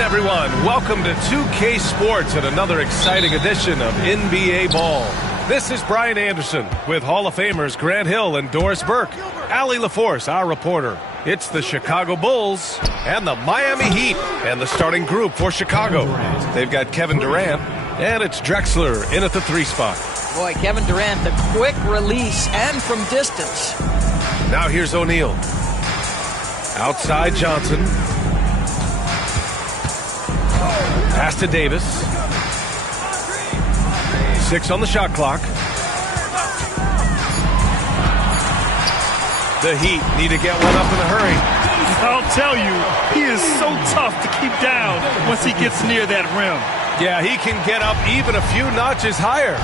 Everyone, welcome to 2K Sports and another exciting edition of NBA Ball. This is Brian Anderson with Hall of Famers Grant Hill and Doris Burke. Allie LaForce, our reporter. It's the Chicago Bulls and the Miami Heat and the starting group for Chicago. They've got Kevin Durant, and it's Drexler in at the 3 spot. Boy, Kevin Durant, the quick release and from distance. Now here's O'Neal. Outside Johnson. Pass to Davis. 6 on the shot clock. The Heat need to get one up in a hurry. I'll tell you, he is so tough to keep down once he gets near that rim. Yeah, he can get up even a few notches higher.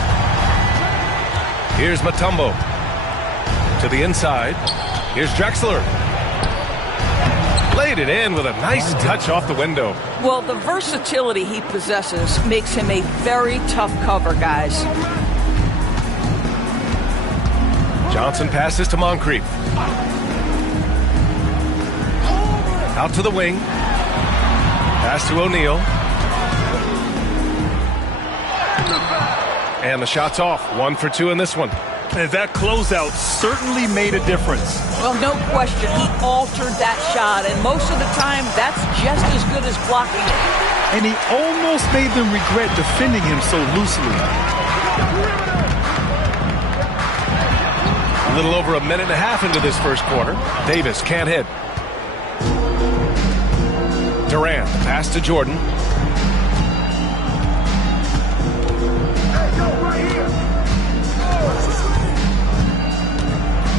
Here's Mutombo. To the inside. Here's Drexler. Laid it in with a nice touch off the window. Well, the versatility he possesses makes him a very tough cover, guys. Johnson passes to Moncrief. Out to the wing. Pass to O'Neal. And the shot's off. 1 for 2 in this one. And that closeout certainly made a difference. Well, no question. He altered that shot, and most of the time, that's just as good as blocking it. And he almost made them regret defending him so loosely. A little over a minute and a half into this first quarter. Davis can't hit. Durant, pass to Jordan.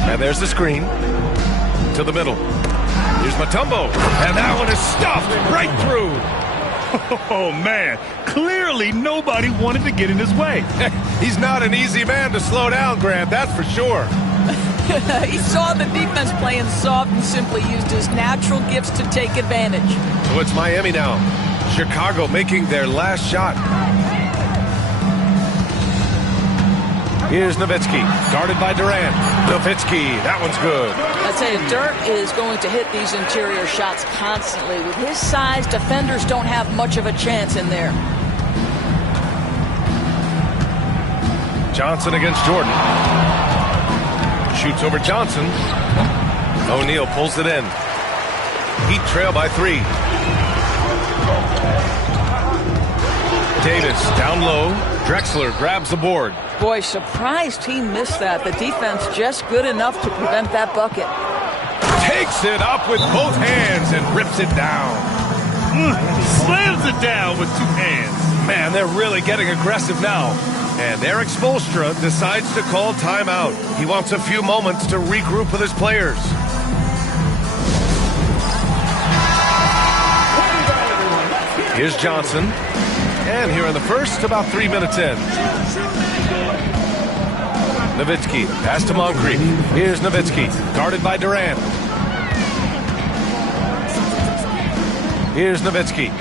And there's the screen. To the middle. Here's Mutombo. And that one is stuffed right through. Oh, man. Clearly nobody wanted to get in his way. He's not an easy man to slow down, Grant, that's for sure. He saw the defense playing soft and simply used his natural gifts to take advantage. So it's Miami now. Chicago making their last shot. Here's Nowitzki, guarded by Durant. Nowitzki, that one's good. I'd say Dirk is going to hit these interior shots constantly. With his size, defenders don't have much of a chance in there. Johnson against Jordan. Shoots over Johnson. O'Neal pulls it in. Heat trail by 3. Davis down low. Drexler grabs the board. Boy, surprised he missed that. The defense just good enough to prevent that bucket. Takes it up with both hands and rips it down. Slams it down with 2 hands. Man, they're really getting aggressive now. And Erik Spoelstra decides to call timeout. He wants a few moments to regroup with his players. Here's Johnson. And here in the first, about 3 minutes in. Nowitzki, pass to Moncrief. Here's Nowitzki, guarded by Durant. Here's Nowitzki.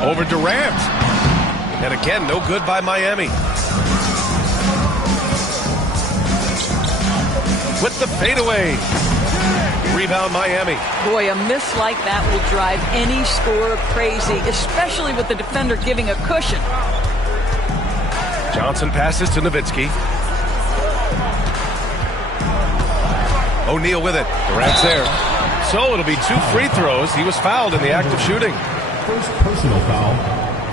Over Durant. And again, no good by Miami. With the fadeaway. Rebound Miami. Boy, a miss like that will drive any scorer crazy, especially with the defender giving a cushion. Johnson passes to Nowitzki. O'Neal with it. Durant's there. So it'll be 2 free throws. He was fouled in the act of shooting. First personal foul.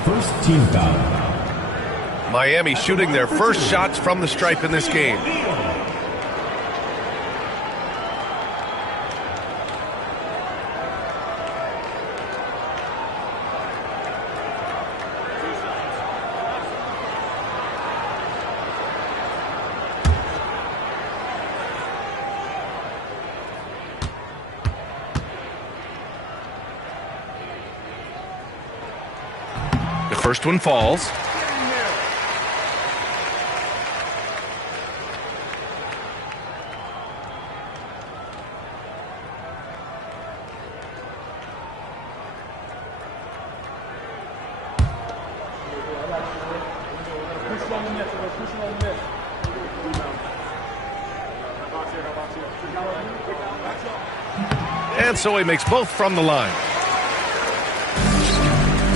First team foul. Miami shooting their first shots from the stripe in this game. The first one falls. And so he makes both from the line.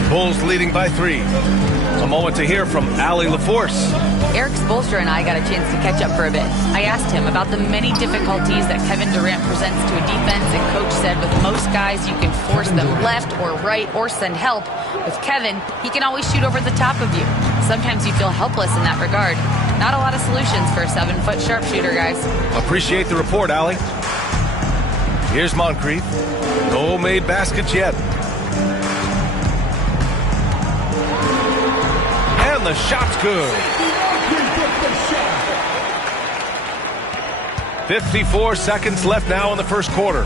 Bulls leading by 3. A moment to hear from Allie LaForce. Eric Spoelstra and I got a chance to catch up for a bit. I asked him about the many difficulties that Kevin Durant presents to a defense, and Coach said with most guys you can force them left or right or send help. With Kevin, he can always shoot over the top of you. Sometimes you feel helpless in that regard. Not a lot of solutions for a 7-foot sharpshooter, guys. Appreciate the report, Allie. Here's Moncrief. No made baskets yet. And the shot's good. 54 seconds left now in the first quarter.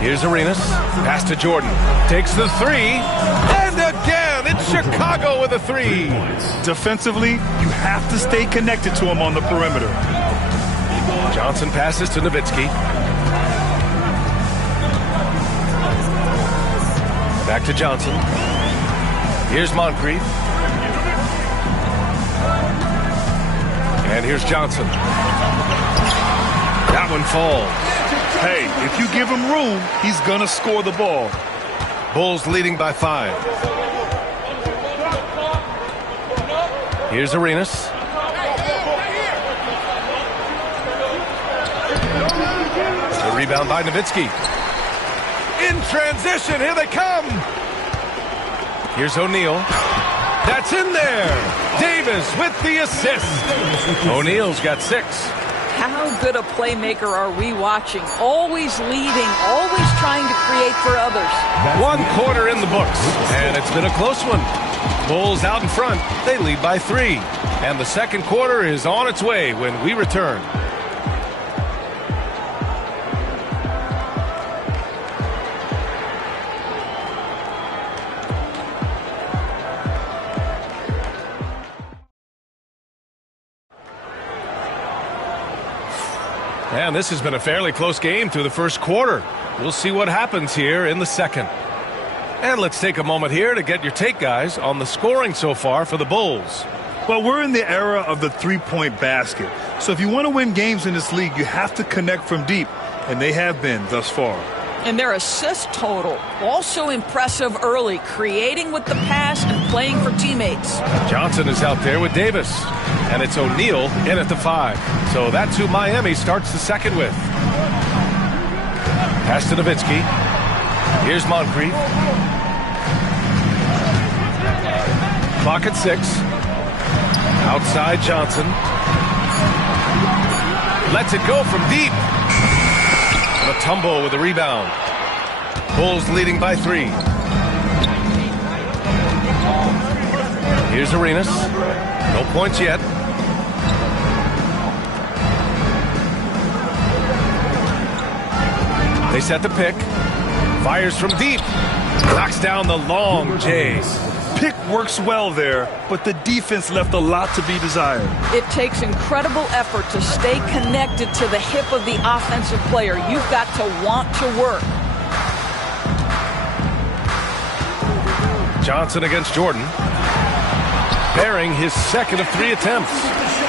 Here's Arenas. Pass to Jordan. Takes the three. And again, it's Chicago with a three. Defensively, you have to stay connected to him on the perimeter. Johnson passes to Nowitzki. Back to Johnson. Here's Moncrief. And here's Johnson. That one falls. Hey, if you give him room, he's going to score the ball. Bulls leading by 5. Here's Arenas. The rebound by Nowitzki. In transition, here they come. Here's O'Neal. That's in there. Davis with the assist. O'Neal's got 6. How good a playmaker are we watching? Always leading, always trying to create for others. 1 quarter in the books, and it's been a close one. Bulls out in front. They lead by 3. And the second quarter is on its way when we return. And this has been a fairly close game through the first quarter. We'll see what happens here in the second. And let's take a moment here to get your take, guys, on the scoring so far for the Bulls. Well, we're in the era of the three-point basket. So if you want to win games in this league, you have to connect from deep. And they have been thus far. And their assist total, also impressive early, creating with the pass and playing for teammates. Johnson is out there with Davis. And it's O'Neal in at the 5. So that's who Miami starts the second with. Pass to Nowitzki. Here's Moncrief. Clock at 6. Outside Johnson. Lets it go from deep. Mutombo with the rebound. Bulls leading by 3. Here's Arenas. No points yet. They set the pick. Fires from deep. Knocks down the long J. Pick works well there, but the defense left a lot to be desired. It takes incredible effort to stay connected to the hip of the offensive player. You've got to want to work. Johnson against Jordan. Bearing his second of 3 attempts.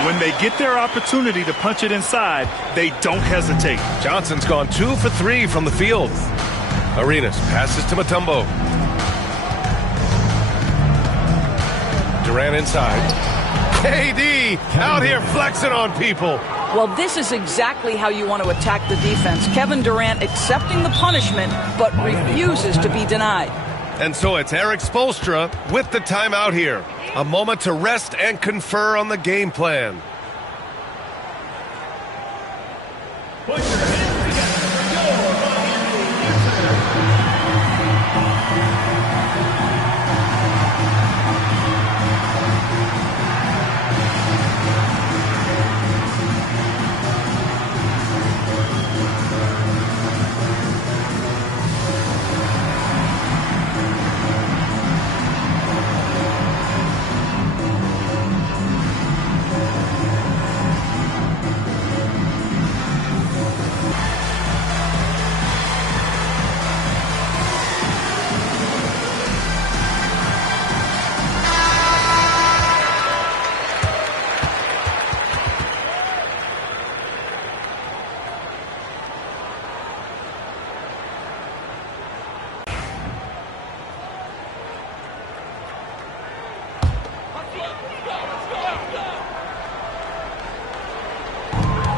When they get their opportunity to punch it inside, they don't hesitate. Johnson's gone 2 for 3 from the field. Arenas passes to Mutombo. Durant inside. KD out here flexing on people. Well, this is exactly how you want to attack the defense. Kevin Durant accepting the punishment, but refuses to be denied. And so it's Eric Spoelstra with the timeout here. A moment to rest and confer on the game plan.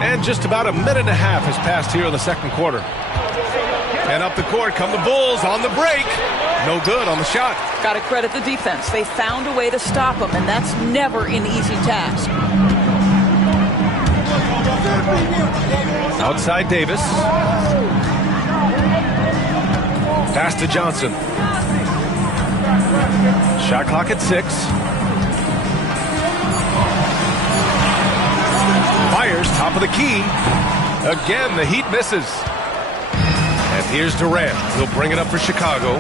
And just about a minute and a half has passed here in the second quarter. And up the court come the Bulls on the break. No good on the shot. Got to credit the defense. They found a way to stop them, and that's never an easy task. Outside Davis. Pass to Johnson. Shot clock at 6. Fires top of the key. Again, the Heat misses. And here's Durant. He'll bring it up for Chicago.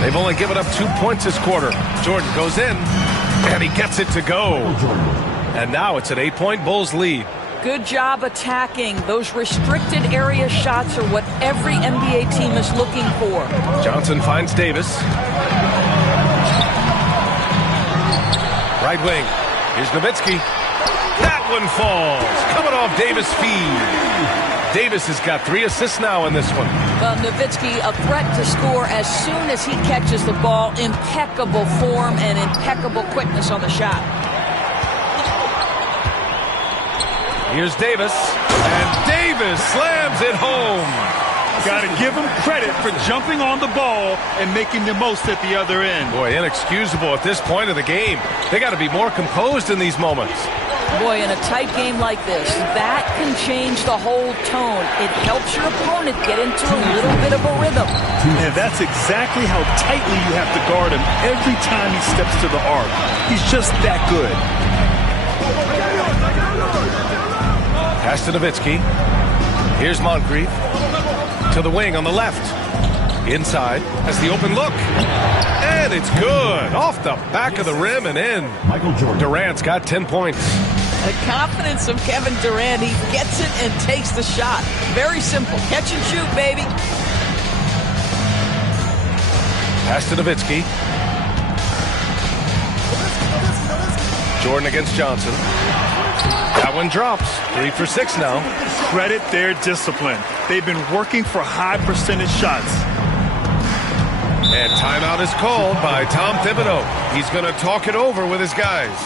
They've only given up 2 points this quarter. Jordan goes in, and he gets it to go. And now it's an 8-point Bulls lead. Good job attacking. Those restricted area shots are what every NBA team is looking for. Johnson finds Davis. Right wing. Here's Nowitzki. That one falls. Coming off Davis' feed. Davis has got 3 assists now in this one. Well, Nowitzki, a threat to score as soon as he catches the ball. Impeccable form and impeccable quickness on the shot. Here's Davis. And Davis slams it home. Got to give him credit for jumping on the ball and making the most at the other end. Boy, inexcusable at this point of the game. They got to be more composed in these moments. Boy, in a tight game like this, that can change the whole tone. It helps your opponent get into a little bit of a rhythm. And that's exactly how tightly you have to guard him every time he steps to the arc. He's just that good. Pass to Nowitzki. Here's Moncrief. To the wing on the left. Inside has the open look. And it's good. Off the back of the rim and in. Michael Jordan. Durant's got 10 points. The confidence of Kevin Durant. He gets it and takes the shot. Very simple. Catch and shoot, baby. Pass to Nowitzki. Jordan against Johnson. That one drops. 3 for 6 now. Credit their discipline. They've been working for high percentage shots. And timeout is called by Tom Thibodeau. He's going to talk it over with his guys.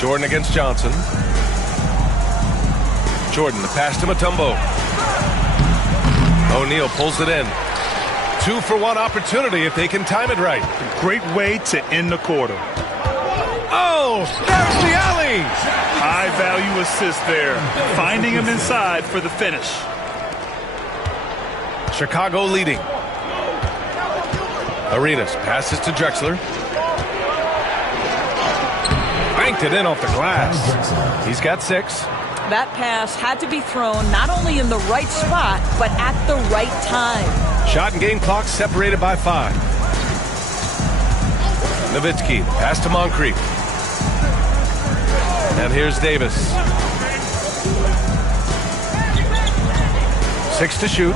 Jordan against Johnson. Jordan, the pass to Mutombo. O'Neal pulls it in. 2-for-1 opportunity if they can time it right. Great way to end the quarter. Oh, there's the alley. High value assist there. Finding him inside for the finish. Chicago leading. Arenas passes to Drexler. Banked it in off the glass. He's got 6. That pass had to be thrown not only in the right spot, but at the right time. Shot and game clock separated by 5. Nowitzki, pass to Moncrief. And here's Davis. 6 to shoot.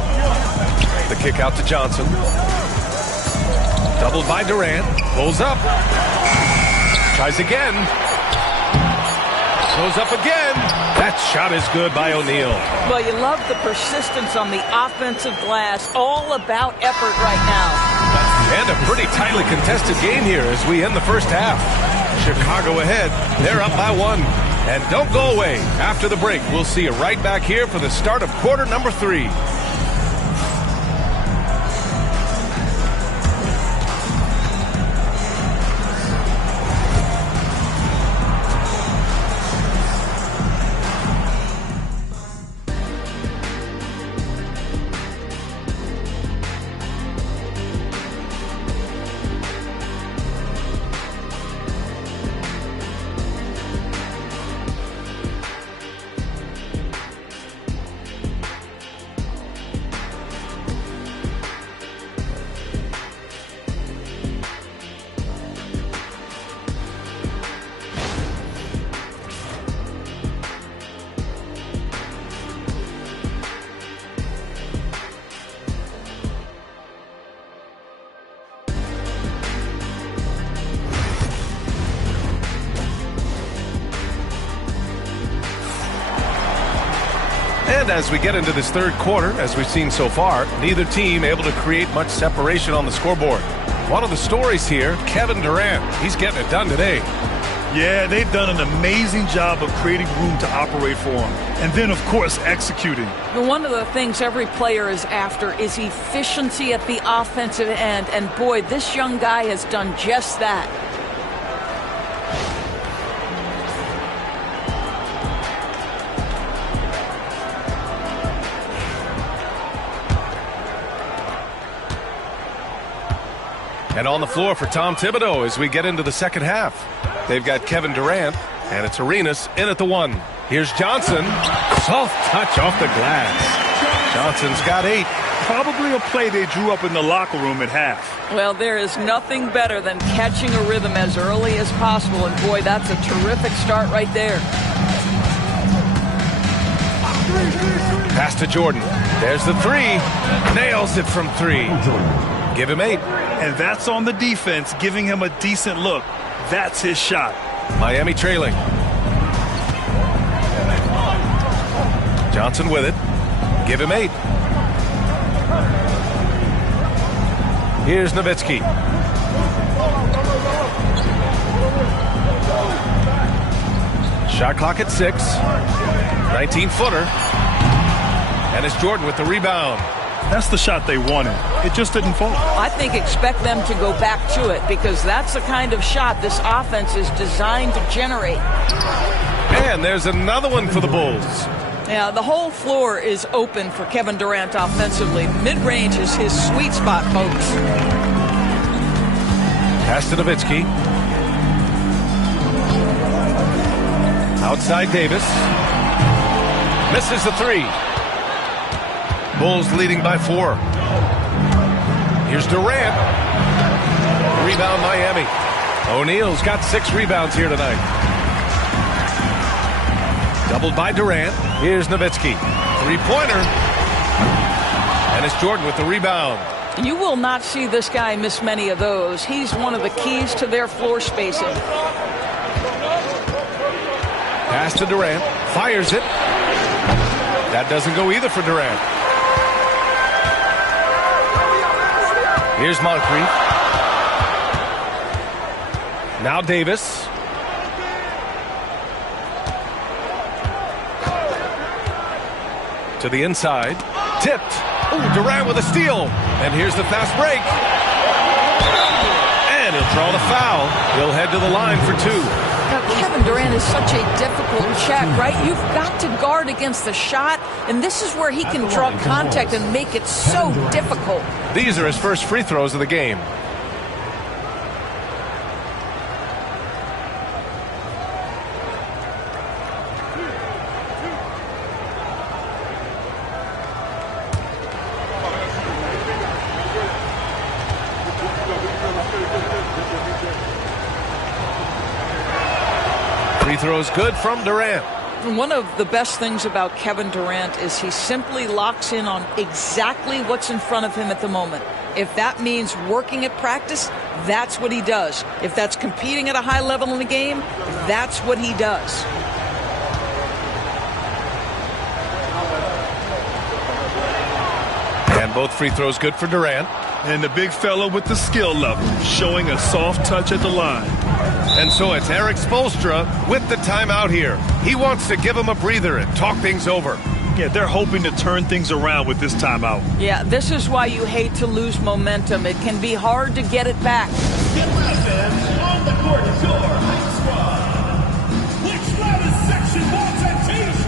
The kick out to Johnson. Doubled by Durant. Pulls up. Tries again. Goes up again. That shot is good by O'Neal. Well, you love the persistence on the offensive glass. All about effort right now. And a pretty tightly contested game here as we end the first half. Chicago ahead. They're up by 1. And don't go away. After the break, we'll see you right back here for the start of quarter number 3. And as we get into this third quarter, as we've seen so far, neither team able to create much separation on the scoreboard. One of the stories here, Kevin Durant. He's getting it done today. Yeah, they've done an amazing job of creating room to operate for him. And then, of course, executing. One of the things every player is after is efficiency at the offensive end. And boy, this young guy has done just that. And on the floor for Tom Thibodeau as we get into the second half. They've got Kevin Durant, and it's Arenas in at the 1. Here's Johnson. Soft touch off the glass. Johnson's got 8. Probably a play they drew up in the locker room at half. Well, there is nothing better than catching a rhythm as early as possible. And boy, that's a terrific start right there. Pass to Jordan. There's the 3. Nails it from 3. Give him 8. And that's on the defense, giving him a decent look. That's his shot. Miami trailing. Johnson with it. Give him 8. Here's Nowitzki. Shot clock at 6. 19-footer. And it's Jordan with the rebound. That's the shot they wanted. It just didn't fall. I think expect them to go back to it because that's the kind of shot this offense is designed to generate. And there's another one for the Bulls. Yeah, the whole floor is open for Kevin Durant offensively. Mid-range is his sweet spot, folks. Pass to Nowitzki. Outside Davis. Misses the 3. Bulls leading by 4. Here's Durant. Rebound Miami. O'Neal's got 6 rebounds here tonight. Doubled by Durant. Here's Nowitzki. 3-pointer. And it's Jordan with the rebound. You will not see this guy miss many of those. He's one of the keys to their floor spacing. Pass to Durant. Fires it. That doesn't go either for Durant. Here's Moncrief. Now Davis. To the inside. Tipped. Ooh, Durant with a steal. And here's the fast break. And he'll draw the foul. He'll head to the line for 2. Now, Kevin Durant is such a difficult check, right? You've got to guard against the shot, and this is where he can draw contact and make it so difficult. These are his first free throws of the game. Free throws good from Durant. One of the best things about Kevin Durant is he simply locks in on exactly what's in front of him at the moment. If that means working at practice, that's what he does. If that's competing at a high level in the game, that's what he does. And both free throws good for Durant. And the big fella with the skill level, showing a soft touch at the line. And so it's Eric Spoelstra with the timeout here. He wants to give him a breather and talk things over. Yeah, they're hoping to turn things around with this timeout. Yeah, this is why you hate to lose momentum. It can be hard to get it back. Get ready, fans. On the court is your hype squad. Which loudest section wants a t-shirt?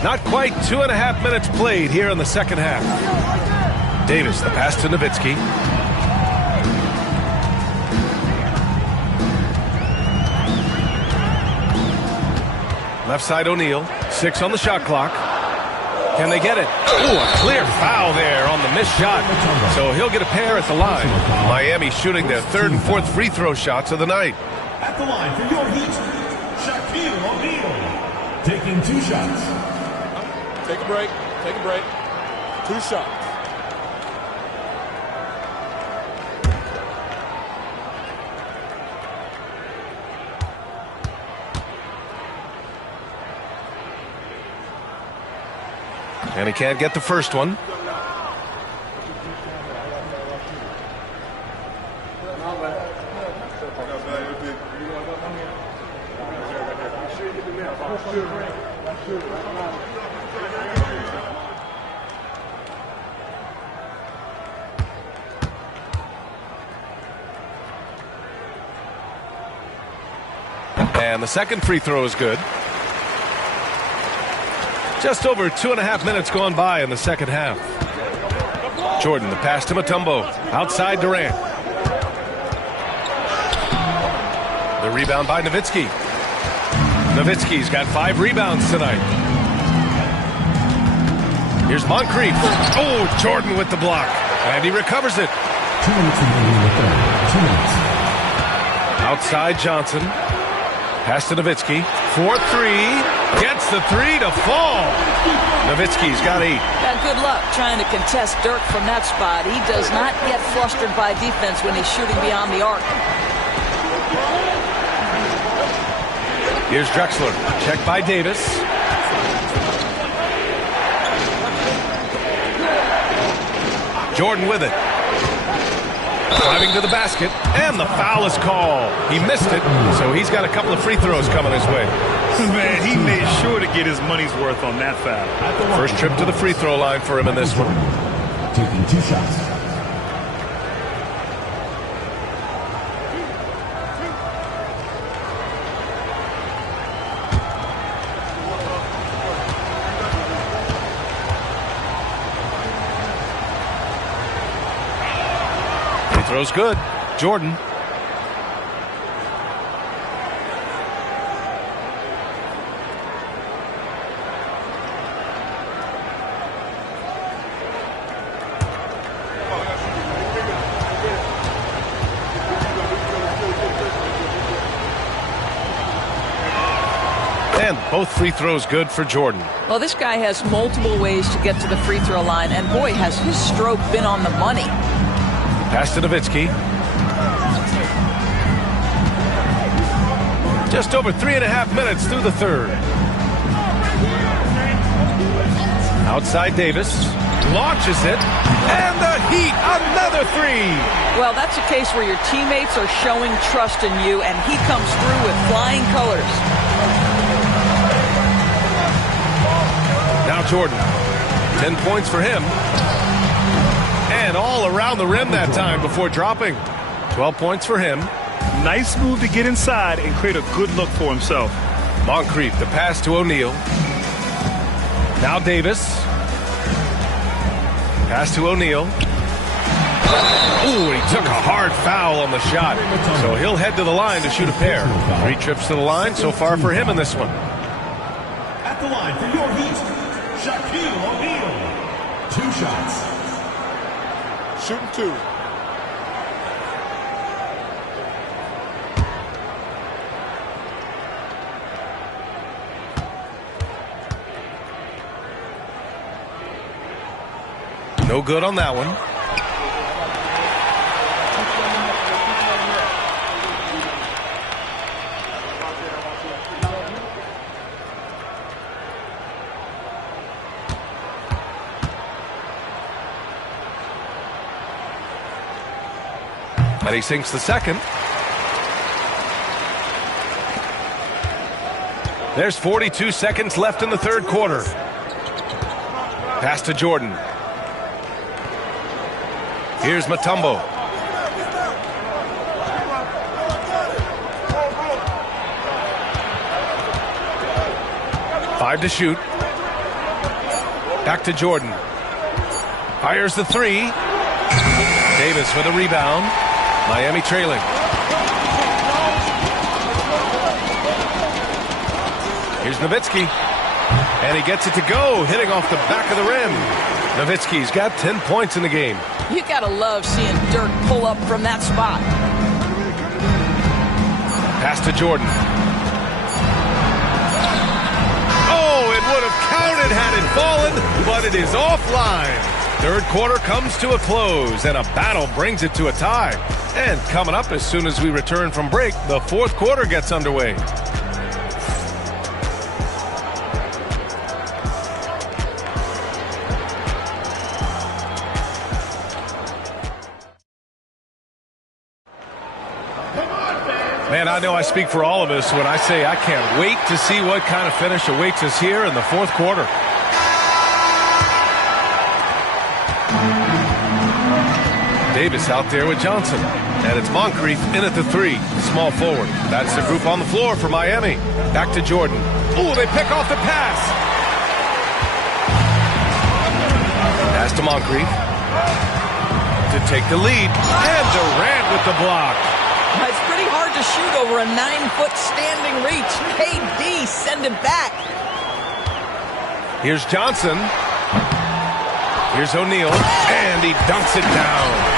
Not quite 2.5 minutes played here in the second half. Davis, the pass to Nowitzki. Left side O'Neal. 6 on the shot clock. Can they get it? Ooh, a clear foul there on the missed shot. So he'll get a pair at the line. Miami shooting their third and fourth free throw shots of the night. At the line for your Heat, Shaquille O'Neal. Taking 2 shots. Take a break. Take a break. 2 shots. And he can't get the first one. And the second free throw is good. Just over 2.5 minutes gone by in the second half. Jordan, the pass to Mutombo. Outside Durant. The rebound by Nowitzki. Nowitzki's got 5 rebounds tonight. Here's Moncrief. Oh, Jordan with the block. And he recovers it. 2 minutes remaining in the third. 2 minutes. Outside Johnson. Pass to Nowitzki. 4-3. Gets the 3 to fall. Nowitzki's got 8. Got good luck trying to contest Dirk from that spot. He does not get flustered by defense when he's shooting beyond the arc. Here's Drexler. Checked by Davis. Jordan with it. Driving to the basket, and the foul is called. He missed it, so he's got a couple of free throws coming his way. Man, he made sure to get his money's worth on that foul. First trip to the free throw line for him in this one. Taking 2 shots. Free throw's good. Jordan. And both free throws good for Jordan. Well, this guy has multiple ways to get to the free throw line, and boy, has his stroke been on the money. Pass to Nowitzki. Just over 3.5 minutes through the third. Outside Davis. Launches it. And the Heat, another 3. Well, that's a case where your teammates are showing trust in you, and he comes through with flying colors. Now Jordan. 10 points for him. And all around the rim that time before dropping. 12 points for him. Nice move to get inside and create a good look for himself. Moncrief, the pass to O'Neal. Now Davis. Pass to O'Neal. Ooh, he took a hard foul on the shot. So he'll head to the line to shoot a pair. 3 trips to the line so far for him in this one. At the line for your Heat, Shaquille O'Neal. 2 shots. Shooting 2. No good on that one. And he sinks the second. There's 42 seconds left in the third quarter. Pass to Jordan. Here's Mutombo. Five to shoot. Back to Jordan. Fires the 3. Davis with a rebound. Miami trailing. Here's Nowitzki. And he gets it to go, hitting off the back of the rim. Nowitzki's got 10 points in the game. You gotta love seeing Dirk pull up from that spot. Pass to Jordan. Oh, it would have counted had it fallen, but it is offline. Third quarter comes to a close, and a battle brings it to a tie. And coming up as soon as we return from break, the fourth quarter gets underway. Man, I know I speak for all of us when I say I can't wait to see what kind of finish awaits us here in the fourth quarter. Davis out there with Johnson. And it's Moncrief in at the 3, small forward. That's the group on the floor for Miami. Back to Jordan. Ooh, they pick off the pass. Pass to Moncrief to take the lead. And Durant with the block. It's pretty hard to shoot over a 9-foot standing reach. KD, send it back. Here's Johnson. Here's O'Neal. And he dunks it down.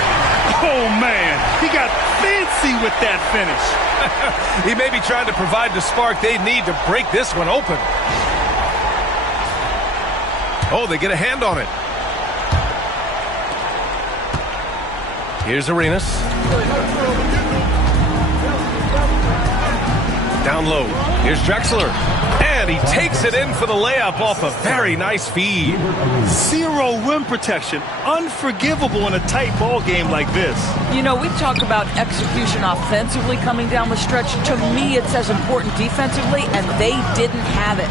Oh, man. He got fancy with that finish. He may be trying to provide the spark they need to break this one open. Oh, they get a hand on it. Here's Arenas. Down low. Here's Drexler. And he takes it in for the layup off a very nice feed. Zero rim protection. Unforgivable in a tight ball game like this. You know, we talk about execution offensively coming down the stretch. To me, it's as important defensively, and they didn't have it.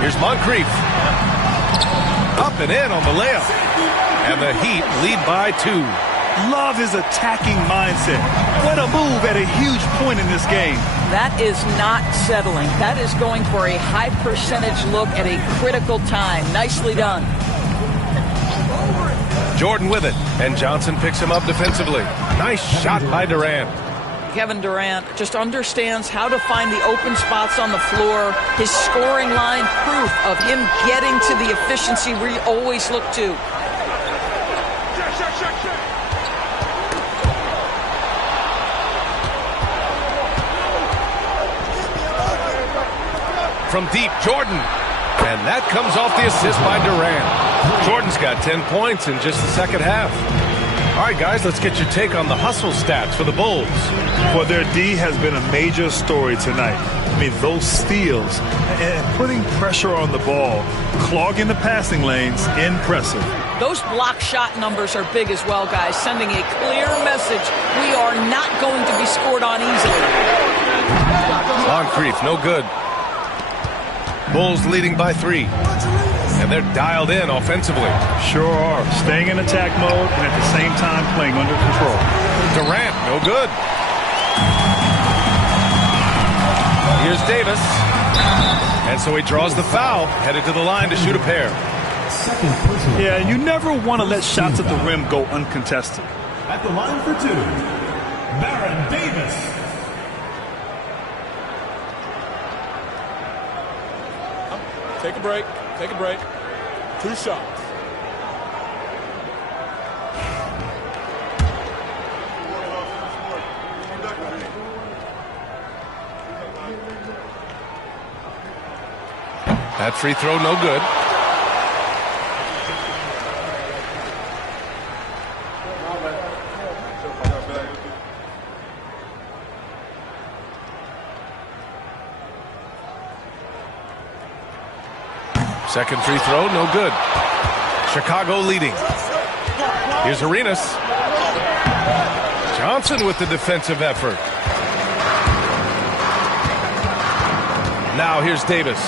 Here's Moncrief. Up and in on the layup. And the Heat lead by 2. Love his attacking mindset. What a move at a huge point in this game. That is not settling. That is going for a high percentage look at a critical time. Nicely done. Jordan with it, and Johnson picks him up defensively. Nice shot by Durant. Kevin Durant just understands how to find the open spots on the floor. His scoring line, proof of him getting to the efficiency we always look to. From deep, Jordan. And that comes off the assist by Durant. Jordan's got 10 points in just the second half. All right, guys, let's get your take on the hustle stats for the Bulls. Well, their D has been a major story tonight. I mean, those steals and putting pressure on the ball, clogging the passing lanes, impressive. Those block shot numbers are big as well, guys, sending a clear message. We are not going to be scored on easily. Moncrief, no good. Bulls leading by 3. And they're dialed in offensively. Sure are. Staying in attack mode and at the same time playing under control. Durant, no good. Here's Davis. And so he draws the foul, headed to the line to shoot a pair. Yeah, and you never want to let shots at the rim go uncontested. At the line for 2, Baron Davis. Take a break. Take a break. 2 shots. That free throw, no good. Second free throw, no good. Chicago leading. Here's Arenas. Johnson with the defensive effort. Now here's Davis.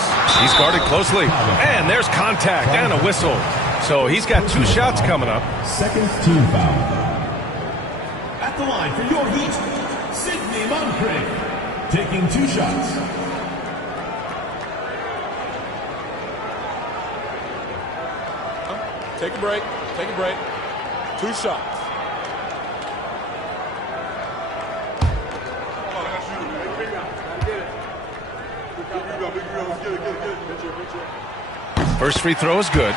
He's guarded closely. And there's contact and a whistle. So he's got 2 shots coming up. Second team foul. At the line for your Heat, Sidney Moncrief, taking 2 shots. Take a break. Take a break. 2 shots. First free throw is good.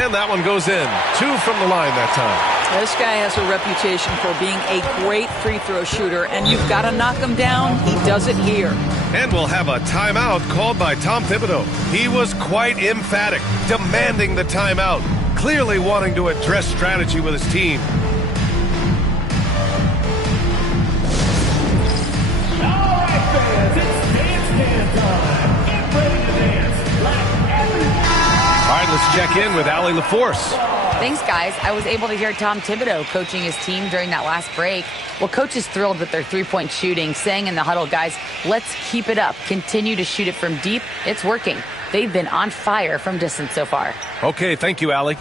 And that one goes in. 2 from the line that time. This guy has a reputation for being a great free throw shooter, and you've got to knock him down. He does it here. And we'll have a timeout called by Tom Thibodeau. He was quite emphatic, demanding the timeout, clearly wanting to address strategy with his team. All right, fans, it's dance time. Get ready to dance like everyone. All right, let's check in with Allie LaForce. Thanks, guys. I was able to hear Tom Thibodeau coaching his team during that last break. Well, coach is thrilled with their three-point shooting, saying in the huddle, guys, let's keep it up. Continue to shoot it from deep. It's working. They've been on fire from distance so far. Okay, thank you, Allie.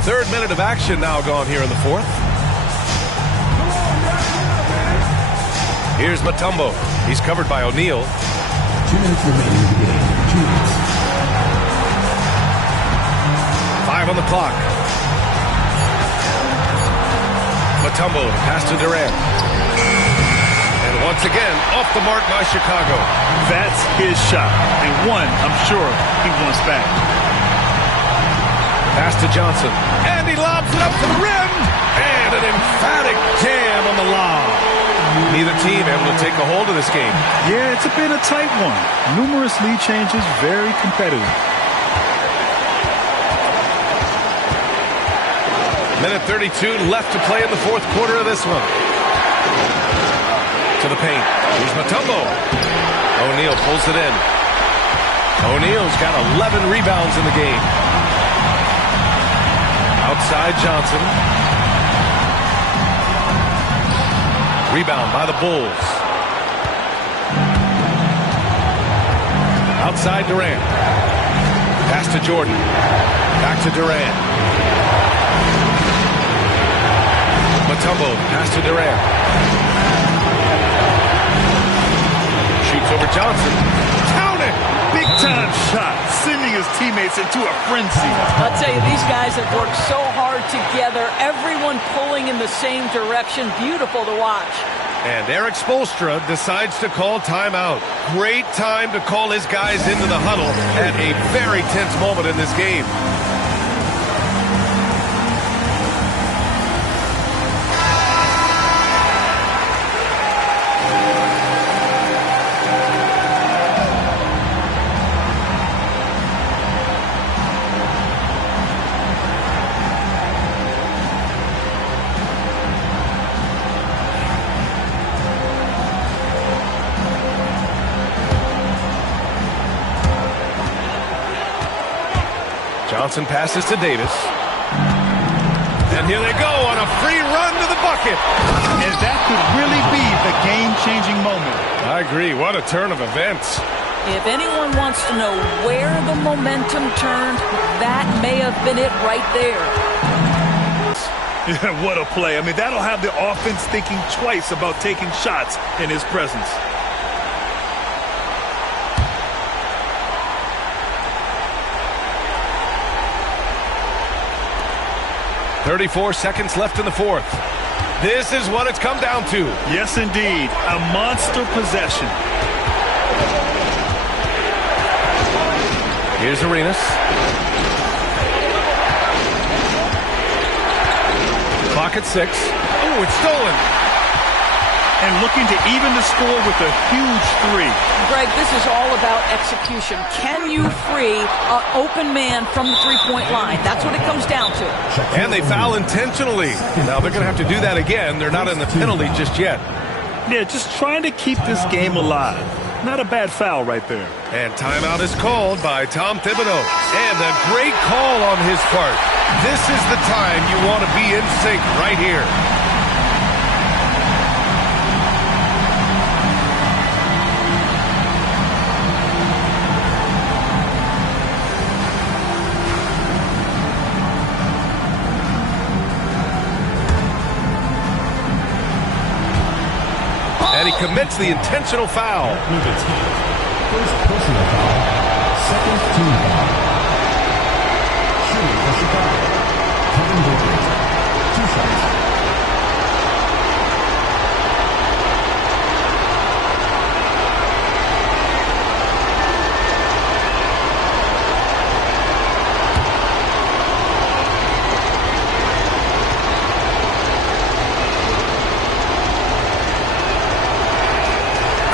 Third minute of action now gone here in the fourth. Here's Mutombo. He's covered by O'Neal. 2 minutes remaining in the game. 2 minutes. 5 on the clock. Mutombo to pass to Durant. And once again, off the mark by Chicago. That's his shot. And one, I'm sure, he wants back. Pass to Johnson. And he lobs it up to the rim. And an emphatic jam on the lob. Neither team able to take a hold of this game. Yeah, it's been a tight one. Numerous lead changes, very competitive. Minute 32 left to play in the fourth quarter of this one. To the paint. Here's Mutombo. O'Neal pulls it in. O'Neal's got 11 rebounds in the game. Outside Johnson. Rebound by the Bulls. Outside Durant. Pass to Jordan. Back to Durant. Mutombo. Pass to Durant. Shoots over Johnson. Count it! Big time shot, sending his teammates into a frenzy. I'll tell you, these guys have worked so hard together, everyone pulling in the same direction. Beautiful to watch. And Eric Spoelstra decides to call timeout. Great time to call his guys into the huddle at a very tense moment in this game. Johnson passes to Davis. And here they go on a free run to the bucket. And that could really be the game-changing moment. I agree. What a turn of events. If anyone wants to know where the momentum turned, that may have been it right there. Yeah, what a play. I mean, that'll have the offense thinking twice about taking shots in his presence. .34 seconds left in the fourth. This is what it's come down to. Yes, indeed. A monster possession. Here's Arenas. Clock at 6. Oh, it's stolen. And looking to even the score with a huge three. Greg, this is all about execution. Can you free an open man from the three-point line? That's what it comes down to. And they foul intentionally. Now they're going to have to do that again. They're not in the penalty just yet. Yeah, just trying to keep this game alive. Not a bad foul right there. And timeout is called by Tom Thibodeau. And a great call on his part. This is the time you want to be in sync right here. commits the intentional foul. Move its team. First personal foul. Second team foul. Shooting for Chicago. Kevin Durant. 2 shots.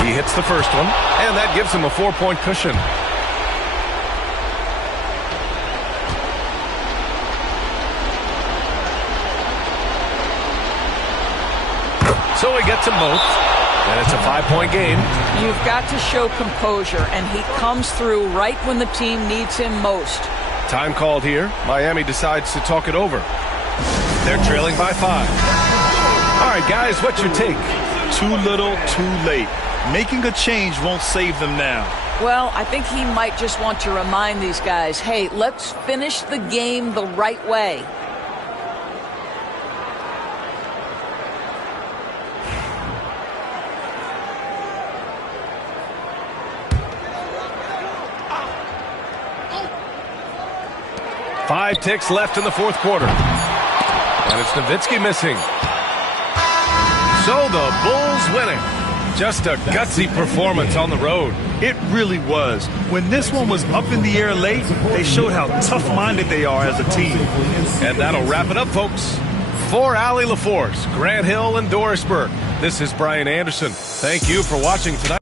He hits the first one, and that gives him a 4-point cushion. So he gets them both, and it's a 5-point game. You've got to show composure, and he comes through right when the team needs him most. Time called here. Miami decides to talk it over. They're trailing by 5. All right, guys, what's your take? Too little, too late. Making a change won't save them now. Well, I think he might just want to remind these guys, hey, let's finish the game the right way. Five ticks left in the fourth quarter. And it's Nowitzki missing. So the Bulls winning. Just a gutsy performance on the road. It really was. When this one was up in the air late, they showed how tough-minded they are as a team. And that'll wrap it up, folks. For Allie LaForce, Grant Hill, and Doris Burke, this is Brian Anderson. Thank you for watching tonight.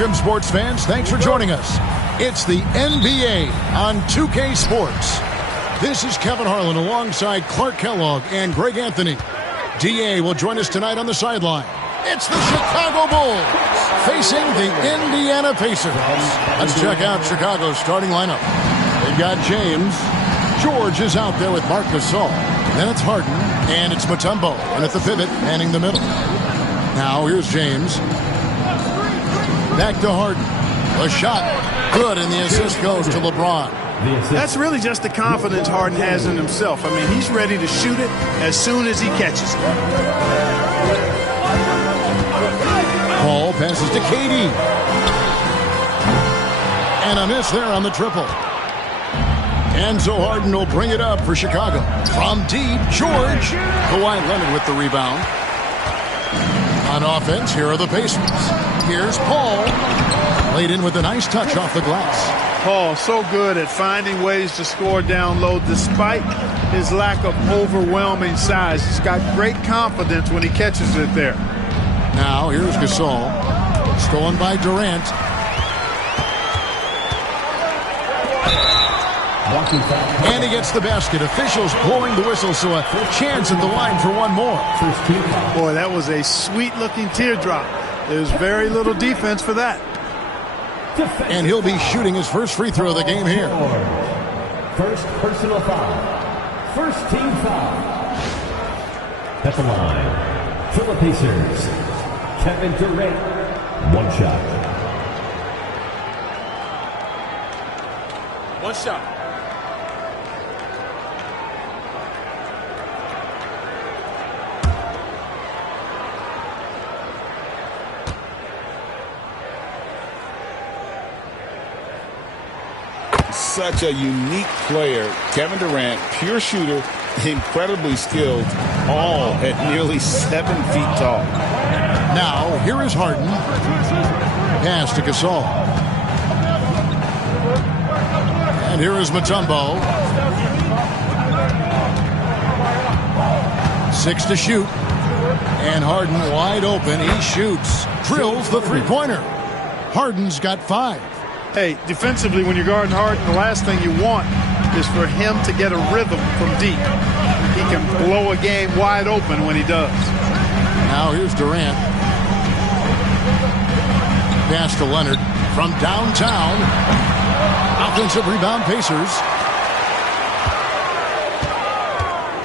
Welcome, sports fans. Thanks for joining us. It's the NBA on 2K Sports. This is Kevin Harlan alongside Clark Kellogg and Greg Anthony. DA will join us tonight on the sideline. It's the Chicago Bulls facing the Indiana Pacers. Let's check out Chicago's starting lineup. They've got James. George is out there with Marc Gasol. Then it's Harden, and it's Mutombo. And at the pivot, manning the middle. Now here's James. Back to Harden. A shot. Good, and the assist goes to LeBron. That's really just the confidence Harden has in himself. I mean, he's ready to shoot it as soon as he catches it. Paul passes to KD. And a miss there on the triple. Enzo Harden will bring it up for Chicago. From deep, George. Kawhi Leonard with the rebound. On offense, here are the Pacers. Here's Paul. Laid in with a nice touch off the glass. Paul, so good at finding ways to score down low despite his lack of overwhelming size. He's got great confidence when he catches it there. Now, here's Gasol. Stolen by Durant. And he gets the basket. Officials blowing the whistle, so a chance at the line for one more. Boy, that was a sweet-looking teardrop. There's very little defense for that. And he'll be shooting his first free throw of the game here. First personal foul. First team foul. At the line, for the Pacers, Kevin Durant. One shot. One shot. Such a unique player. Kevin Durant, pure shooter, incredibly skilled, all at nearly 7 feet tall. Now, here is Harden. Pass to Gasol. And here is Mutombo. 6 to shoot. And Harden wide open. He shoots. Drills the three-pointer. Harden's got 5. Hey, defensively, when you're guarding Harden, the last thing you want is for him to get a rhythm from deep. He can blow a game wide open when he does. Now here's Durant. Pass to Leonard from downtown. Offensive rebound, Pacers.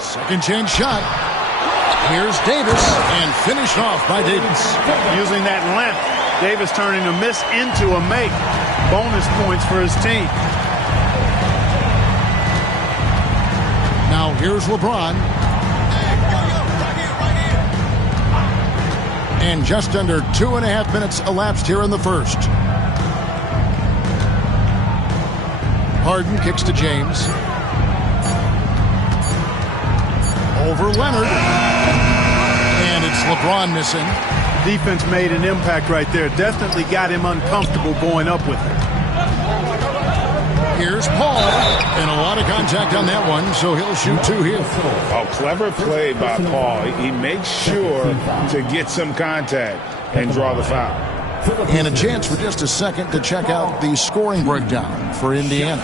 Second chance shot. Here's Davis, and finished off by Davis. Using that length, Davis turning a miss into a make. Bonus points for his team. Now here's LeBron. And just under 2.5 minutes elapsed here in the first. Harden kicks to James. Over Leonard. And it's LeBron missing. Defense made an impact right there. Definitely got him uncomfortable going up with it. Here's Paul. And a lot of contact on that one, so he'll shoot 2 here. Oh, clever play by Paul. He makes sure to get some contact and draw the foul. And a chance for just a second to check out the scoring breakdown for Indiana.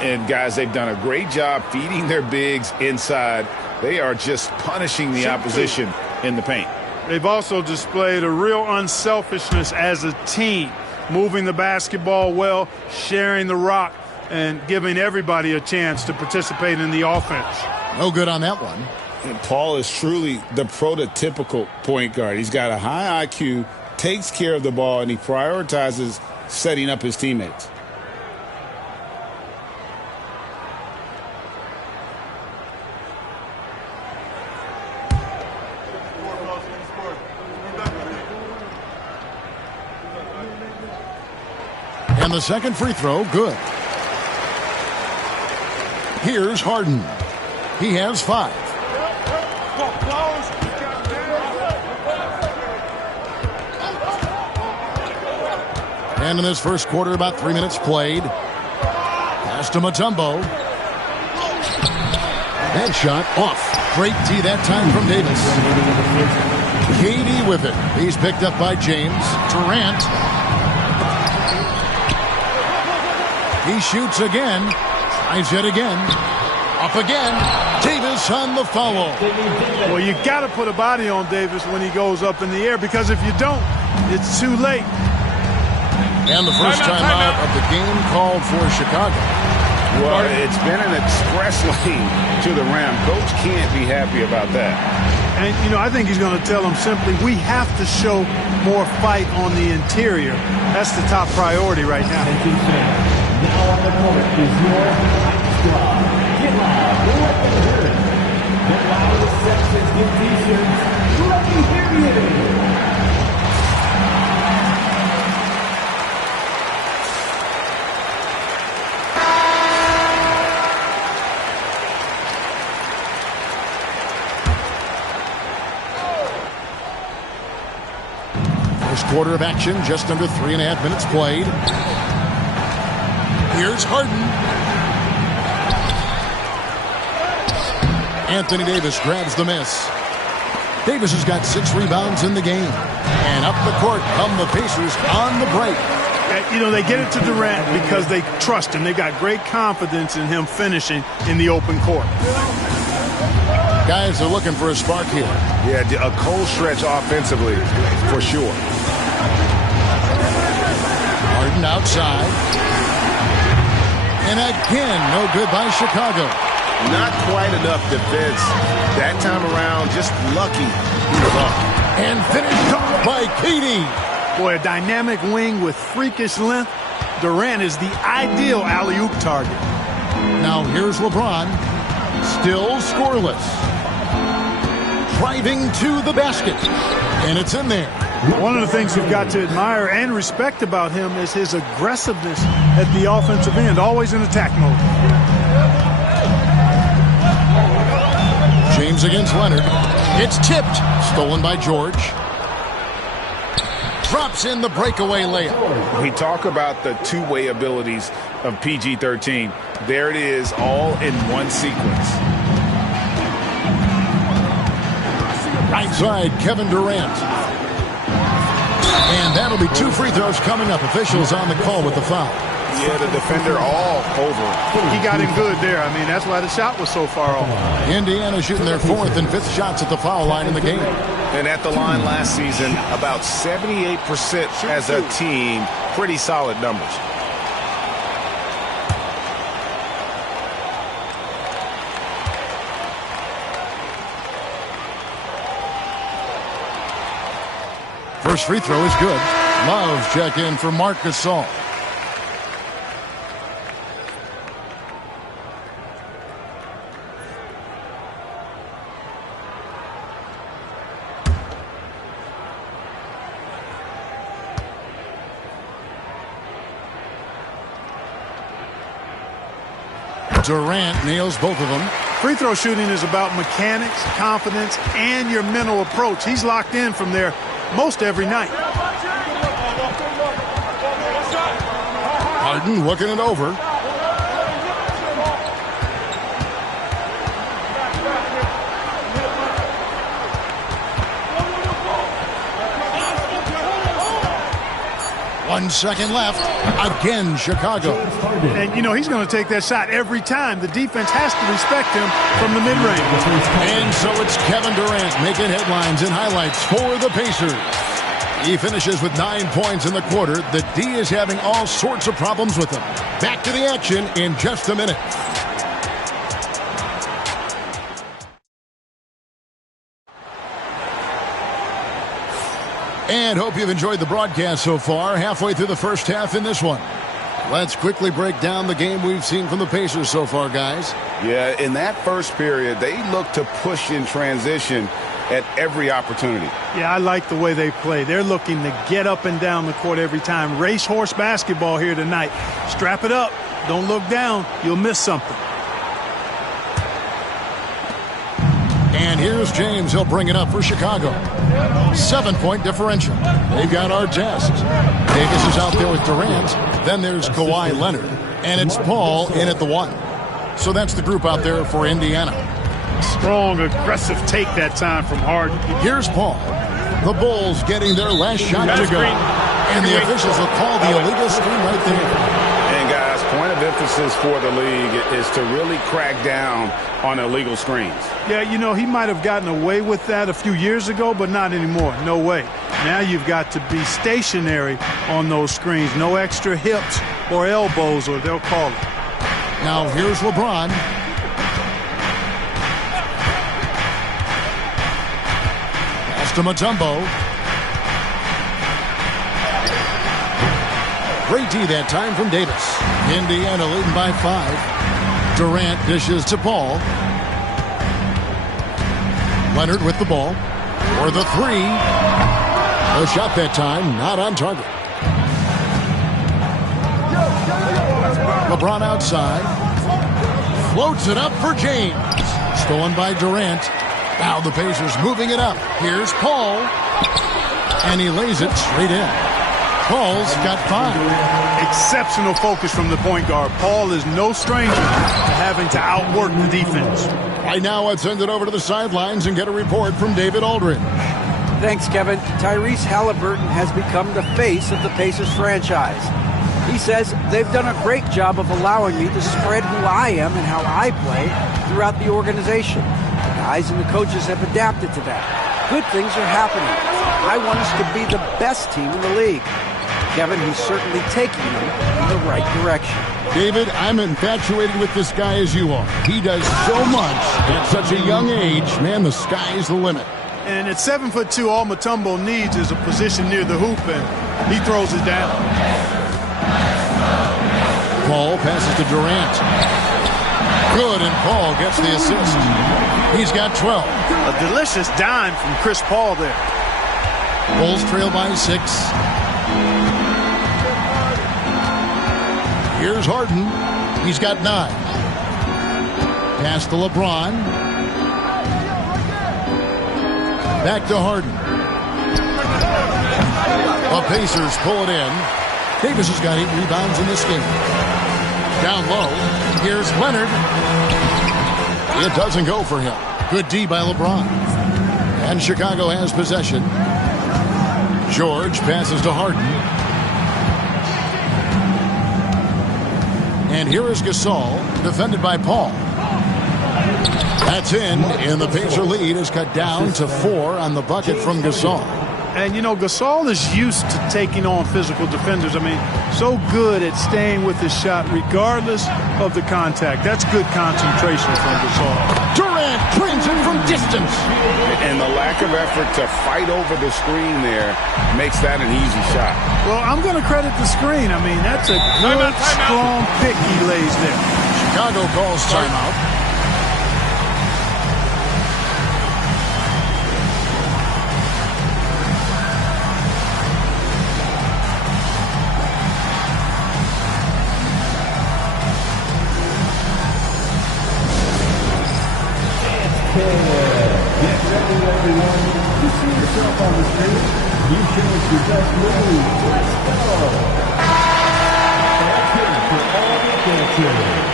And, guys, they've done a great job feeding their bigs inside. They are just punishing the opposition in the paint. They've also displayed a real unselfishness as a team, moving the basketball well, sharing the rock, and giving everybody a chance to participate in the offense. No good on that one. And Paul is truly the prototypical point guard. He's got a high IQ, takes care of the ball, and he prioritizes setting up his teammates. And the second free throw, good. Here's Harden. He has 5. And in this first quarter, about 3 minutes played. Pass to Mutombo. That shot off. Great tee that time from Davis. KD with it. He's picked up by James. Durant. He shoots again. Tries yet again. Up again. Davis on the foul. Well, you got to put a body on Davis when he goes up in the air, because if you don't, it's too late. And the first timeout of the game called for Chicago. Well, it's been an express lane to the rim. Coach can't be happy about that. And, you know, I think he's going to tell them simply, we have to show more fight on the interior. That's the top priority right now. Now on the court is your Hype Squad. Get loud, let them hear it. The loudest sections get t-shirts. Let me hear you. First quarter of action, just under 3.5 minutes played. Here's Harden. Anthony Davis grabs the miss. Davis has got 6 rebounds in the game. And up the court come the Pacers on the break. You know, they get it to Durant because they trust him. They got great confidence in him finishing in the open court. Guys are looking for a spark here. Yeah, a cold stretch offensively, for sure. Harden outside. And again, no good by Chicago. Not quite enough defense. That time around, just lucky he was off. And finished off by KD. Boy, a dynamic wing with freakish length. Durant is the ideal alley-oop target. Now here's LeBron. Still scoreless. Driving to the basket. And it's in there. One of the things you've got to admire and respect about him is his aggressiveness at the offensive end, always in attack mode. James against Leonard. It's tipped. Stolen by George. Drops in the breakaway layup. We talk about the two-way abilities of PG-13. There it is, all in one sequence. Right side, Kevin Durant. And that'll be 2 free throws coming up. Officials on the call with the foul. Yeah, the defender all over. He got him good there. I mean, that's why the shot was so far off. Indiana shooting their 4th and 5th shots at the foul line in the game. And at the line last season, about 78% as a team. Pretty solid numbers. First free throw is good. Love check in for Marc Gasol. Durant nails both of them. Free throw shooting is about mechanics, confidence, and your mental approach. He's locked in from there most every night. Harden looking it over. One second left. Again, Chicago. And, you know, he's going to take that shot every time. The defense has to respect him from the mid-range. And so it's Kevin Durant making headlines and highlights for the Pacers. He finishes with 9 points in the quarter. The D is having all sorts of problems with him. Back to the action in just a minute. And hope you've enjoyed the broadcast so far. Halfway through the first half in this one. Let's quickly break down the game we've seen from the Pacers so far, guys. Yeah, in that first period, they looked to push in transition at every opportunity. Yeah, I like the way they play. They're looking to get up and down the court every time. Racehorse basketball here tonight. Strap it up. Don't look down. You'll miss something. And here's James. He'll bring it up for Chicago. 7-point differential. They've got Artest. Davis is out there with Durant. Then there's Kawhi Leonard. And it's Paul in at the 1. So that's the group out there for Indiana. Strong, aggressive take that time from Harden. Here's Paul. The Bulls getting their last shot to go. And the officials will call the illegal screen right there. And guys, point of of emphasis for the league is to really crack down on illegal screens. Yeah, you know, he might have gotten away with that a few years ago, but not anymore. No way. Now you've got to be stationary on those screens. No extra hips or elbows, or they'll call it. Now here's LeBron. Pass to Mutombo. Great D that time from Davis. Indiana leading by 5. Durant dishes to Paul. Leonard with the ball. For the 3. A shot that time, not on target. LeBron outside. Floats it up for James. Stolen by Durant. Now the Pacers moving it up. Here's Paul. And he lays it straight in. Paul's got 5. Exceptional focus from the point guard. Paul is no stranger to having to outwork the defense. Right now, let's send it over to the sidelines and get a report from David Aldridge. Thanks, Kevin. Tyrese Halliburton has become the face of the Pacers franchise. He says they've done a great job of allowing me to spread who I am and how I play throughout the organization. The guys and the coaches have adapted to that. Good things are happening. I want us to be the best team in the league. Kevin, he's certainly taking them in the right direction. David, I'm infatuated with this guy as you are. He does so much at such a young age. Man, the sky's the limit. And at 7'2", all Mutombo needs is a position near the hoop, and he throws it down. Paul passes to Durant. Good, and Paul gets the assist. He's got 12. A delicious dime from Chris Paul there. Bulls trail by 6. Here's Harden. He's got 9. Pass to LeBron. Back to Harden. The Pacers pull it in. Davis has got 8 rebounds in this game. Down low. Here's Leonard. It doesn't go for him. Good D by LeBron. And Chicago has possession. George passes to Harden. And here is Gasol, defended by Paul. That's in, and the Pacer lead is cut down to 4 on the bucket from Gasol. And, you know, Gasol is used to taking on physical defenders. I mean, so good at staying with his shot regardless of the contact. That's good concentration from Gasol. Durant trains him from distance. And the lack of effort to fight over the screen there makes that an easy shot. Well, I'm going to credit the screen. I mean, that's a good, strong pick he lays there. Chicago calls timeout. Get ready, everyone, to see yourself on the screen. You show us your best move. Let's go. That's it for all the dancers.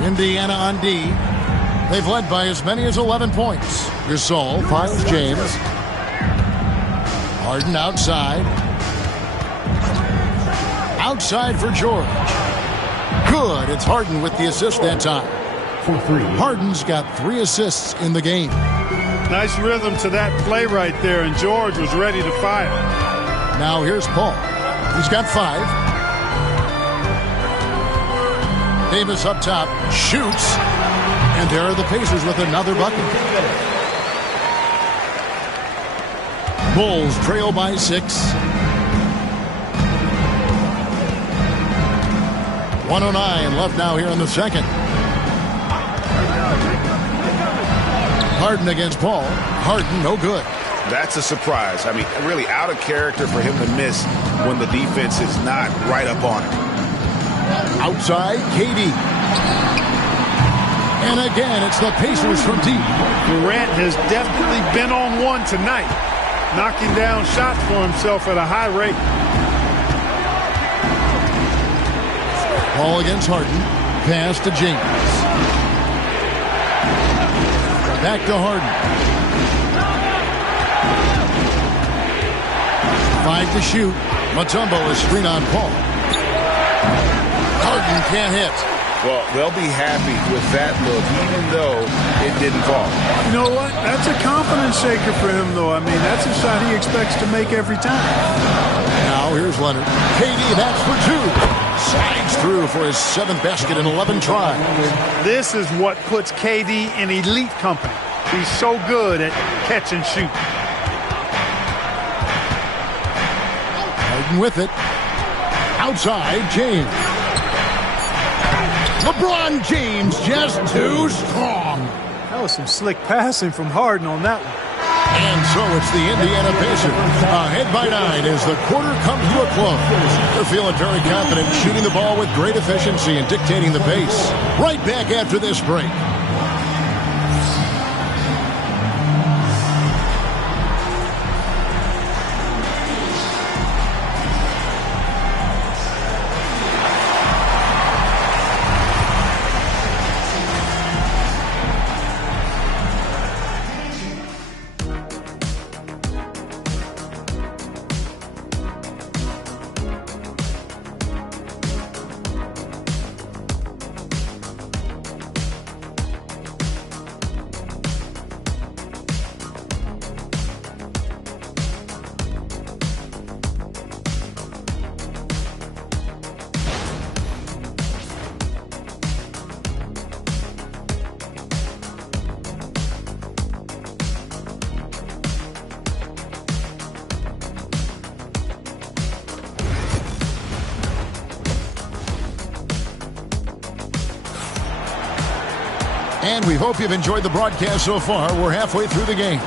Indiana on D. They've led by as many as 11 points. Gasol finds James. Harden outside. Outside for George. Good. It's Harden with the assist that time. For 3. Harden's got 3 assists in the game. Nice rhythm to that play right there, and George was ready to fire. Now here's Paul. He's got 5. Davis up top, shoots, and there are the Pacers with another bucket. Bulls trail by 6. 1:09 left now here in the second. Harden against Paul. Harden, no good. That's a surprise. I mean, really out of character for him to miss when the defense is not right up on him. Outside, KD. And again, it's the Pacers from deep. Durant has definitely been on one tonight. knocking down shots for himself at a high rate. Ball against Harden. Pass to James. Back to Harden. 5 to shoot. Mutombo is screen on Paul. Harden can't hit. Well, they'll be happy with that look, even though it didn't fall. You know what? That's a confidence shaker for him, though. I mean, that's a shot he expects to make every time. Now here's Leonard. KD, that's for 2. Slides through for his 7th basket in 11 tries. This is what puts KD in elite company. He's so good at catch and shoot. Harden with it. Outside, James. LeBron James just too strong. That was some slick passing from Harden on that one. And so it's the Indiana Pacers. Ahead by 9 as the quarter comes to a close. They're feeling very confident, shooting the ball with great efficiency and dictating the pace. Right back after this break. And we hope you've enjoyed the broadcast so far. We're halfway through the game.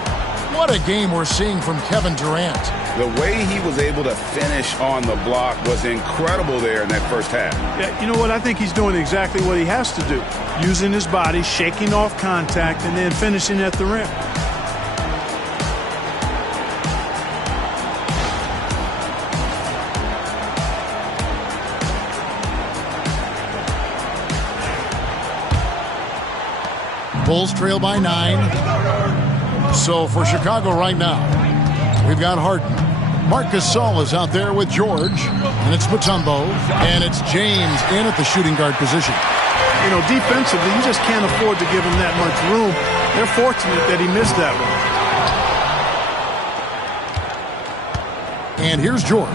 What a game we're seeing from Kevin Durant. The way he was able to finish on the block was incredible there in that first half. Yeah, you know what? I think he's doing exactly what he has to do. Using his body, shaking off contact, and then finishing at the rim. Bulls trail by 9. So for Chicago right now, we've got Harden. Marc Gasol is out there with George. And it's Mutombo. And it's James in at the shooting guard position. You know, defensively, you just can't afford to give him that much room. They're fortunate that he missed that one. And here's George.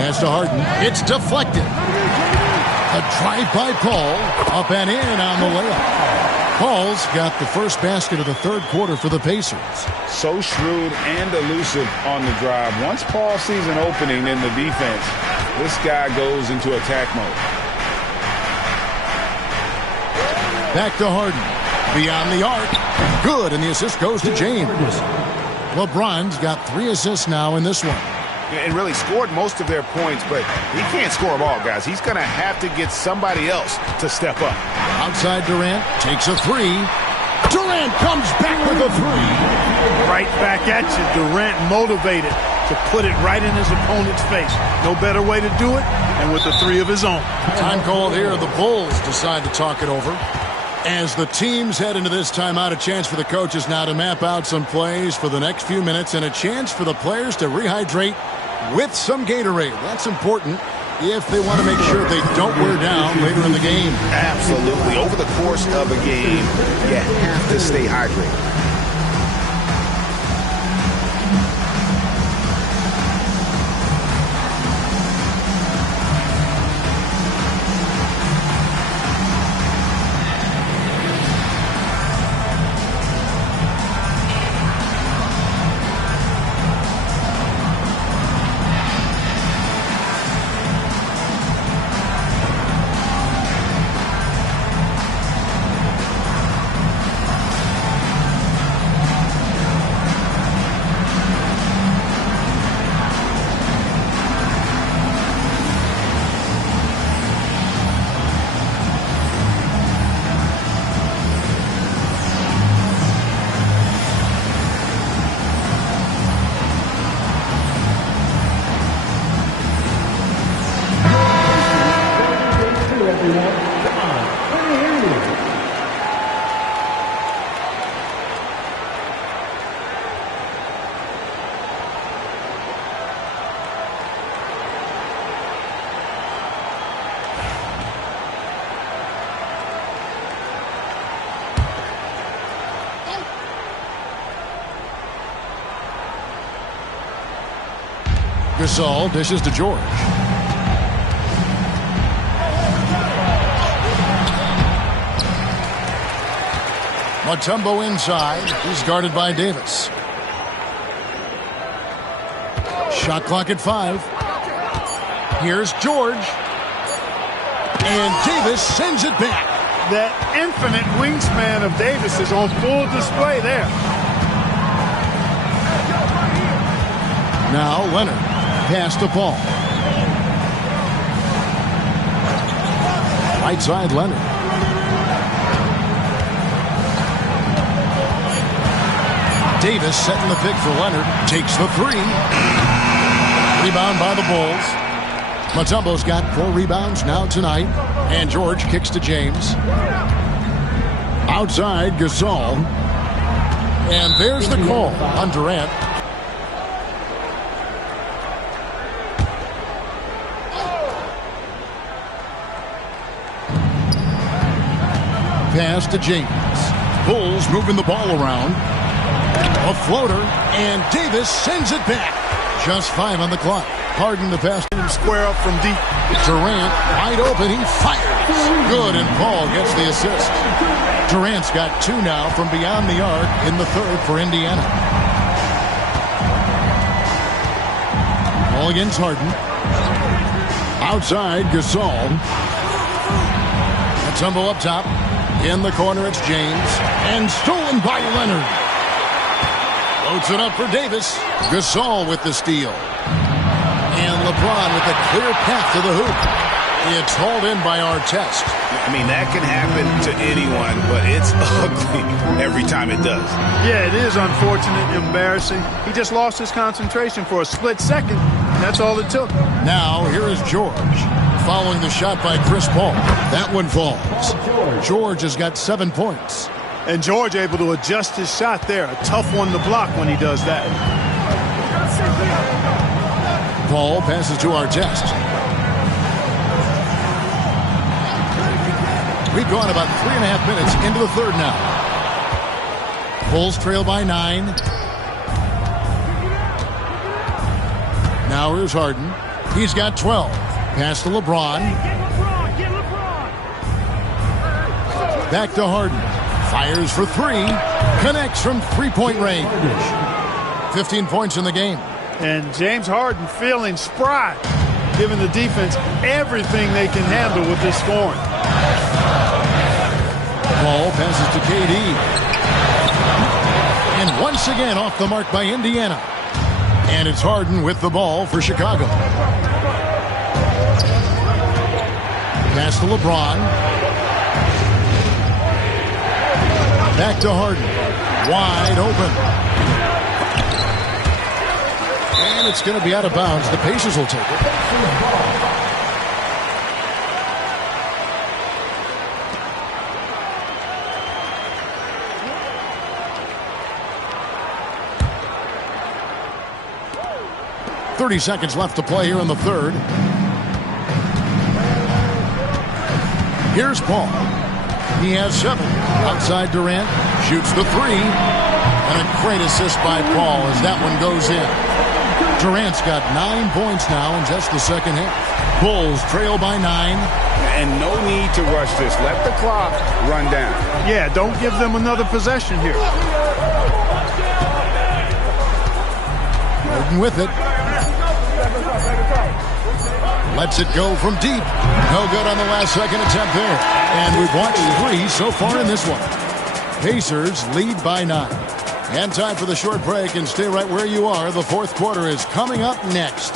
Pass to Harden. It's deflected. A drive by Paul, up and in on the layup. Paul's got the first basket of the third quarter for the Pacers. So shrewd and elusive on the drive. Once Paul sees an opening in the defense, this guy goes into attack mode. Back to Harden. Beyond the arc. Good, and the assist goes to James. LeBron's got 3 assists now in this one. And really scored most of their points, but he can't score them all, guys. He's going to have to get somebody else to step up. Outside Durant takes a 3. Durant comes back with a 3. Right back at you. Durant motivated to put it right in his opponent's face. No better way to do it than with a 3 of his own. Time called here. The Bulls decide to talk it over. As the teams head into this timeout, a chance for the coaches now to map out some plays for the next few minutes and a chance for the players to rehydrate with some Gatorade. That's important if they want to make sure they don't wear down later in the game. Absolutely. Over the course of a game, you have to stay hydrated. Gasol dishes to George. Mutombo inside. He's guarded by Davis. Shot clock at 5. Here's George. And Davis sends it back. That infinite wingspan of Davis is on full display there. Now Leonard. Pass to Paul. Right side Leonard. Davis setting the pick for Leonard. Takes the 3. Rebound by the Bulls. Mutombo's got 4 rebounds now tonight. And George kicks to James. Outside Gasol. And there's the call on Durant. Pass to James. Bulls moving the ball around. A floater, and Davis sends it back. Just 5 on the clock. Harden the pass. Square up from deep. Durant wide open. He fires. Good, and Paul gets the assist. Durant's got 2 now from beyond the arc in the 3rd for Indiana. Ball against Harden. Outside Gasol. Mutombo up top. In the corner, it's James. And stolen by Leonard. Loads it up for Davis. Gasol with the steal. And LeBron with a clear path to the hoop. It's hauled in by Artest. I mean, that can happen to anyone, but it's ugly every time it does. Yeah, it is unfortunate, embarrassing. He just lost his concentration for a split second. That's all it took. Now, here is George. Following the shot by Chris Paul. That one falls. George has got 7 points. And George able to adjust his shot there. A tough one to block when he does that. Paul passes to Artest. We've gone about 3.5 minutes into the 3rd now. Bulls trail by 9. Now here's Harden. He's got 12. Pass to LeBron. Back to Harden. Fires for 3. Connects from 3-point range. 15 points in the game. And James Harden feeling spry, giving the defense everything they can handle with this scoring. Paul passes to KD. And once again off the mark by Indiana. And it's Harden with the ball for Chicago. Pass to LeBron. Back to Harden. Wide open. And it's going to be out of bounds. The Pacers will take it. .30 seconds left to play here in the 3rd. Here's Paul. He has 7. Outside Durant. Shoots the 3. And a great assist by Paul as that one goes in. Durant's got 9 points now in just the 2nd half. Bulls trail by 9. And no need to rush this. Let the clock run down. Yeah, don't give them another possession here. Harden with it. Lets it go from deep. No good on the last second attempt there. And we've watched 3 so far in this one. Pacers lead by 9. And time for the short break, and stay right where you are. The 4th quarter is coming up next.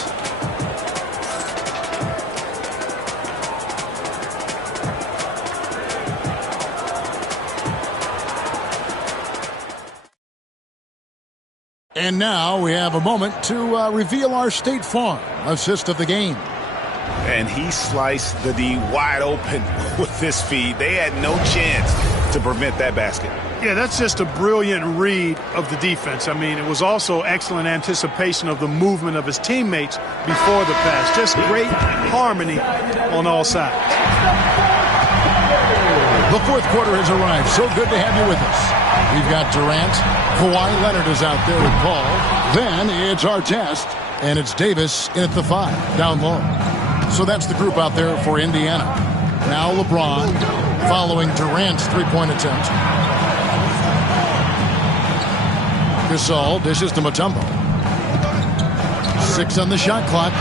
And now we have a moment to reveal our State Farm assist of the game. And he sliced the D wide open with this feed. They had no chance to prevent that basket. Yeah, that's just a brilliant read of the defense. I mean, it was also excellent anticipation of the movement of his teammates before the pass. Just great harmony on all sides. The 4th quarter has arrived. So good to have you with us. We've got Durant. Kawhi Leonard is out there with Paul. Then it's Artest. And it's Davis in at the 5, down low. So that's the group out there for Indiana. Now LeBron following Durant's three-point attempt. Gasol dishes to Mutombo. 6 on the shot clock.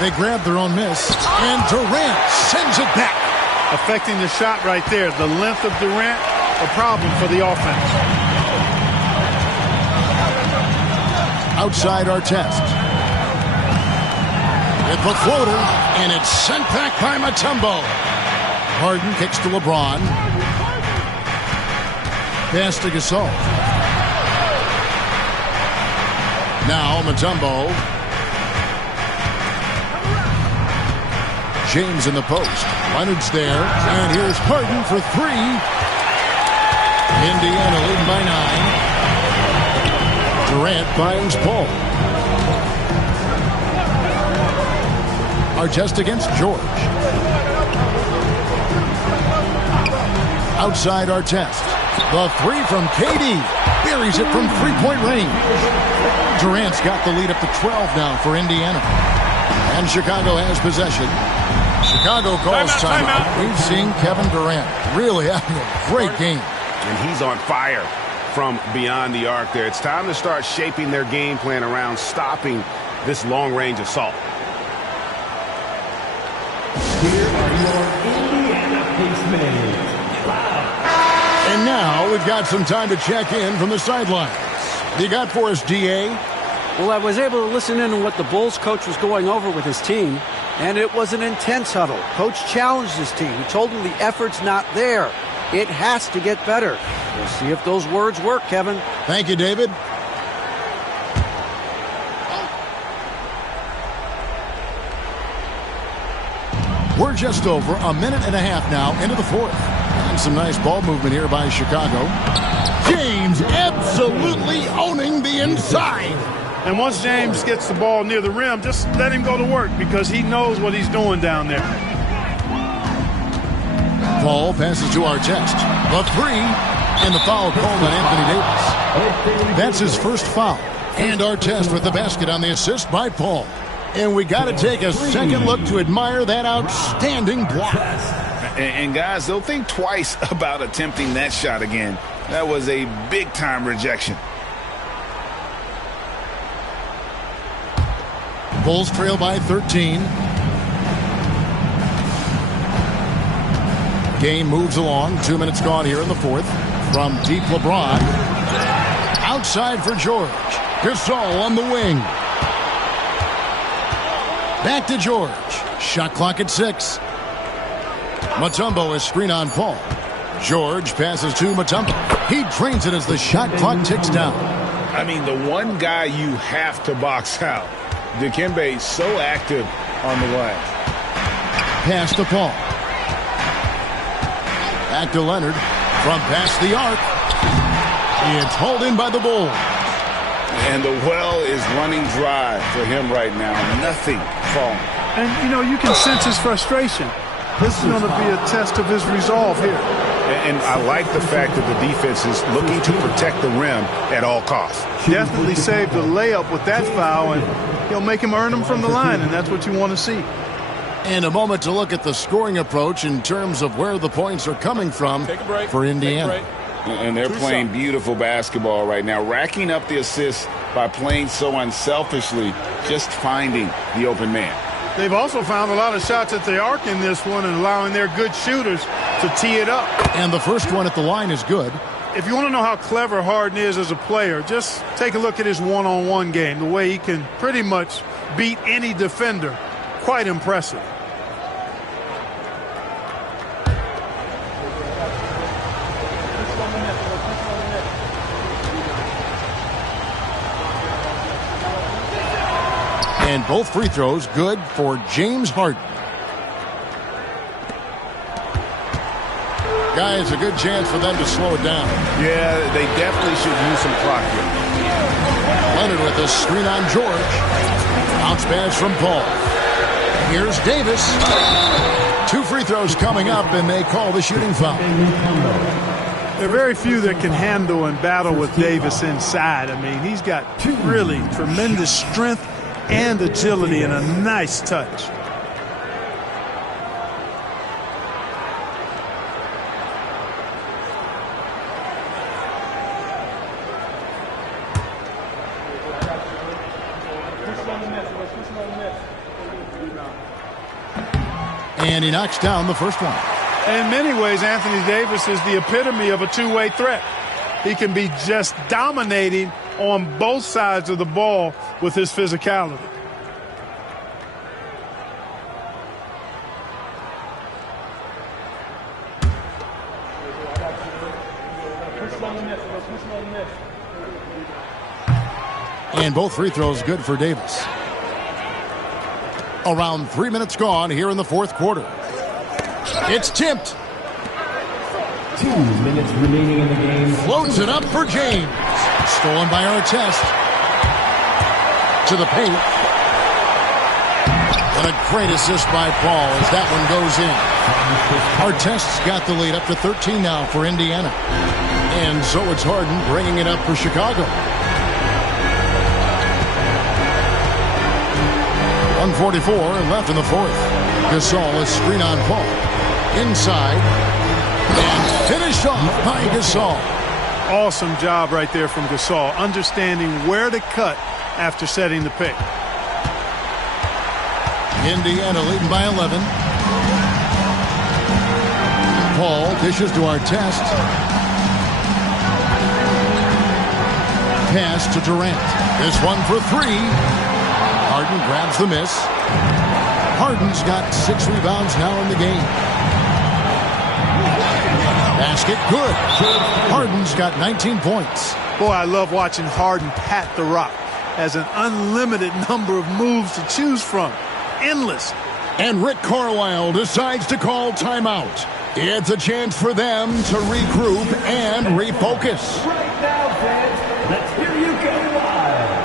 They grab their own miss, and Durant sends it back. Affecting the shot right there. The length of Durant, a problem for the offense. Outside Artest. With the floater, and it's sent back by Mutombo. Harden kicks to LeBron. Pass to Gasol. Now Mutombo. James in the post. Leonard's there, and here's Harden for 3. Indiana leading by 9. Durant finds Paul. Artest against George. Outside Artest. The 3 from KD. Buries it from three-point range. Durant's got the lead up to 12 now for Indiana. And Chicago has possession. Chicago calls timeout. We've seen Kevin Durant really having a great game. And he's on fire from beyond the arc there. It's time to start shaping their game plan around stopping this long-range assault. Here are your Indiana Pacemates. And now we've got some time to check in from the sidelines. You got for us, DA? Well, I was able to listen in on what the Bulls coach was going over with his team, and it was an intense huddle. Coach challenged his team. He told them the effort's not there. It has to get better. We'll see if those words work, Kevin. Thank you, David. We're just over a minute and a half now into the 4th. And some nice ball movement here by Chicago. James absolutely owning the inside. And once James gets the ball near the rim, just let him go to work because he knows what he's doing down there. Paul passes to Artest. The 3, and the foul called on Anthony Davis. That's his first foul. And Artest with the basket on the assist by Paul. And we got to take a second look to admire that outstanding block. And guys, they'll think twice about attempting that shot again. That was a big-time rejection. Bulls trail by 13. Game moves along. 2 minutes gone here in the 4th. From deep LeBron. Outside for George. Gasol on the wing. Back to George. Shot clock at 6. Mutombo is screen on Paul. George passes to Mutombo. He drains it as the shot clock ticks down. I mean, the one guy you have to box out. Dikembe so active on the glass. Pass to Paul. Back to Leonard. From past the arc. It's hauled in by the Bulls. And the well is running dry for him right now. Nothing falling. And, you know, you can sense his frustration. This is going to be a test of his resolve here. And I like the fact that the defense is looking to protect the rim at all costs. Definitely saved the layup with that foul, and he'll make him earn them from the line, and that's what you want to see. And a moment to look at the scoring approach in terms of where the points are coming from for Indiana. And they're playing beautiful basketball right now, racking up the assists by playing so unselfishly, just finding the open man. They've also found a lot of shots at the arc in this one and allowing their good shooters to tee it up. And the first one at the line is good. If you want to know how clever Harden is as a player, just take a look at his one-on-one game, the way he can pretty much beat any defender. Quite impressive. And both free throws good for James Harden. Guys, a good chance for them to slow it down. Yeah, they definitely should use some clock here. Leonard with a screen on George. Bounce pass from Paul. Here's Davis. 2 free throws coming up, and they call the shooting foul. There are very few that can handle and battle with Davis inside. I mean, he's got really tremendous strength and agility and a nice touch. And he knocks down the first one. In many ways, Anthony Davis is the epitome of a two-way threat. He can be just dominating on both sides of the ball with his physicality. And both free throws good for Davis. Around 3 minutes gone here in the fourth quarter. It's tipped. 2 minutes remaining in the game. Floats it up for James. Stolen by Artest. To the paint. And a great assist by Paul as that one goes in. Artest's got the lead up to 13 now for Indiana. And so it's Harden bringing it up for Chicago. 1:44 left in the fourth. Gasol is screen on Paul. Inside. And finished off by Gasol. Awesome job right there from Gasol, understanding where to cut after setting the pick. Indiana leading by 11. Paul dishes to Artest. Pass to Durant. This one for three. Harden grabs the miss. Harden's got 6 rebounds now in the game. Basket good. Harden's got 19 points. Boy, I love watching Harden pat the rock. Has an unlimited number of moves to choose from. Endless. And Rick Carlisle decides to call timeout. It's a chance for them to regroup and refocus. Right now, fans, let's hear you go live.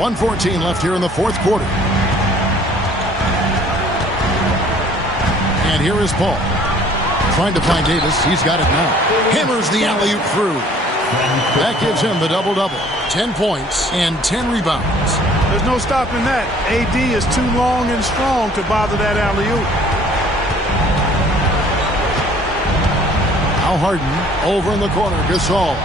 .114 left here in the fourth quarter. And here is Paul. Trying to find Davis. He's got it now. Hammers the alley-oop through. That gives him the double-double. 10 points and 10 rebounds. There's no stopping that. AD is too long and strong to bother that alley-oop. Now Harden over in the corner. Gasol.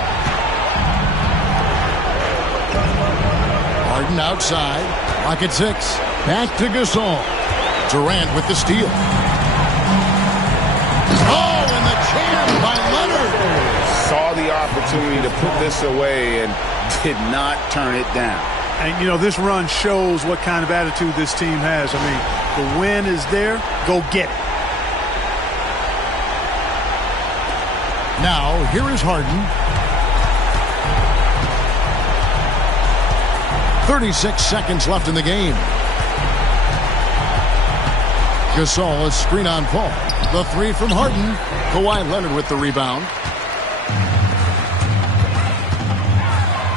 Harden outside. Pocket 6. Back to Gasol. Durant with the steal. Oh, and the jam by Leonard. Saw the opportunity to put this away and did not turn it down. And, you know, this run shows what kind of attitude this team has. I mean, the win is there. Go get it. Now, here is Harden. 36 seconds left in the game. Gasol is screen on Paul. The three from Harden. Kawhi Leonard with the rebound.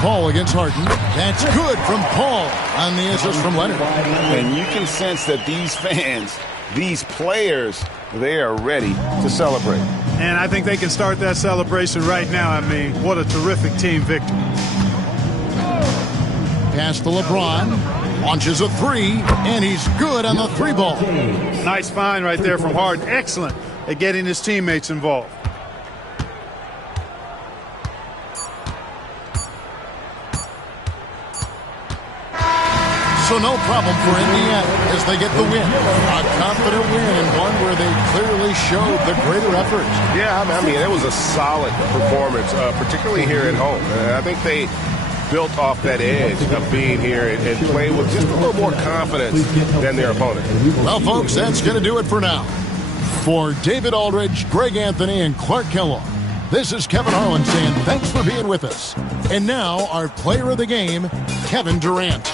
Paul against Harden. That's good from Paul on the assist from Leonard. And you can sense that these fans, these players, they are ready to celebrate. And I think they can start that celebration right now. I mean, what a terrific team victory. Pass to LeBron. Launches a three, and he's good on the three ball. Nice find right there from Harden. Excellent at getting his teammates involved. So no problem for Indiana as they get the win. A confident win and one where they clearly showed the greater effort. Yeah, I mean, it was a solid performance, particularly here at home. I think they built off that edge of being here and played with just a little more confidence than their opponent. Well, folks, that's going to do it for now. For David Aldridge, Greg Anthony, and Clark Kellogg, This is Kevin Harlan saying thanks for being with us. And now, our player of the game, Kevin Durant.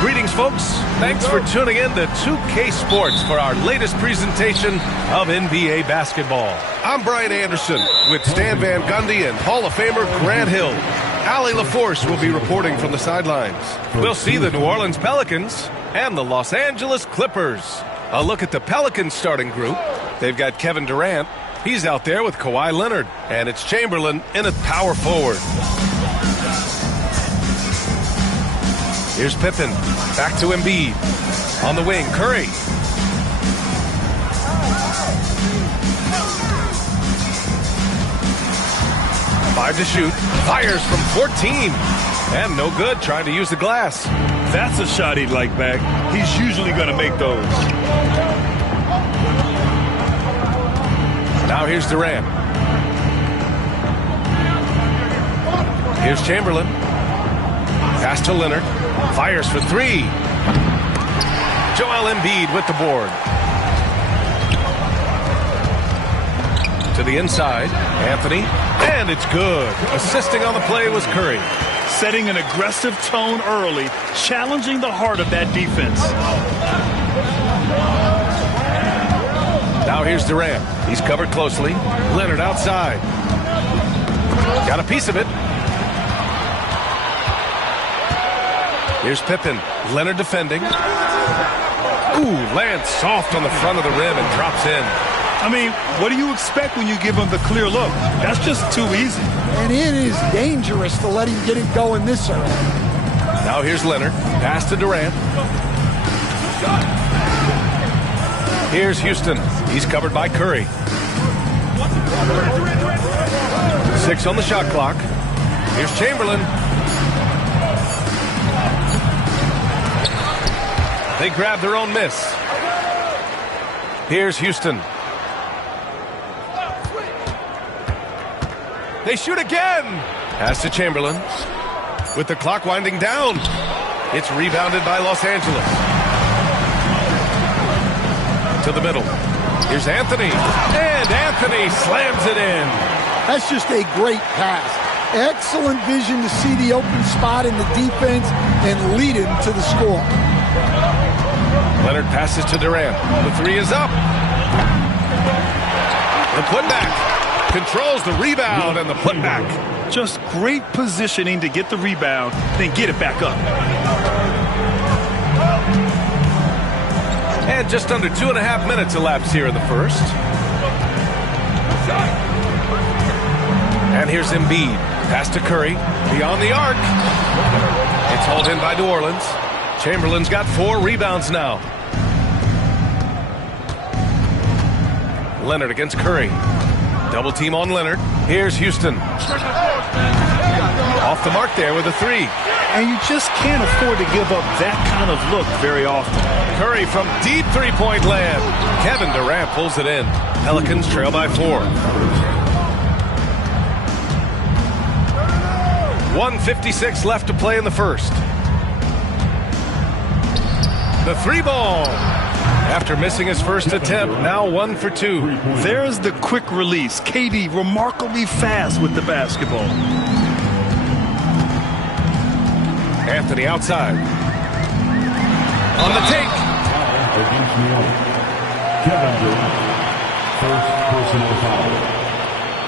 Greetings, folks. Thanks for tuning in to 2K Sports for our latest presentation of NBA basketball. I'm Brian Anderson with Stan Van Gundy and Hall of Famer Grant Hill. Allie LaForce will be reporting from the sidelines. We'll see the New Orleans Pelicans and the Los Angeles Clippers. A look at the Pelicans starting group. They've got Kevin Durant. He's out there with Kawhi Leonard. And it's Chamberlain in at power forward. Here's Pippen. Back to Embiid. On the wing, Curry. Five to shoot. Fires from 14. And no good, trying to use the glass. That's a shot he'd like back. He's usually going to make those. Now here's Durant. Here's Chamberlain. Pass to Leonard. Fires for three. Joel Embiid with the board. To the inside. Anthony. And it's good. Assisting on the play was Curry. Setting an aggressive tone early, challenging the heart of that defense. Now here's Durant. He's covered closely. Leonard outside. Got a piece of it. Here's Pippen. Leonard defending. Ooh, lands soft on the front of the rim and drops in. I mean, what do you expect when you give him the clear look? That's just too easy. And it is dangerous to let him get it going this early. Now here's Leonard. Pass to Durant. Here's Houston. He's covered by Curry. 6 on the shot clock. Here's Chamberlain. They grab their own miss. Here's Houston. They shoot again. Pass to Chamberlain. With the clock winding down. It's rebounded by Los Angeles. To the middle. Here's Anthony. And Anthony slams it in. That's just a great pass. Excellent vision to see the open spot in the defense and lead him to the score. Leonard passes to Durant. The three is up. The putback. Controls the rebound and the putback. Just great positioning to get the rebound, then get it back up. And just under 2.5 minutes elapsed here in the first. And here's Embiid. Pass to Curry. Beyond the arc. It's hauled in by New Orleans. Chamberlain's got 4 rebounds now. Leonard against Curry. Double team on Leonard. Here's Houston. Off the mark there with a 3. And you just can't afford to give up that kind of look very often. Curry from deep three-point land. Kevin Durant pulls it in. Pelicans trail by 4. 1:56 left to play in the first. The 3 ball. After missing his first attempt, now 1 for 2. There's the quick release. KD remarkably fast with the basketball. Anthony outside. On the take. Against New York. Kevin Durant. First personal foul.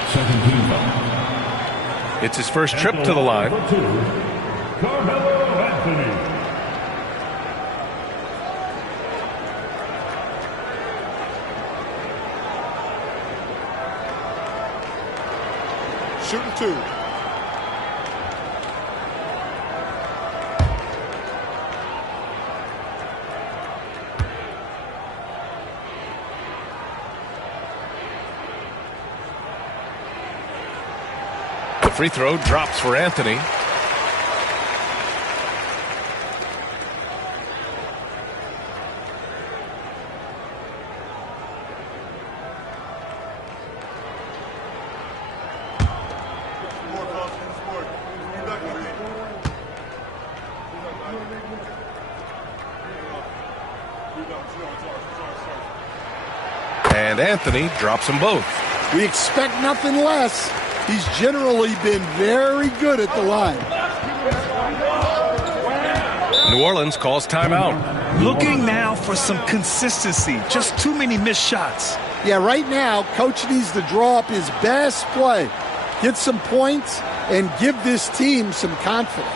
Second team foul. It's his first trip to the line. Carmelo Anthony. Shooting 2. The free throw drops for Anthony. And Anthony drops them both. We expect nothing less. He's generally been very good at the line. New Orleans calls timeout. Looking now for some consistency. Just too many missed shots. Yeah, right now, Coach needs to draw up his best play, get some points, and give this team some confidence.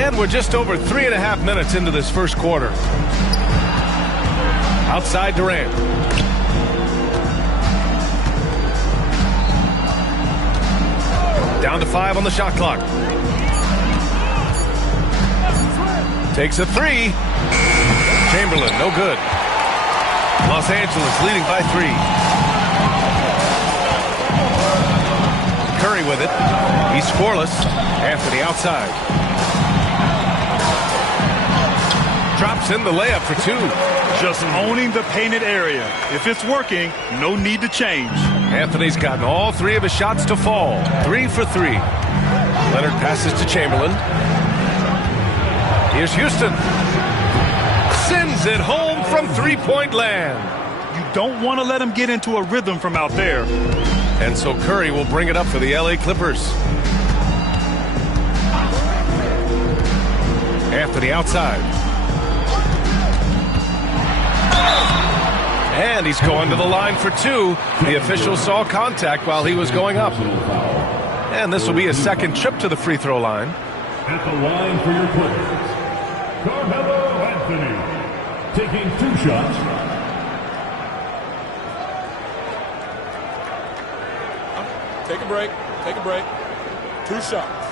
And we're just over 3.5 minutes into this first quarter. Outside Durant. Down to 5 on the shot clock. Takes a 3. Chamberlain, no good. Los Angeles leading by 3. Curry with it. He's scoreless. Anthony outside. Drops in the layup for 2. Just owning the painted area. If it's working, no need to change. Anthony's gotten all 3 of his shots to fall. 3 for 3. Leonard passes to Chamberlain. Here's Houston. Sends it home from three-point land. You don't want to let him get into a rhythm from out there. And so Curry will bring it up for the LA Clippers. Anthony outside. And he's going to the line for 2. The official saw contact while he was going up. And this will be his second trip to the free throw line. At the line for your Clippers, Carmelo Anthony, taking 2 shots. Take a break. Take a break. 2 shots.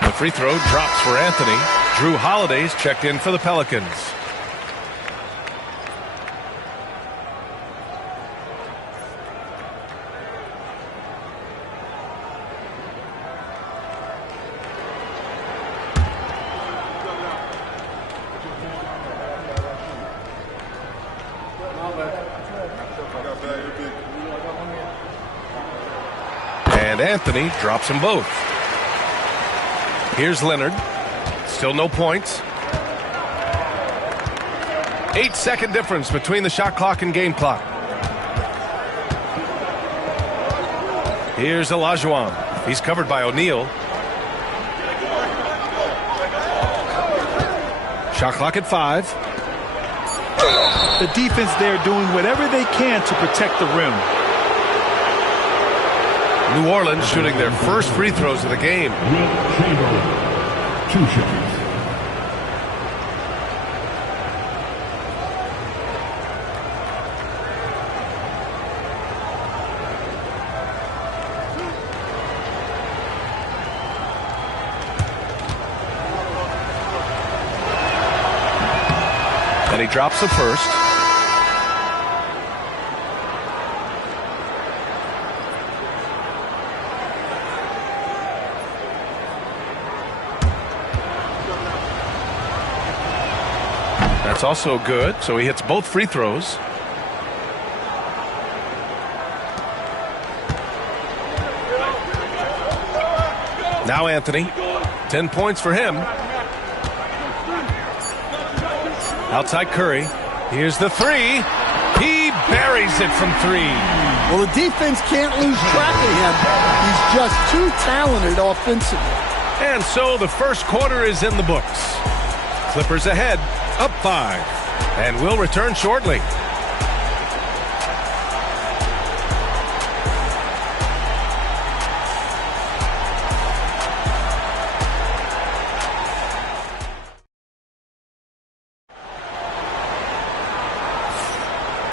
The free throw drops for Anthony. Drew Holiday's checked in for the Pelicans. And Anthony drops them both. Here's Leonard. Still no points. 8-second difference between the shot clock and game clock. Here's Olajuwon. He's covered by O'Neal. Shot clock at 5. The defense there doing whatever they can to protect the rim. New Orleans shooting their first free throws of the game. Two shots. And he drops the first. That's also good, so he hits both free throws. Now Anthony, 10 points for him. Outside Curry. Here's the three. He buries it from 3. Well, the defense can't lose track of him. He's just too talented offensively. And so the first quarter is in the books. Clippers ahead, up 5. And we'll return shortly.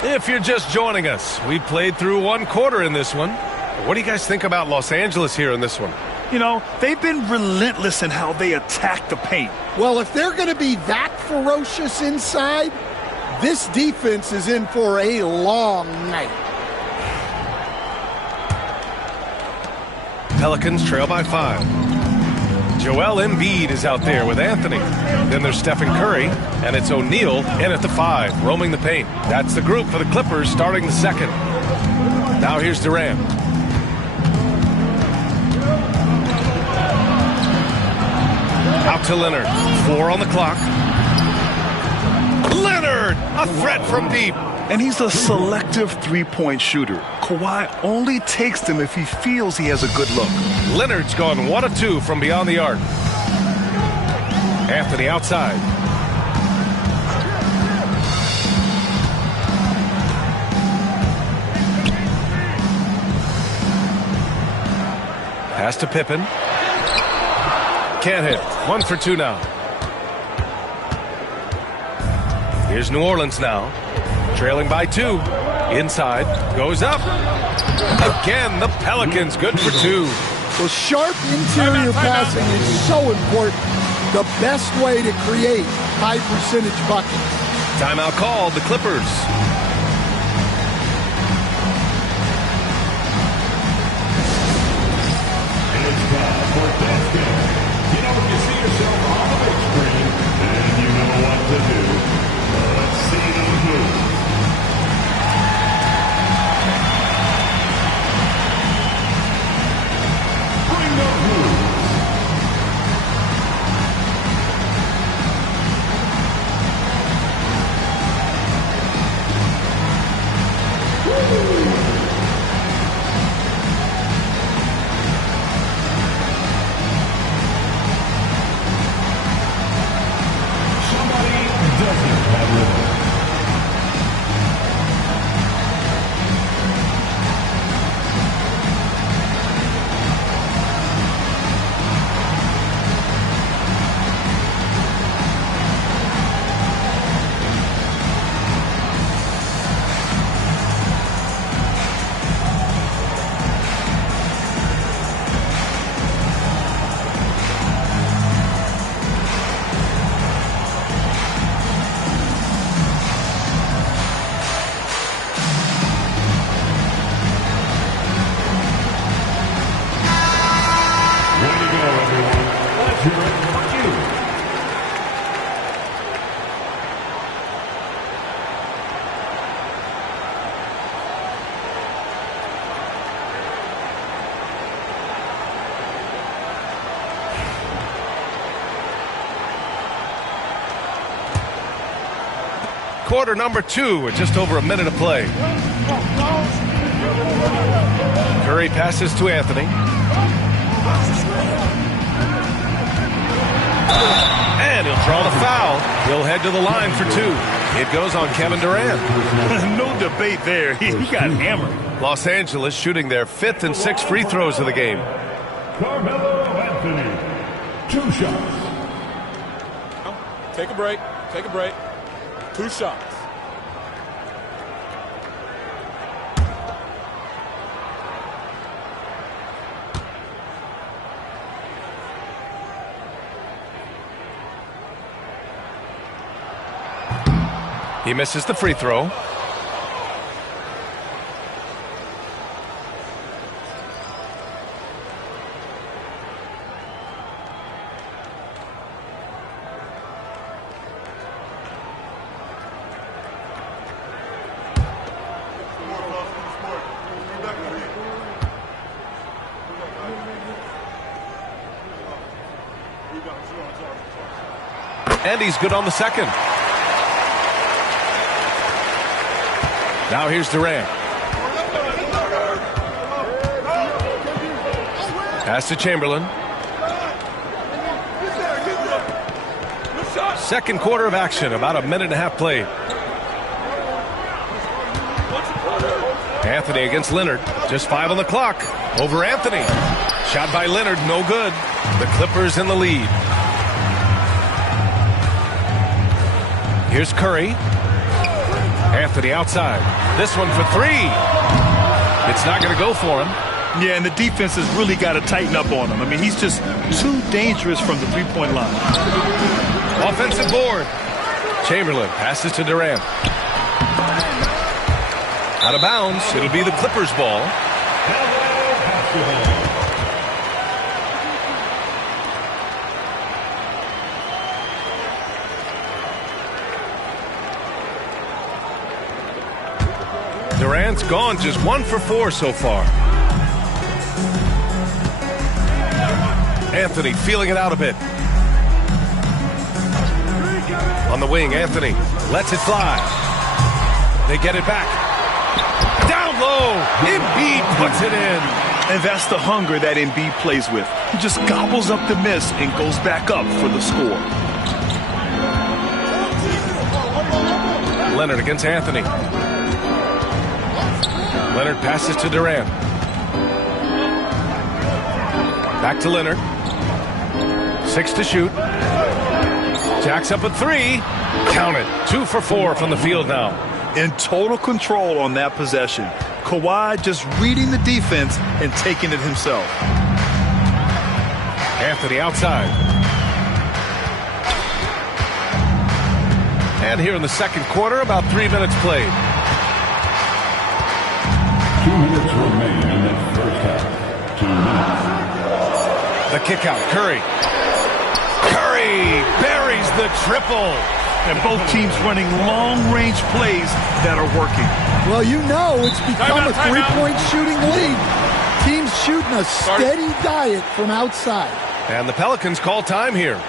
If you're just joining us, we played through one quarter in this one. What do you guys think about Los Angeles here in this one? You know, they've been relentless in how they attack the paint. Well, if they're going to be that ferocious inside, this defense is in for a long night. Pelicans trail by 5. Joel Embiid is out there with Anthony. Then there's Stephen Curry, and it's O'Neal in at the 5, roaming the paint. That's the group for the Clippers starting the second. Now here's Durant. Out to Leonard. 4 on the clock. Leonard! A threat from deep. And he's a selective three-point shooter. Kawhi only takes them if he feels he has a good look. Leonard's gone 1 of 2 from beyond the arc. Anthony outside. Pass to Pippen. Can't hit. 1 for 2 now. Here's New Orleans now. Trailing by 2. Inside. Goes up. Again, the Pelicans good for 2. Well, sharp interior passing is so important. The best way to create high percentage buckets. Timeout called, the Clippers. It's time for basket. You know, when you see yourself on the big screen, and you know what to do. Let's see those moves. Bring those moves. Quarter number 2 with just over a minute of play. Curry passes to Anthony. And he'll draw the foul. He'll head to the line for 2. It goes on Kevin Durant. No debate there. He got hammered. Los Angeles shooting their 5th and 6th free throws of the game. Carmelo Anthony, 2 shots. Take a break. Take a break. 2 shots. He misses the free throw. And he's good on the second. Now here's Durant. Pass to Chamberlain. Second quarter of action, about a minute and a half played. Anthony against Leonard. Just 5 on the clock. Over Anthony. Shot by Leonard, no good. The Clippers in the lead. Here's Curry. Anthony outside. This one for 3. It's not going to go for him. Yeah, and the defense has really got to tighten up on him. I mean, he's just too dangerous from the three-point line. Offensive board. Chamberlain passes to Durant. Out of bounds. It'll be the Clippers' ball. Durant's gone just 1 for 4 so far. Anthony feeling it out a bit. On the wing, Anthony lets it fly. They get it back. Down low. Embiid puts it in. And that's the hunger that Embiid plays with. He just gobbles up the miss and goes back up for the score. Leonard against Anthony. Leonard passes to Durant. Back to Leonard. 6 to shoot. Jacks up at 3. Count it. 2 for 4 from the field now. In total control on that possession. Kawhi just reading the defense and taking it himself. Anthony outside. And here in the second quarter, about 3 minutes played. 2 minutes remain in the first half. 2 minutes. The kick out. Curry. Curry buries the triple. And both teams running long-range plays that are working. Well, you know it's become a three-point shooting league. Teams shooting a steady diet from outside. And the Pelicans call time here.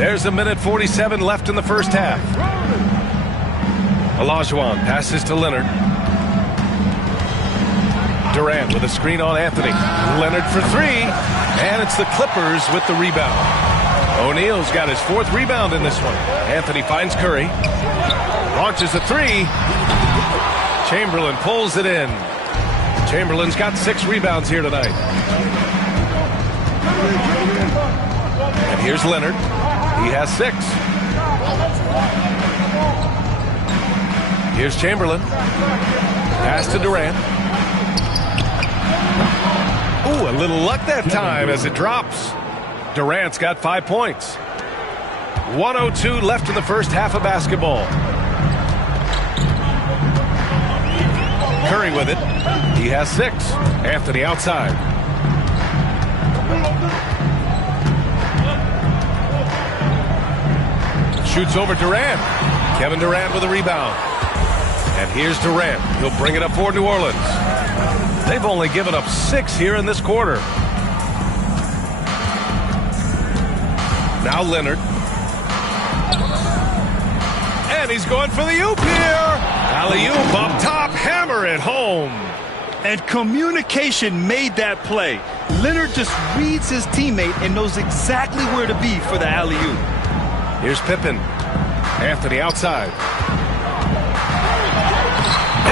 There's a minute 47 left in the first half. Olajuwon passes to Leonard. Durant with a screen on Anthony. Leonard for three, and it's the Clippers with the rebound. O'Neal's got his 4th rebound in this one. Anthony finds Curry. Launches a three. Chamberlain pulls it in. Chamberlain's got 6 rebounds here tonight. And here's Leonard. He has 6. Here's Chamberlain. Pass to Durant. Ooh, a little luck that time as it drops. Durant's got 5 points. 1:02 left in the first half of basketball. Curry with it. He has 6. Anthony outside. Shoots over Durant. Kevin Durant with a rebound. And here's Durant. He'll bring it up for New Orleans. They've only given up 6 here in this quarter. Now Leonard. And he's going for the oop here. Alley-oop up top. Hammer it home. And communication made that play. Leonard just reads his teammate and knows exactly where to be for the alley-oop. Here's Pippen. Anthony outside.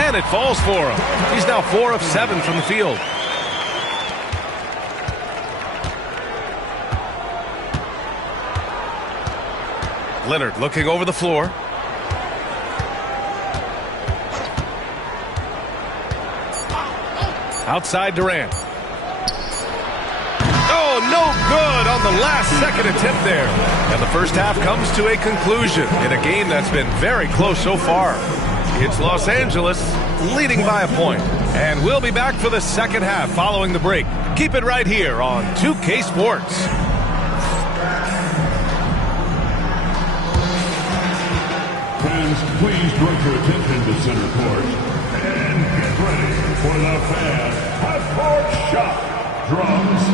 And it falls for him. He's now 4 of 7 from the field. Leonard looking over the floor. Outside Durant. Oh, no good on the last second attempt there. And the first half comes to a conclusion in a game that's been very close so far. It's Los Angeles leading by a point. And we'll be back for the second half following the break. Keep it right here on 2K Sports. Fans, please direct your attention to center court. And get ready for the fan half-court shot. Drums.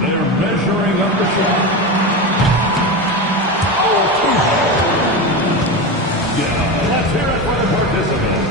They're measuring up the shot. Yeah, let's hear it for the participants.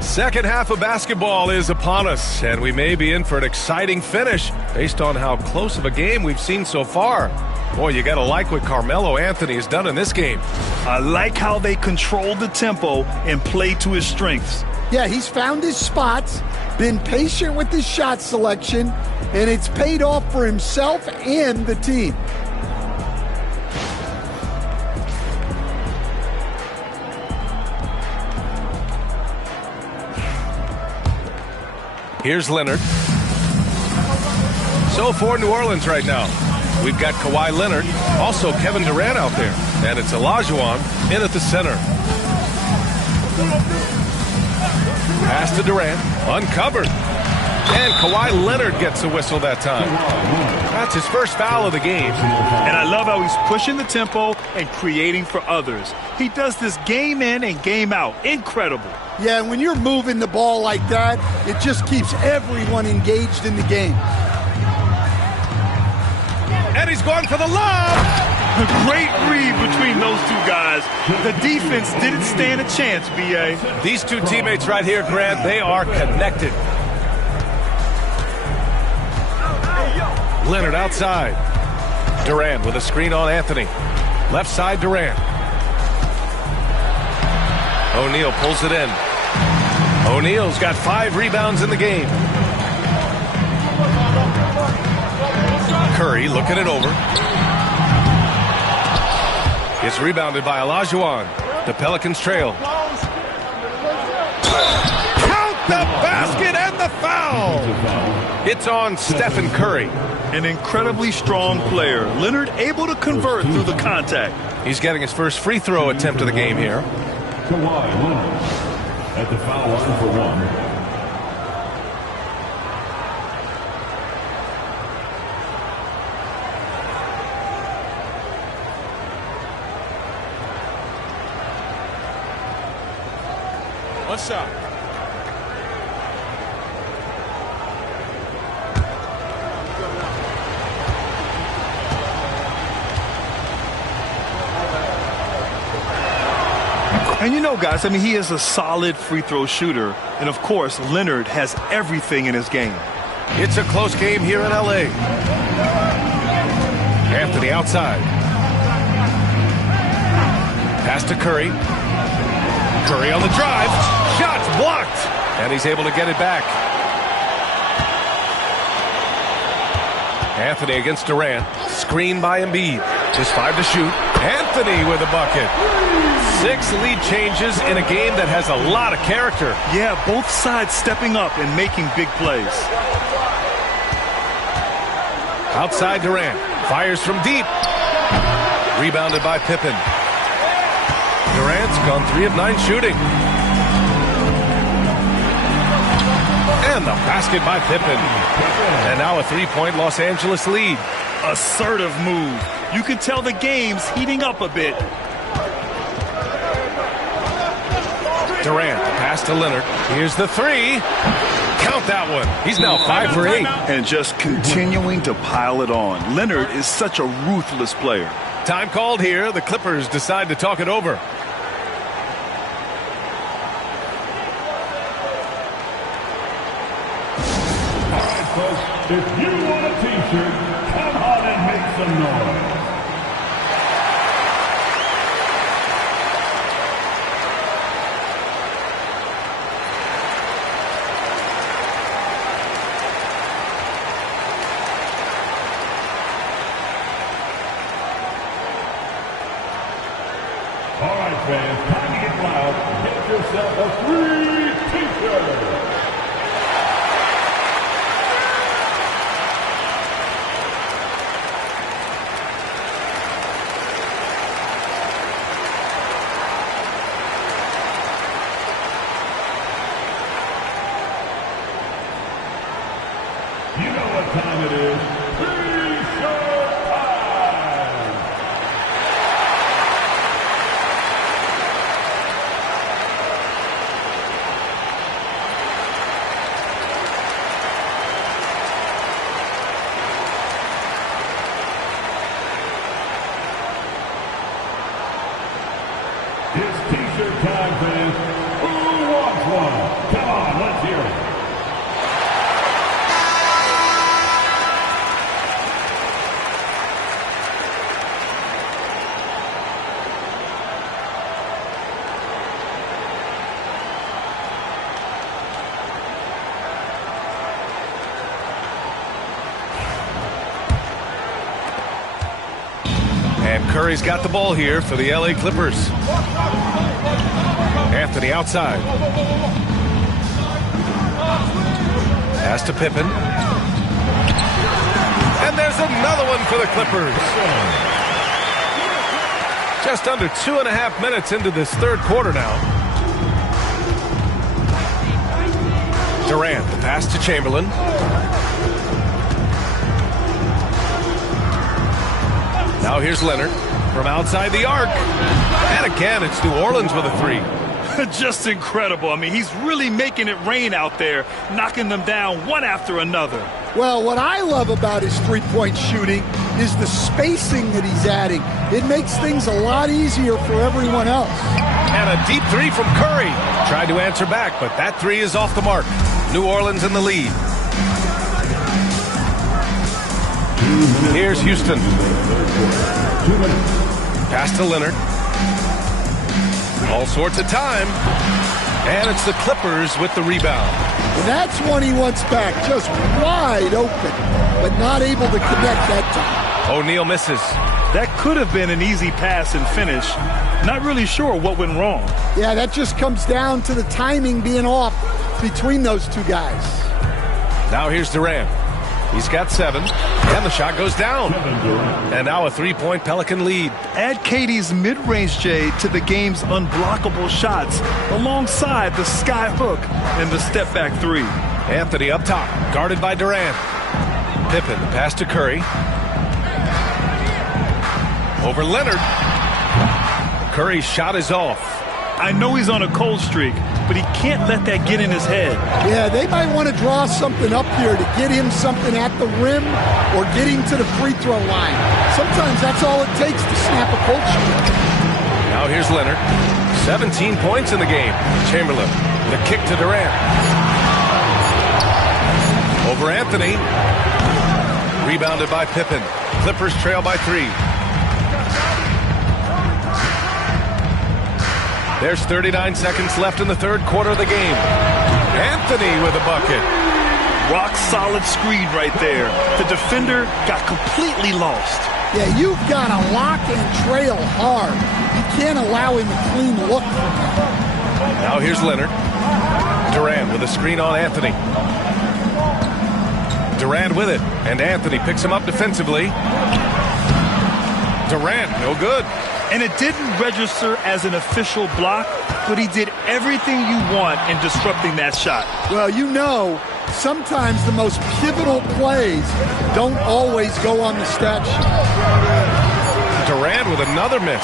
Second half of basketball is upon us, and we may be in for an exciting finish based on how close of a game we've seen so far. Boy, you got to like what Carmelo Anthony has done in this game. I like how they control the tempo and play to his strengths. Yeah, he's found his spots, been patient with his shot selection, and it's paid off for himself and the team. Here's Leonard. So for New Orleans right now, we've got Kawhi Leonard, also Kevin Durant out there, and it's Olajuwon in at the center. Pass to Durant, uncovered. And Kawhi Leonard gets a whistle that time. That's his first foul of the game. And I love how he's pushing the tempo and creating for others. He does this game in and game out. Incredible. Yeah, and when you're moving the ball like that, it just keeps everyone engaged in the game. And he's going for the lob. A great read between those two guys. The defense didn't stand a chance, B.A. These two teammates right here, Grant, they are connected. Leonard outside. Durant with a screen on Anthony. Left side, Durant. O'Neal pulls it in. O'Neal's got 5 rebounds in the game. Curry looking it over. It's rebounded by Olajuwon. The Pelicans trail. Count the basket and the foul. It's on Stephen Curry. An incredibly strong player. Leonard able to convert through the contact. He's getting his first free throw attempt of the game here. Kawhi Leonard at the foul line for 1. One shot. And you know, guys, I mean, he is a solid free throw shooter. And, of course, Leonard has everything in his game. It's a close game here in L.A. Anthony outside. Pass to Curry. Curry on the drive. Shots blocked. And he's able to get it back. Anthony against Durant. Screen by Embiid. Just 5 to shoot. Anthony with a bucket. 6 lead changes in a game that has a lot of character. Yeah, both sides stepping up and making big plays. Outside Durant. Fires from deep. Rebounded by Pippen. Durant's gone 3 of 9 shooting. And the basket by Pippen. And now a 3-point Los Angeles lead. Assertive move. You can tell the game's heating up a bit. Durant, pass to Leonard. Here's the 3. Count that one. He's now 5 for 8. And just continuing to pile it on. Leonard is such a ruthless player. Time called here. The Clippers decide to talk it over. All right, folks, if you want a T-shirt, come on and make some noise. All right, fans, time to get loud. Get yourself a free T-shirt. You know what time it is. T-shirt time! It's T-shirt time, fans. Who wants one? Come on, let's hear it. And Curry's got the ball here for the LA Clippers. Anthony outside. Pass to Pippen. And there's another one for the Clippers. Just under 2.5 minutes into this third quarter now. Durant, the pass to Chamberlain. Now here's Leonard from outside the arc. And again, it's New Orleans with a 3. Just incredible. I mean, he's really making it rain out there, knocking them down one after another. Well, what I love about his three-point shooting is the spacing that he's adding. It makes things a lot easier for everyone else. And a deep 3 from Curry. Tried to answer back, but that 3 is off the mark. New Orleans in the lead. Here's Houston. Pass to Leonard. All sorts of time. And it's the Clippers with the rebound. And that's one he wants back, just wide open, but not able to connect that time. O'Neal misses. That could have been an easy pass and finish. Not really sure what went wrong. Yeah, that just comes down to the timing being off between those two guys. Now here's Durant. He's got 7, and the shot goes down. And now a 3-point Pelican lead. Add KD's mid-range J to the game's unblockable shots alongside the sky hook and the step-back 3. Anthony up top, guarded by Durant. Pippen, pass to Curry. Over Leonard. Curry's shot is off. I know he's on a cold streak, but he can't let that get in his head. Yeah, they might want to draw something up here to get him something at the rim or get him to the free throw line. Sometimes that's all it takes to snap a cold streak. Now here's Leonard. 17 points in the game. Chamberlain, the kick to Durant. Over Anthony. Rebounded by Pippen. Clippers trail by 3. There's 39 seconds left in the third quarter of the game. Anthony with a bucket. Rock solid screen right there. The defender got completely lost. Yeah, you've got to lock and trail hard. You can't allow him a clean look from that. Now here's Leonard. Durant with a screen on Anthony. Durant with it, and Anthony picks him up defensively. Durant, no good. And it didn't register as an official block, but he did everything you want in disrupting that shot. Well, you know, sometimes the most pivotal plays don't always go on the stat sheet. Durant with another miss.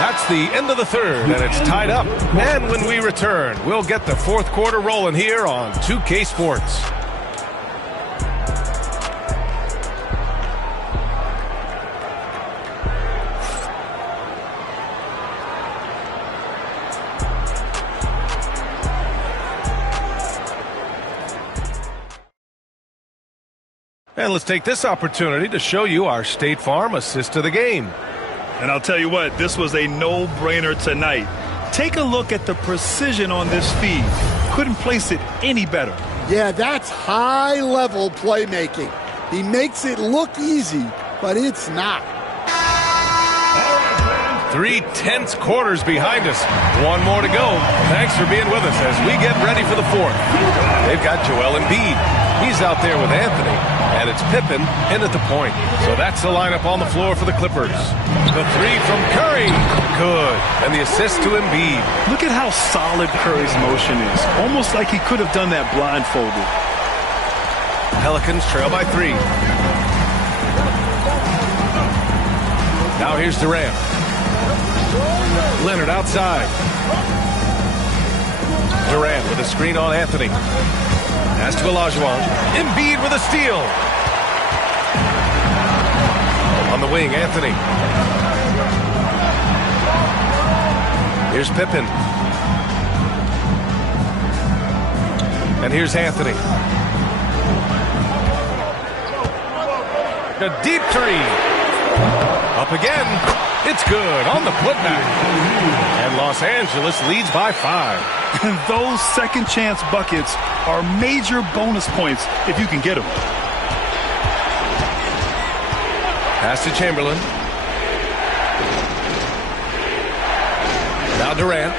That's the end of the third, and it's tied up. And when we return, we'll get the fourth quarter rolling here on 2K Sports. And let's take this opportunity to show you our State Farm assist to the game. And I'll tell you what, this was a no-brainer tonight. Take a look at the precision on this feed. Couldn't place it any better. Yeah, that's high-level playmaking. He makes it look easy, but it's not. 3 tense quarters behind us. One more to go. Thanks for being with us as we get ready for the fourth. They've got Joel Embiid. He's out there with Anthony, and it's Pippen in at the point. So that's the lineup on the floor for the Clippers. The 3 from Curry, good, and the assist to Embiid. Look at how solid Curry's motion is, almost like he could have done that blindfolded. Pelicans trail by 3. Now here's Durant. Leonard outside. Durant with a screen on Anthony. Pass to Olajuwon. Embiid with a steal. On the wing, Anthony. Here's Pippen. And here's Anthony. A deep 3. Up again. It's good on the putback. And Los Angeles leads by 5. And those second chance buckets are major bonus points if you can get them. Pass to Chamberlain. Now Durant.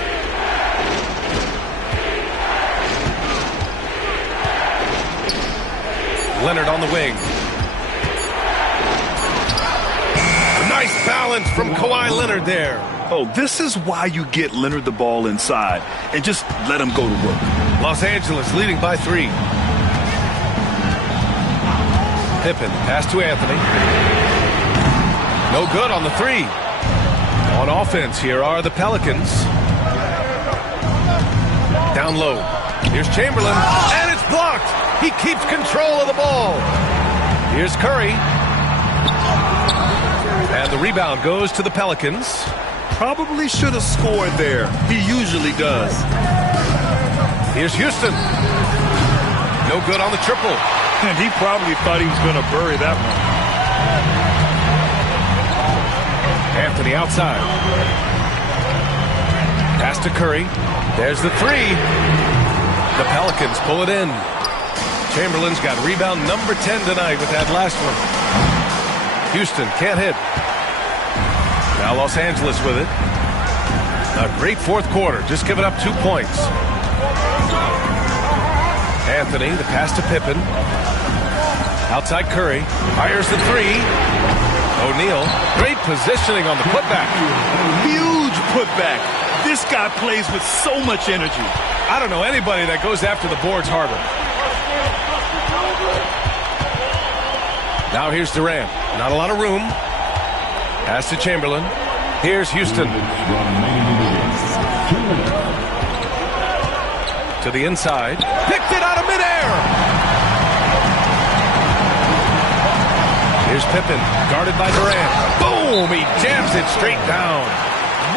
Leonard on the wing. Nice balance from Kawhi Leonard there. Oh, this is why you get Leonard the ball inside and just let him go to work. Los Angeles leading by 3. Pippen, pass to Anthony. No good on the 3. On offense, here are the Pelicans. Down low. Here's Chamberlain, and it's blocked. He keeps control of the ball. Here's Curry. And the rebound goes to the Pelicans. Probably should have scored there. He usually does. Here's Houston. No good on the triple. And he probably thought he was going to bury that one. Anthony outside. Pass to Curry. There's the three. The Pelicans pull it in. Chamberlain's got rebound number 10 tonight with that last one. Houston can't hit. Now Los Angeles with it. A great fourth quarter, just giving up 2 points. Anthony, the pass to Pippen. Outside Curry, fires the three. O'Neal, great positioning on the putback. Huge putback. This guy plays with so much energy. I don't know anybody that goes after the boards harder. Now here's Durant. Not a lot of room. Pass to Chamberlain. Here's Houston. To the inside. Picked it out of midair. Here's Pippen. Guarded by Durant. Boom! He jams it straight down.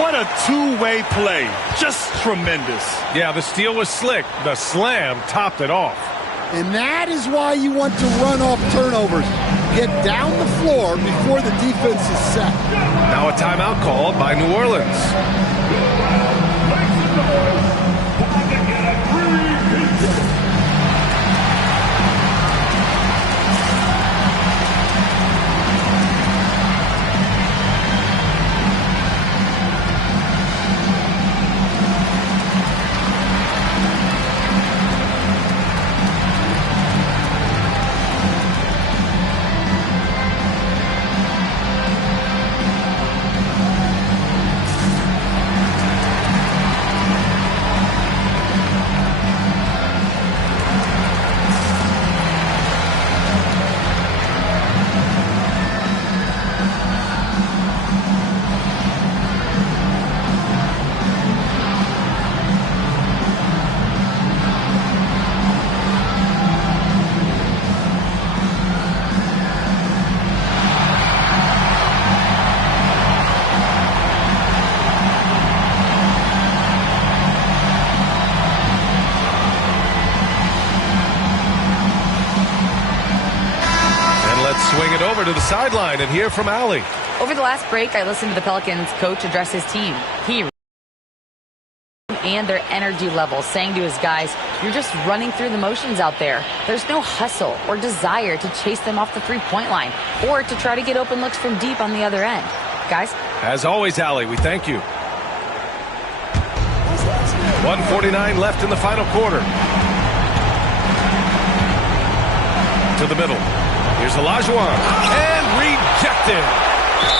What a two-way play. Just tremendous. Yeah, the steal was slick. The slam topped it off. And that is why you want to run off turnovers. Get down the floor before the defense is set. Now a timeout called by New Orleans. Swing it over to the sideline and hear from Allie. Over the last break, I listened to the Pelicans coach address his team. He and their energy level, saying to his guys, you're just running through the motions out there. There's no hustle or desire to chase them off the three-point line or to try to get open looks from deep on the other end. Guys? As always, Allie, we thank you. 1:49 left in the final quarter. To the middle. Here's Olajuwon, and rejected.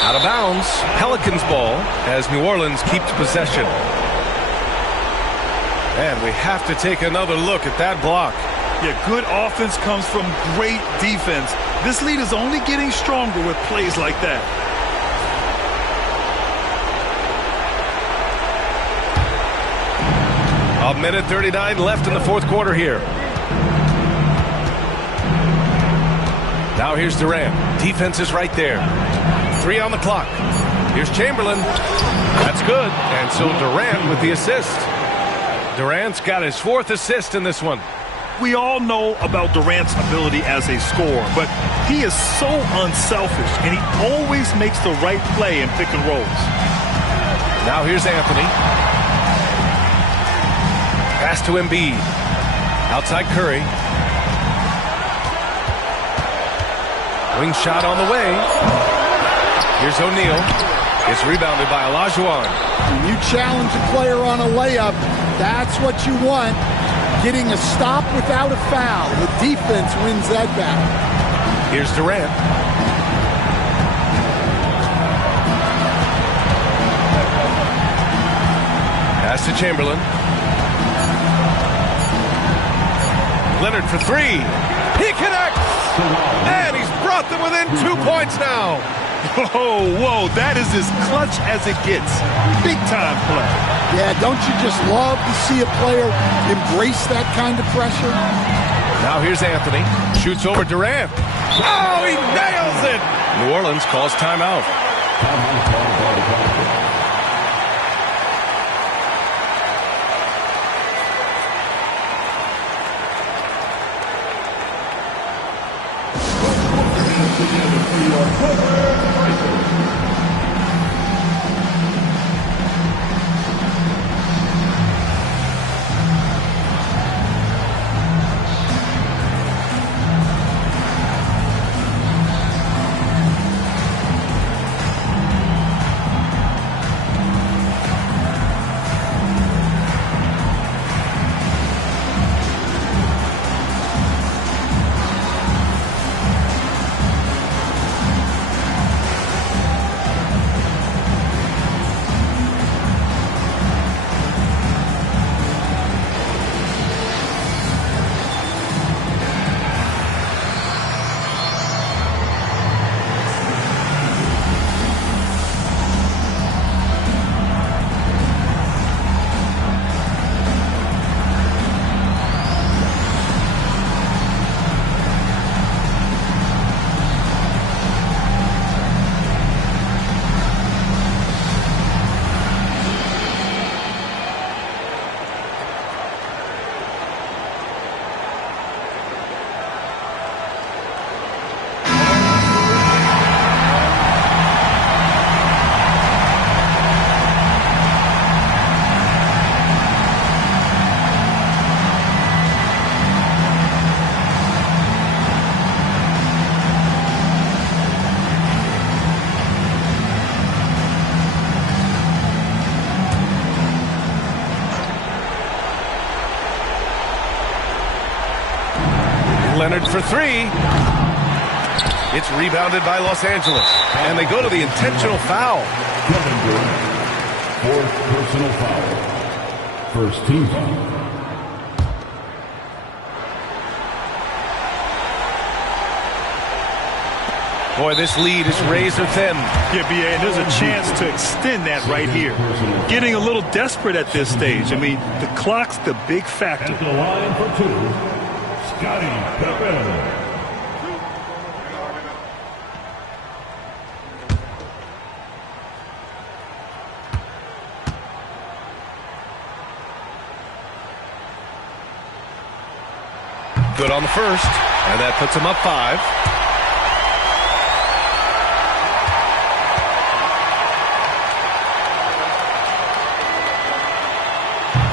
Out of bounds, Pelicans ball as New Orleans keeps possession. And we have to take another look at that block. Yeah, good offense comes from great defense. This lead is only getting stronger with plays like that. A minute 39 left in the fourth quarter here. Now here's Durant. Defense is right there. 3 on the clock. Here's Chamberlain. That's good. And so Durant with the assist. Durant's got his 4th assist in this one. We all know about Durant's ability as a scorer, but he is so unselfish, and he always makes the right play in pick and rolls. Now here's Anthony. Pass to Embiid. Outside Curry. Wing shot on the way. Here's O'Neal. It's rebounded by Olajuwon. When you challenge a player on a layup, that's what you want. Getting a stop without a foul. The defense wins that battle. Here's Durant. Pass to Chamberlain. Leonard for 3. He connects! And he's brought them within 2 points now. Whoa, that is as clutch as it gets. Big time play. Yeah, don't you just love to see a player embrace that kind of pressure? Now here's Anthony. Shoots over Durant. Oh, he nails it! New Orleans calls timeout. Durant for three. It's rebounded by Los Angeles. And they go to the intentional foul. Kevin Durant, fourth personal foul. First team foul. Boy, this lead is razor thin. Yeah, B.A., and there's a chance to extend that right here. Getting a little desperate at this stage. I mean, the clock's the big factor. At the line for two, Scottie Pippen. Good on the first, and that puts him up 5.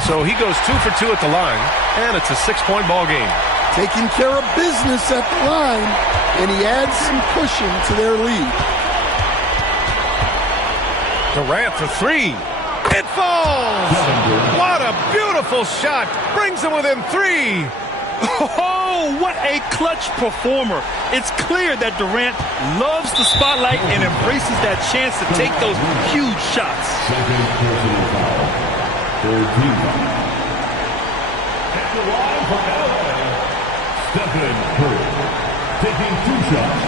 So he goes 2 for 2 at the line, and it's a 6-point ball game. Taking care of business at the line, and he adds some cushion to their lead. Durant for 3. It falls! What a beautiful shot! Brings him within 3. Oh, what a clutch performer. It's clear that Durant loves the spotlight and embraces that chance to take those huge shots. Second personal foul. Third team foul. At the line for LA, Stephen Curry, taking 2 shots.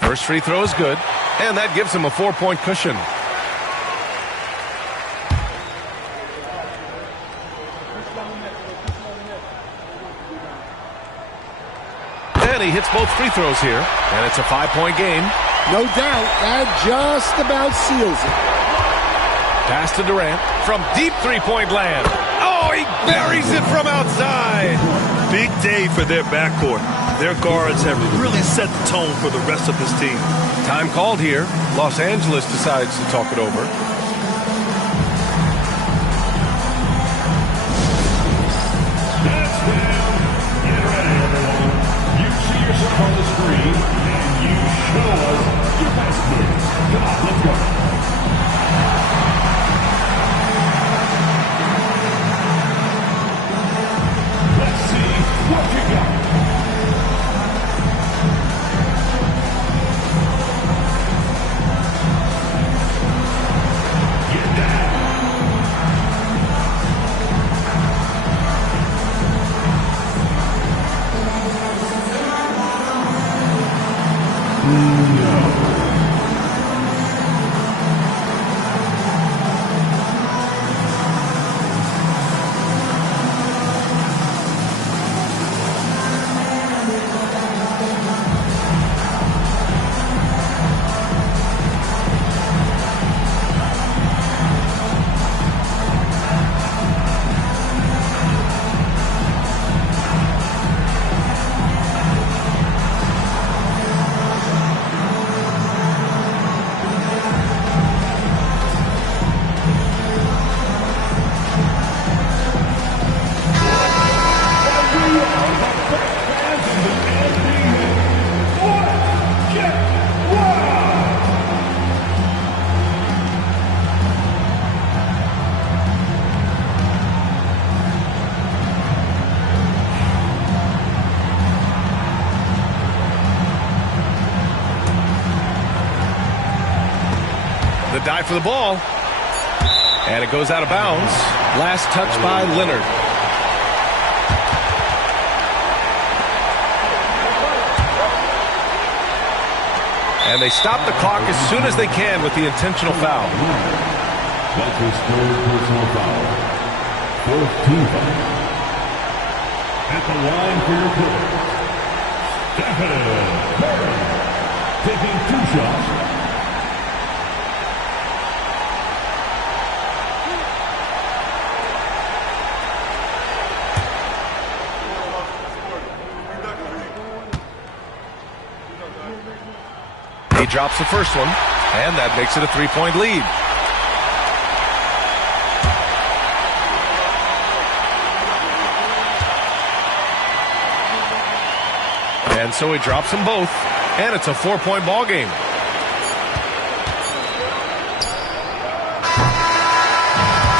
First free throw is good, and that gives him a 4-point cushion. And he hits both free throws here, and it's a 5-point game. No doubt, that just about seals it. Pass to Durant from deep three-point land. Oh, he buries it from outside. Big day for their backcourt. Their guards have really set the tone for the rest of this team. Time called here. Los Angeles decides to talk it over. That's down. Get ready, everyone. You see yourself on the screen, and you show us your best move. Come on, let's go. Let's see what you got. The dive for the ball. And it goes out of bounds. Last touch by Leonard. And they stop the clock as soon as they can with the intentional foul. That's his third personal foul. Fourth team foul. At the line for your Clippers, Stephen Curry, taking 2 shots. He drops the first one, and that makes it a 3-point lead. And so he drops them both, and it's a 4-point ball game.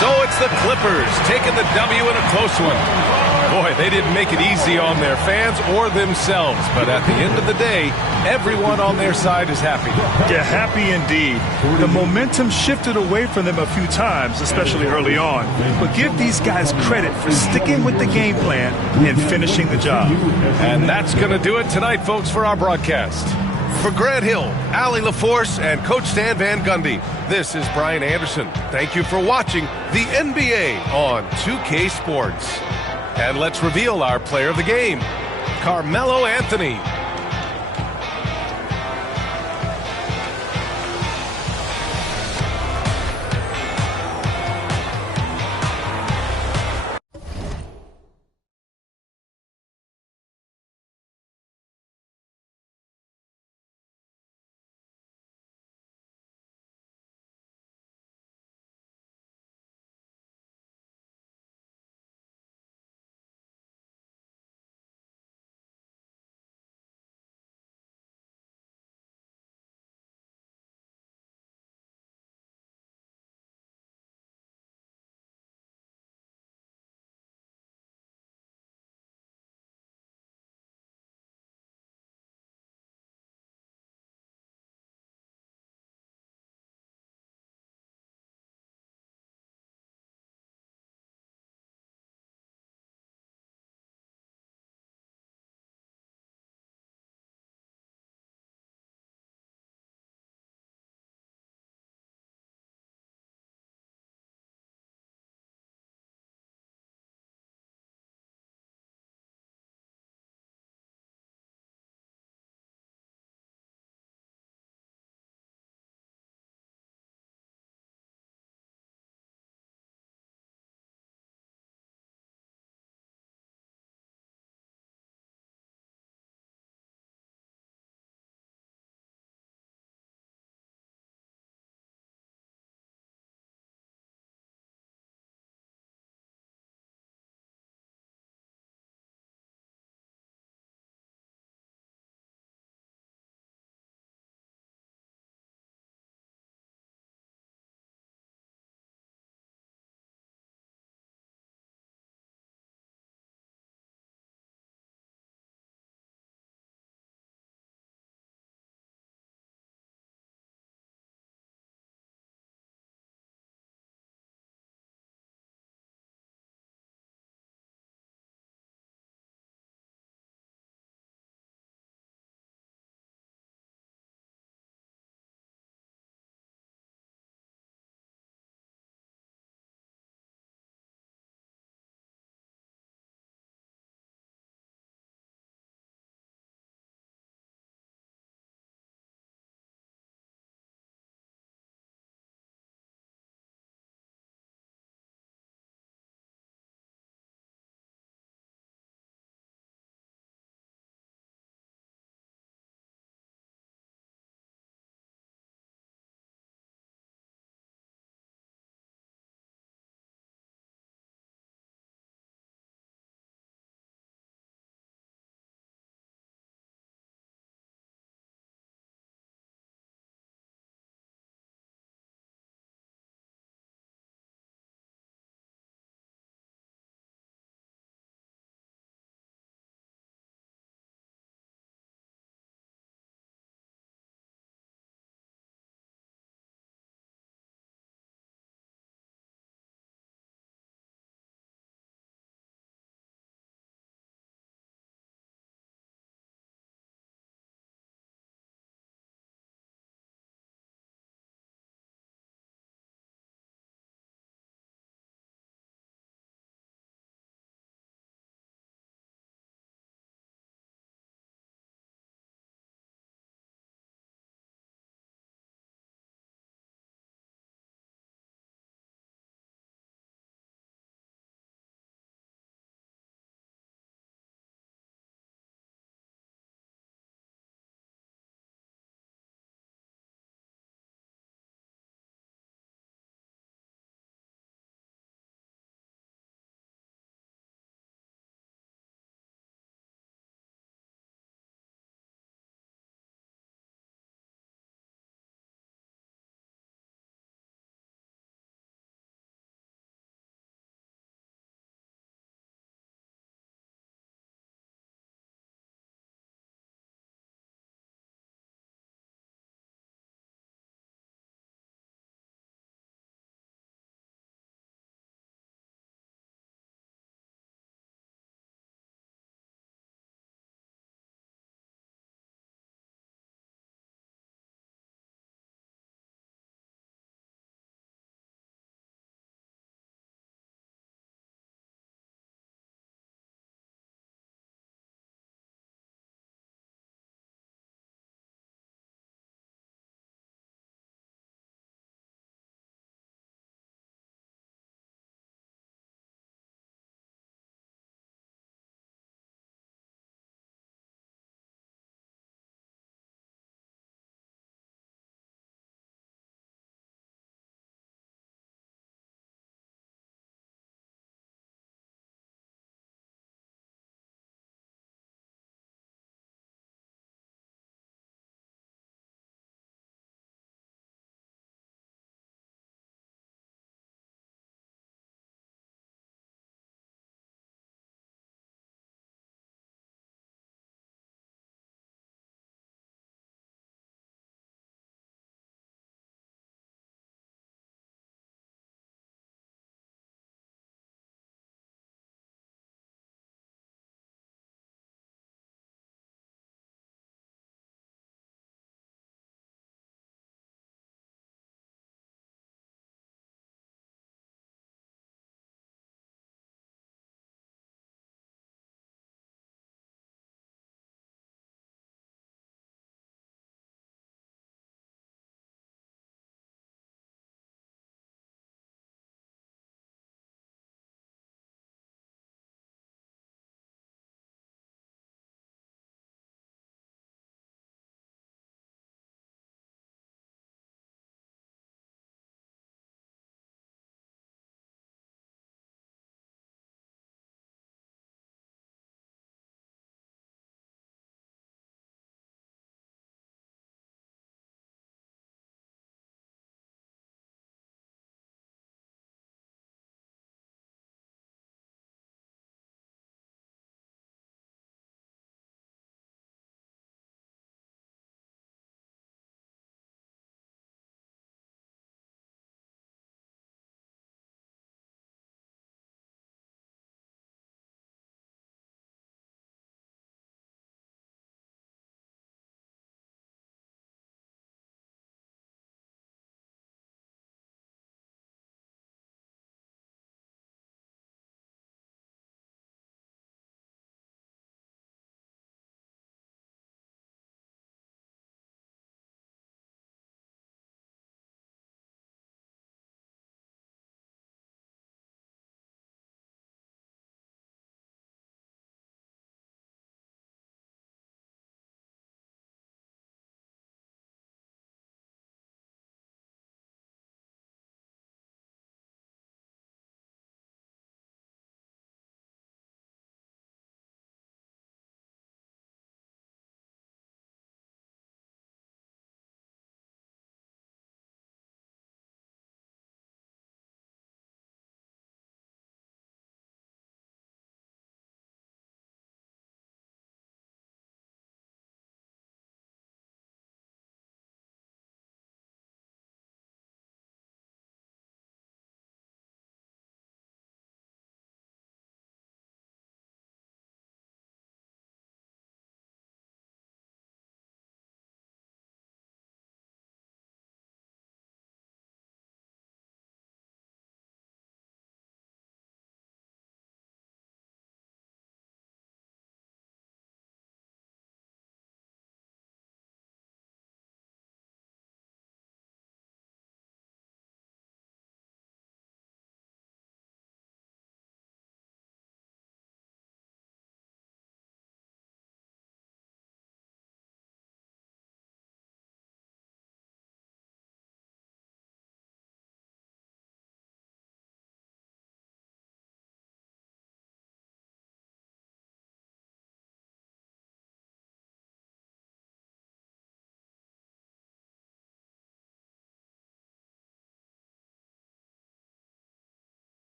So it's the Clippers taking the W in a close one. Boy, they didn't make it easy on their fans or themselves, but at the end of the day, everyone on their side is happy. Yeah, happy indeed. The momentum shifted away from them a few times, especially early on. But give these guys credit for sticking with the game plan and finishing the job. And that's going to do it tonight, folks, for our broadcast. For Grant Hill, Allie LaForce, and Coach Stan Van Gundy, this is Brian Anderson. Thank you for watching the NBA on 2K Sports. And let's reveal our player of the game, Carmelo Anthony.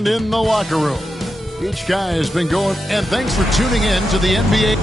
and in the locker room. Each guy has been going, and thanks for tuning in to the NBA.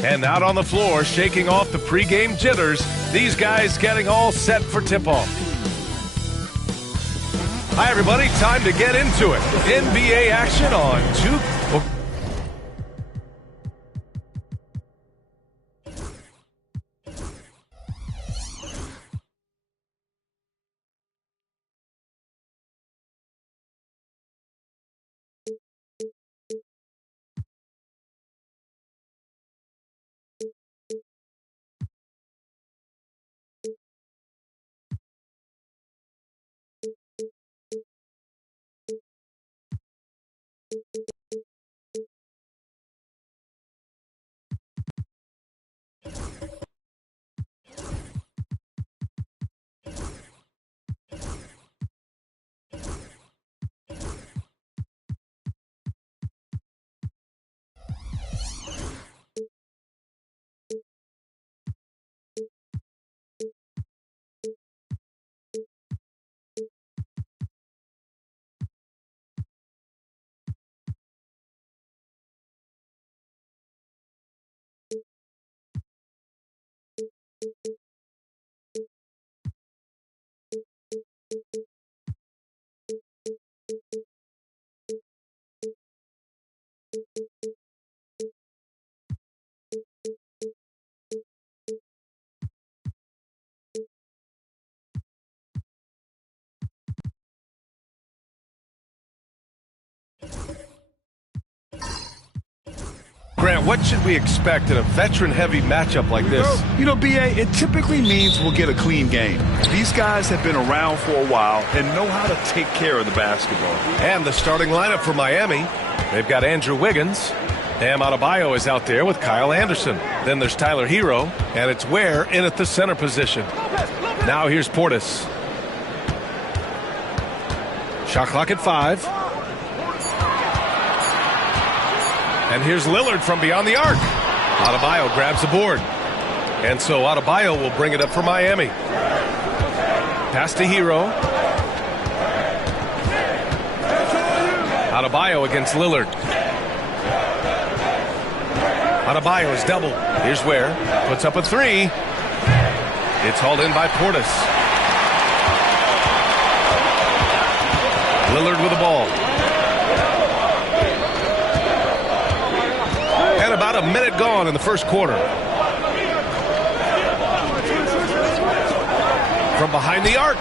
And out on the floor, shaking off the pregame jitters, these guys getting all set for tip-off. Hi, everybody. Time to get into it. NBA action on 2. Grant, what should we expect in a veteran-heavy matchup like this? You know, B.A., it typically means we'll get a clean game. These guys have been around for a while and know how to take care of the basketball. And the starting lineup for Miami, they've got Andrew Wiggins. Bam Adebayo is out there with Kyle Anderson. Then there's Tyler Hero, and it's Ware in at the center position. Now here's Portis. Shot clock at 5. And here's Lillard from beyond the arc. Adebayo grabs the board. And so Adebayo will bring it up for Miami. Pass to Hero. Adebayo against Lillard. Adebayo is doubled. Here's Ware. Puts up a 3. It's hauled in by Portis. Lillard with the ball. And about a minute gone in the first quarter. From behind the arc.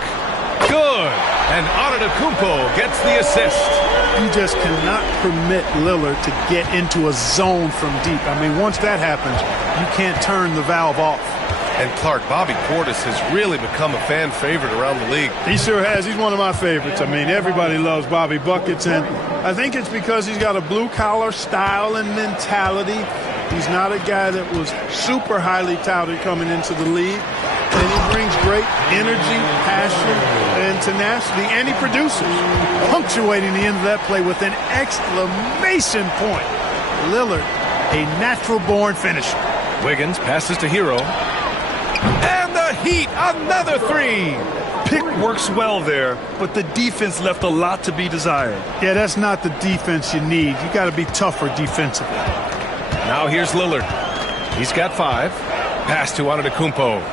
Good. And Antetokounmpo gets the assist. You just cannot permit Lillard to get into a zone from deep. I mean, once that happens, you can't turn the valve off. And Clark, Bobby Portis has really become a fan favorite around the league. He sure has. He's one of my favorites. I mean, everybody loves Bobby Buckets, and I think it's because he's got a blue-collar style and mentality. He's not a guy that was super highly touted coming into the league. And he brings great energy, passion, and tenacity, and he produces, punctuating the end of that play with an exclamation point. Lillard, a natural-born finisher. Wiggins passes to Hero. And the Heat, another 3. Pick works well there, but the defense left a lot to be desired. Yeah, that's not the defense you need. You got to be tougher defensively. Now here's Lillard. He's got 5. Pass to Antetokounmpo.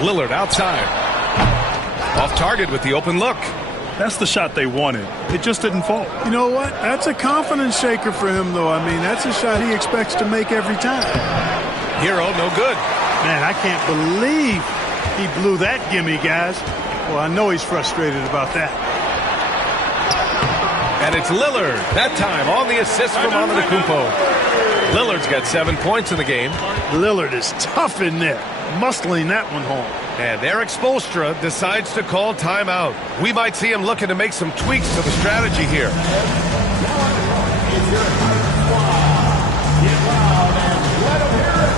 Lillard outside. Off target with the open look. That's the shot they wanted. It just didn't fall. You know what? That's a confidence shaker for him, though. I mean, that's a shot he expects to make every time. Hero, no good. Man, I can't believe he blew that gimme, guys. Well, I know he's frustrated about that. And it's Lillard, that time on the assist from Antetokounmpo. Lillard's got 7 points in the game. Lillard is tough in there. muscling that one home. And Eric Spoelstra decides to call timeout. We might see him looking to make some tweaks to the strategy here. Get loud and let them hear it.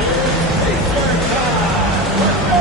It's Pacer time. Let's go.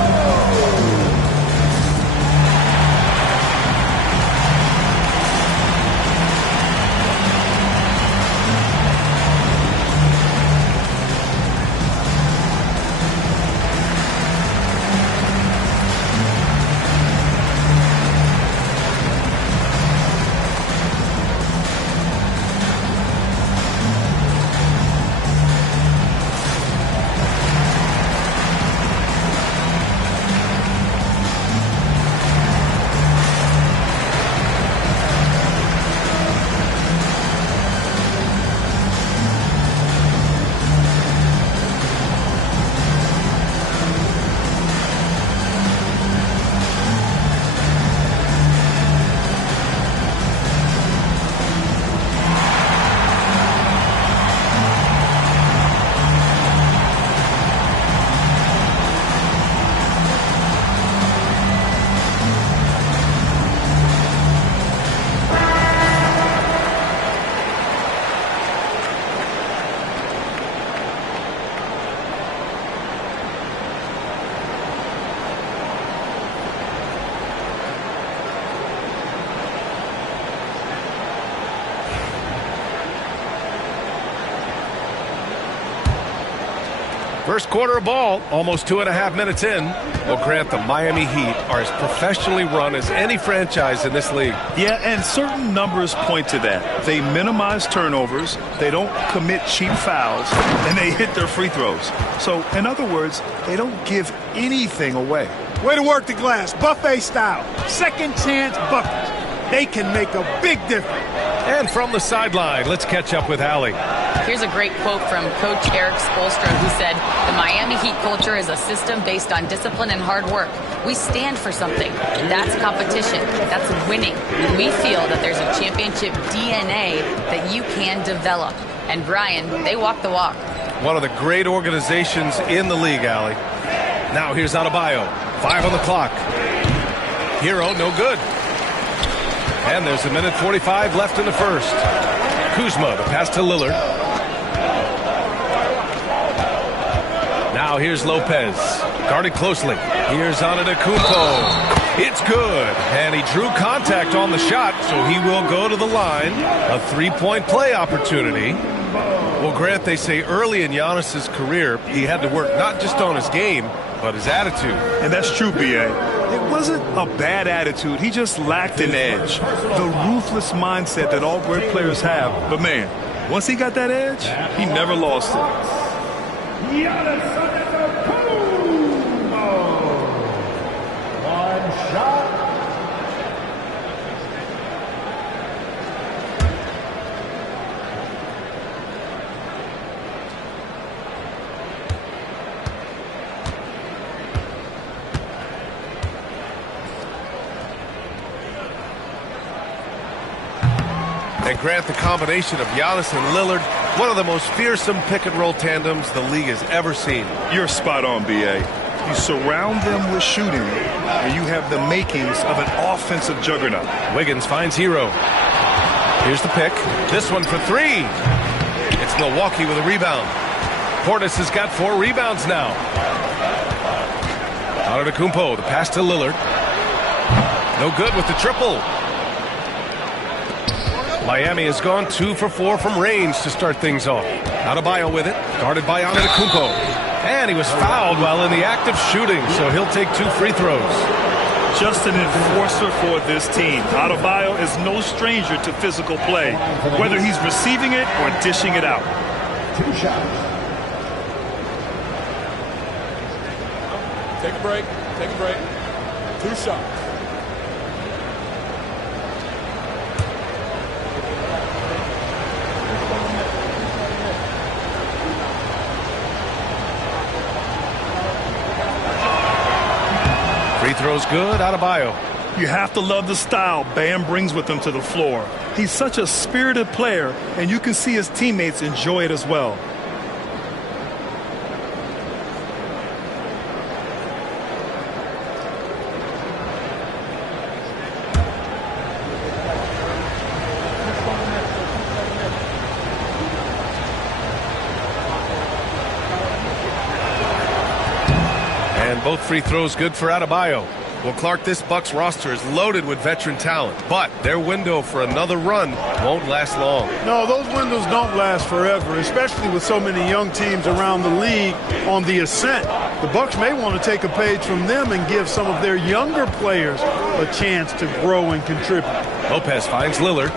First quarter of ball, almost 2.5 minutes in. Well, Grant, the Miami Heat are as professionally run as any franchise in this league. Yeah, and certain numbers point to that. They minimize turnovers, they don't commit cheap fouls, and they hit their free throws. So, in other words, they don't give anything away. Way to work the glass, buffet style. Second chance buckets. They can make a big difference. And from the sideline, let's catch up with Allie. Here's a great quote from Coach Eric Spoelstra, who said, "The Miami Heat culture is a system based on discipline and hard work. We stand for something. That's competition. That's winning. And we feel that there's a championship DNA that you can develop." And Brian, they walk the walk. One of the great organizations in the league, Allie. Now here's Adebayo. 5 on the clock. Hero, no good. And there's 1:45 left in the first. Kuzma, the pass to Lillard. Now here's Lopez, guarded closely. Here's Antetokounmpo. It's good, and he drew contact on the shot, so he will go to the line. A three-point play opportunity. Well, Grant, they say early in Giannis's career, he had to work not just on his game, but his attitude. And that's true, B.A. It wasn't a bad attitude. He just lacked an edge. The ruthless mindset that all great players have. But, man, once he got that edge, he never lost it. Giannis Antetokounmpo. One shot. And Grant, the combination of Giannis and Lillard, one of the most fearsome pick-and-roll tandems the league has ever seen. You're spot on, B.A. You surround them with shooting, and you have the makings of an offensive juggernaut. Wiggins finds Hero. Here's the pick. This one for three. It's Milwaukee with a rebound. Portis has got 4 rebounds now. Antetokounmpo, the pass to Lillard. No good with the triple. Miami has gone 2 for 4 from range to start things off. Adebayo with it, guarded by Antetokounmpo. And he was fouled while in the act of shooting, so he'll take 2 free throws. Just an enforcer for this team. Adebayo is no stranger to physical play, whether he's receiving it or dishing it out. 2 shots. Take a break. Take a break. 2 shots. Free throws good, Adebayo. You have to love the style Bam brings with him to the floor. He's such a spirited player, and you can see his teammates enjoy it as well. both free throws good for Adebayo. Well, Clark, this Bucks roster is loaded with veteran talent, but their window for another run won't last long. No, those windows don't last forever, especially with so many young teams around the league on the ascent. The Bucks may want to take a page from them and give some of their younger players a chance to grow and contribute. Lopez finds Lillard.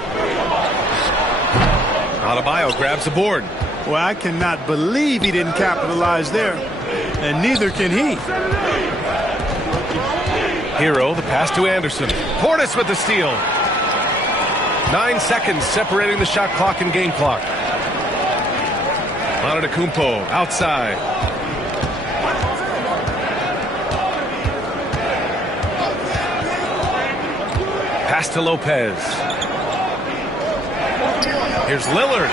Adebayo grabs the board. Well, I cannot believe he didn't capitalize there, and neither can he. Hero, the pass to Anderson. Portis with the steal. 9 seconds separating the shot clock and game clock. Antetokounmpo outside. Pass to Lopez. Here's Lillard.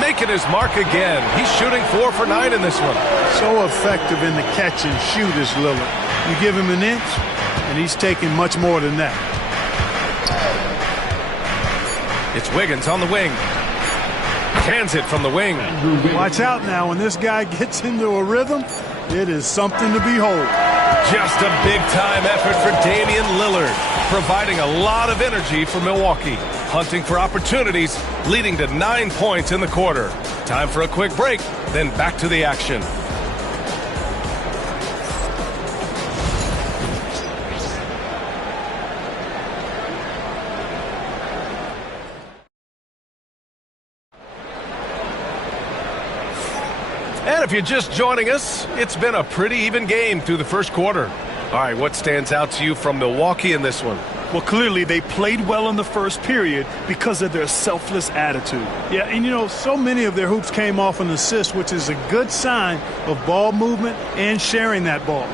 Making his mark again. He's shooting 4 for 9 in this one. So effective in the catch and shoot is Lillard. You give him an inch, and he's taking much more than that. It's Wiggins on the wing. Cans it from the wing. Watch out now. When this guy gets into a rhythm, it is something to behold. Just a big-time effort for Damian Lillard, providing a lot of energy for Milwaukee, hunting for opportunities, leading to 9 points in the quarter. Time for a quick break, then back to the action. And if you're just joining us, it's been a pretty even game through the first quarter. All right, what stands out to you from Milwaukee in this one? Well, clearly they played well in the first period because of their selfless attitude. Yeah, and you know, so many of their hoops came off an assist, which is a good sign of ball movement and sharing that ball.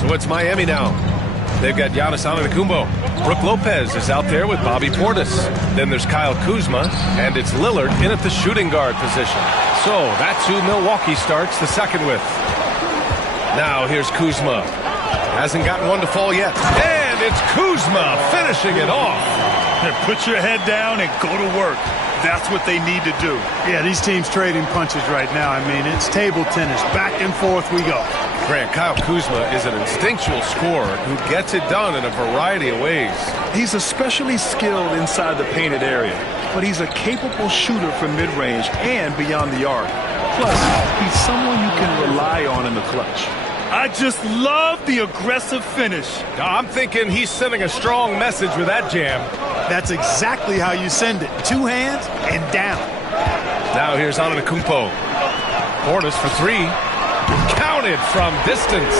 So it's Miami now. They've got Giannis Antetokounmpo. Brook Lopez is out there with Bobby Portis. Then there's Kyle Kuzma, and it's Lillard in at the shooting guard position. So that's who Milwaukee starts the second with. Now here's Kuzma. Hasn't gotten one to fall yet. And it's Kuzma finishing it off. Put your head down and go to work. That's what they need to do. Yeah, these teams trading punches right now. I mean, it's table tennis. Back and forth we go. Grant, Kyle Kuzma is an instinctual scorer who gets it done in a variety of ways. He's especially skilled inside the painted area, but he's a capable shooter from mid-range and beyond the arc. Plus, he's someone you can rely on in the clutch. I just love the aggressive finish. I'm thinking he's sending a strong message with that jam. That's exactly how you send it. 2 hands and down. Now here's Antetokounmpo. Portis for 3. Counted from distance.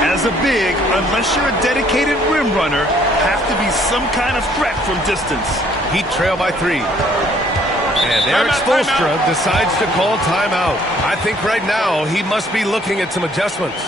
As a big, unless you're a dedicated rim runner, have to be some kind of threat from distance. Heat trail by 3. And Eric Spoelstra decides to call timeout. I think right now he must be looking at some adjustments.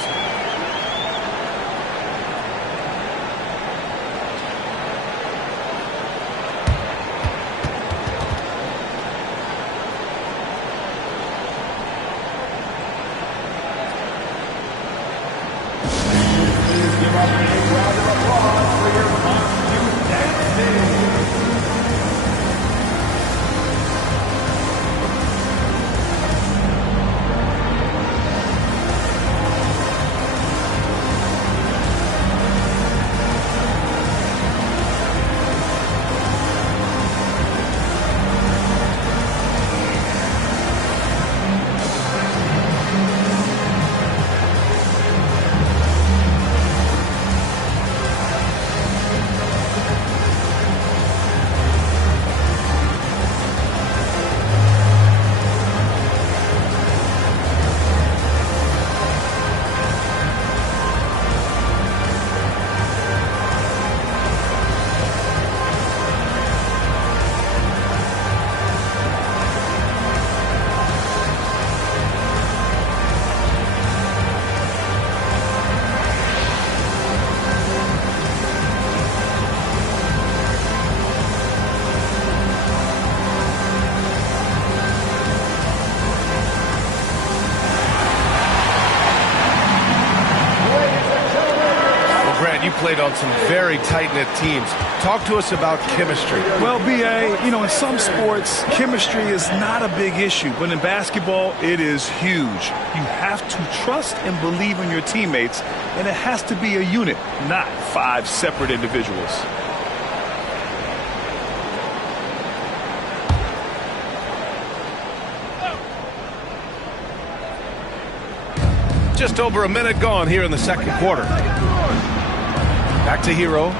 played on some very tight-knit teams. Talk to us about chemistry. Well, B.A., you know, in some sports, chemistry is not a big issue. But in basketball, it is huge. You have to trust and believe in your teammates, and it has to be a unit, not 5 separate individuals. Just over a minute gone here in the second quarter. Back to Hero.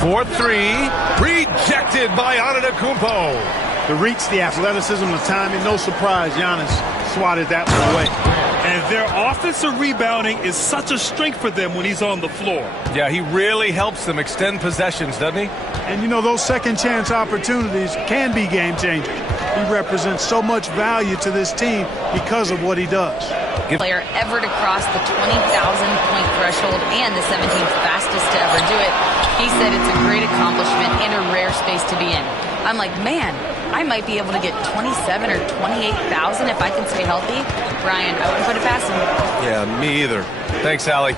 4-3. Rejected by Antetokounmpo. The reach, the athleticism, the timing, no surprise, Giannis swatted that one away. And their offensive rebounding is such a strength for them when he's on the floor. Yeah, he really helps them extend possessions, doesn't he? And, you know, those second chance opportunities can be game changers. He represents so much value to this team because of what he does. Player ever to cross the 20,000-point threshold and the 17th fastest to ever do it. He said it's a great accomplishment and a rare space to be in. I'm like, man, I might be able to get 27 or 28,000 if I can stay healthy. Brian, I wouldn't put it past him. Yeah, me either. Thanks, Allie.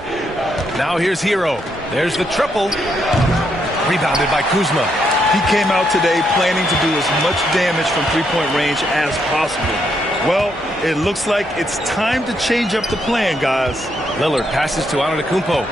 Now here's Hero. There's the triple. Rebounded by Kuzma. He came out today planning to do as much damage from three-point range as possible. Well, it looks like it's time to change up the plan, guys. Lillard passes to Antetokounmpo.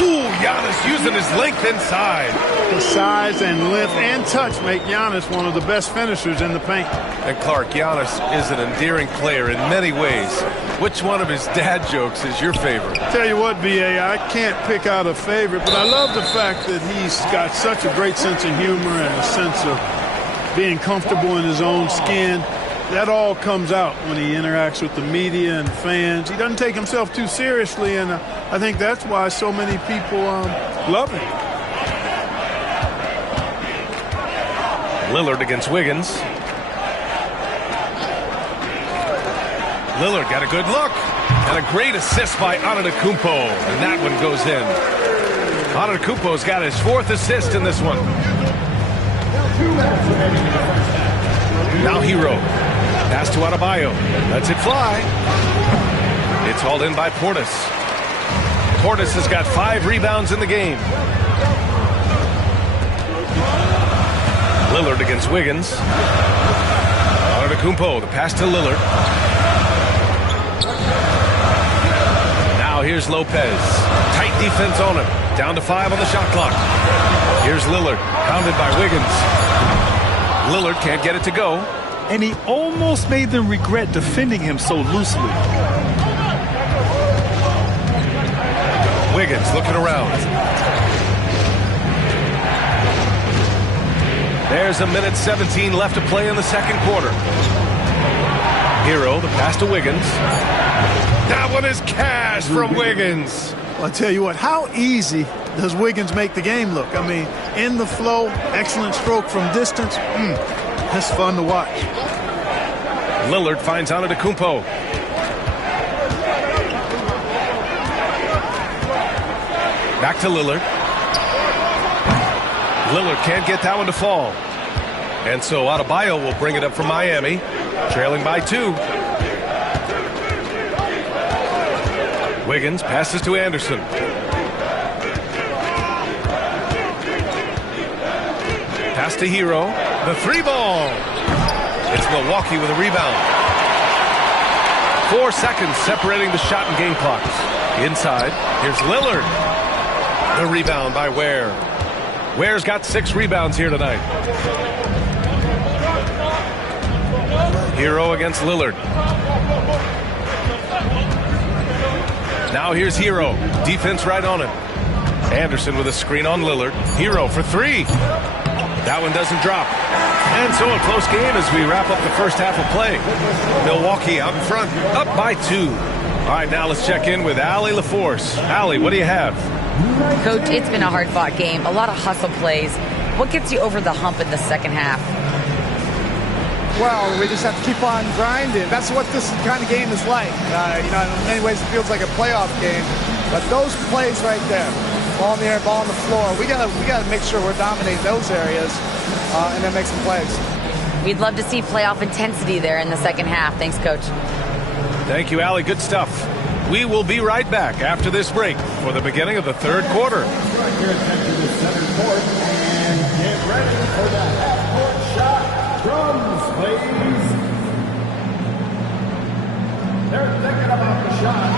Ooh, Giannis using his length inside. The size and length and touch make Giannis one of the best finishers in the paint. And Clark, Giannis is an endearing player in many ways. Which one of his dad jokes is your favorite? Tell you what, B.A., I can't pick out a favorite, but I love the fact that he's got such a great sense of humor and a sense of being comfortable in his own skin. That all comes out when he interacts with the media and fans. He doesn't take himself too seriously, and I think that's why so many people love him. Lillard against Wiggins. Lillard got a good look. And a great assist by Antetokounmpo. And that one goes in. Antetokounmpo's got his 4th assist in this one. Now Hero. Pass to Adebayo. Lets it fly. It's hauled in by Portis. Portis has got 5 rebounds in the game. Lillard against Wiggins. Antetokounmpo, the pass to Lillard. Now here's Lopez. Tight defense on him. Down to 5 on the shot clock. Here's Lillard, pounded by Wiggins. Lillard can't get it to go. And he almost made them regret defending him so loosely. Wiggins looking around. There's a minute 17 left to play in the second quarter. Hero, the pass to Wiggins. That one is cash from Wiggins. Well, I'll tell you what, how easy does Wiggins make the game look? I mean, in the flow, excellent stroke from distance. That's fun to watch. Lillard finds Antetokounmpo. Back to Lillard. Lillard can't get that one to fall. And so Adebayo will bring it up for Miami, trailing by 2. Wiggins passes to Anderson. Pass to Hero. The 3-ball. It's Milwaukee with a rebound. 4 seconds separating the shot and game clocks. Inside, here's Lillard. The rebound by Ware. Ware's got 6 rebounds here tonight. Hero against Lillard. Now here's Hero. Defense right on him. Anderson with a screen on Lillard. Hero for 3. That one doesn't drop. And so a close game as we wrap up the first half of play. Milwaukee out in front, up by 2. All right, now let's check in with Allie LaForce. Allie, what do you have? Coach, it's been a hard-fought game, a lot of hustle plays. What gets you over the hump in the second half? Well, we just have to keep on grinding. That's what this kind of game is like. In many ways it feels like a playoff game. But those plays right there, ball in the air, ball on the floor, we gotta make sure we're dominating those areas and then make some plays. We'd love to see playoff intensity there in the second half. Thanks, Coach. Thank you, Allie. Good stuff. We will be right back after this break for the beginning of the third quarter. Turn your attention to center court and get ready for the half-court shot. Drums, please. They're thinking about the shot.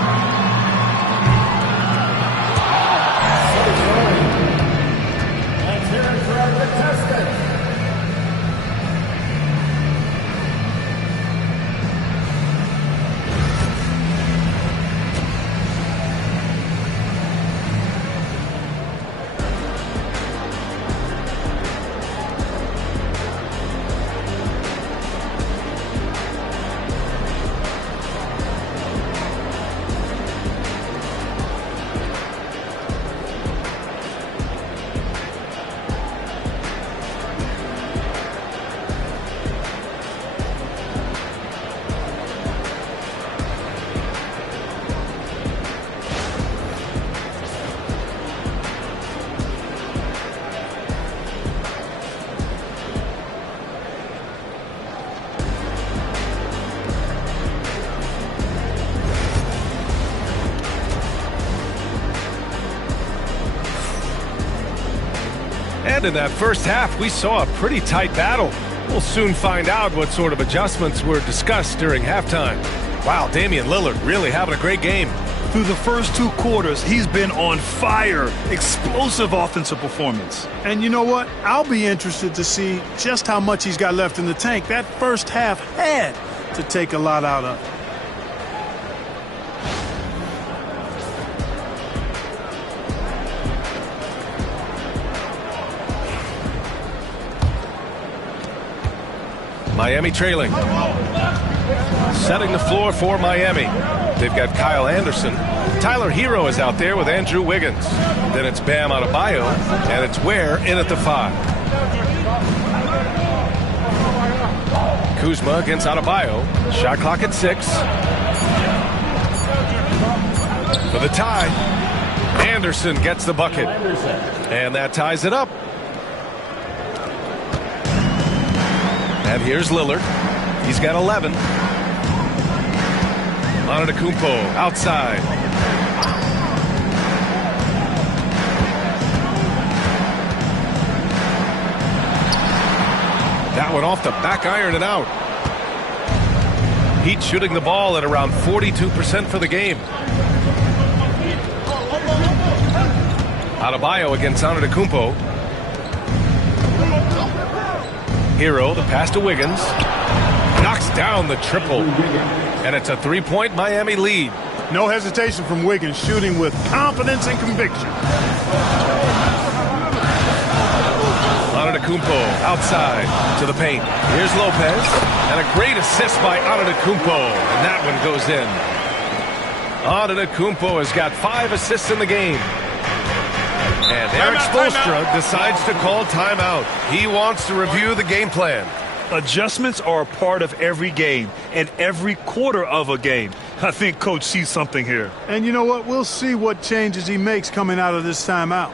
Let's hear it for our contestant. And in that first half, we saw a pretty tight battle. We'll soon find out what sort of adjustments were discussed during halftime. Wow, Damian Lillard really having a great game. Through the first 2 quarters, he's been on fire. Explosive offensive performance. And you know what? I'll be interested to see just how much he's got left in the tank. That first half had to take a lot out of it. Miami trailing. Setting the floor for Miami. They've got Kyle Anderson. Tyler Hero is out there with Andrew Wiggins. Then it's Bam Adebayo, and it's Ware in at the 5. Kuzma against Adebayo. Shot clock at 6. For the tie, Anderson gets the bucket. And that ties it up. And here's Lillard. He's got 11. Antetokounmpo outside. That one off the back iron and out. Heat shooting the ball at around 42% for the game. Adebayo against Antetokounmpo. Hero, the pass to Wiggins. Knocks down the triple. And it's a 3-point Miami lead. No hesitation from Wiggins, shooting with confidence and conviction. Antetokounmpo outside to the paint. Here's Lopez. And a great assist by Antetokounmpo. And that one goes in. Antetokounmpo has got 5 assists in the game. And Eric Spoelstra decides to call timeout. He wants to review the game plan. Adjustments are a part of every game and every quarter of a game. I think Coach sees something here. And you know what? We'll see what changes he makes coming out of this timeout.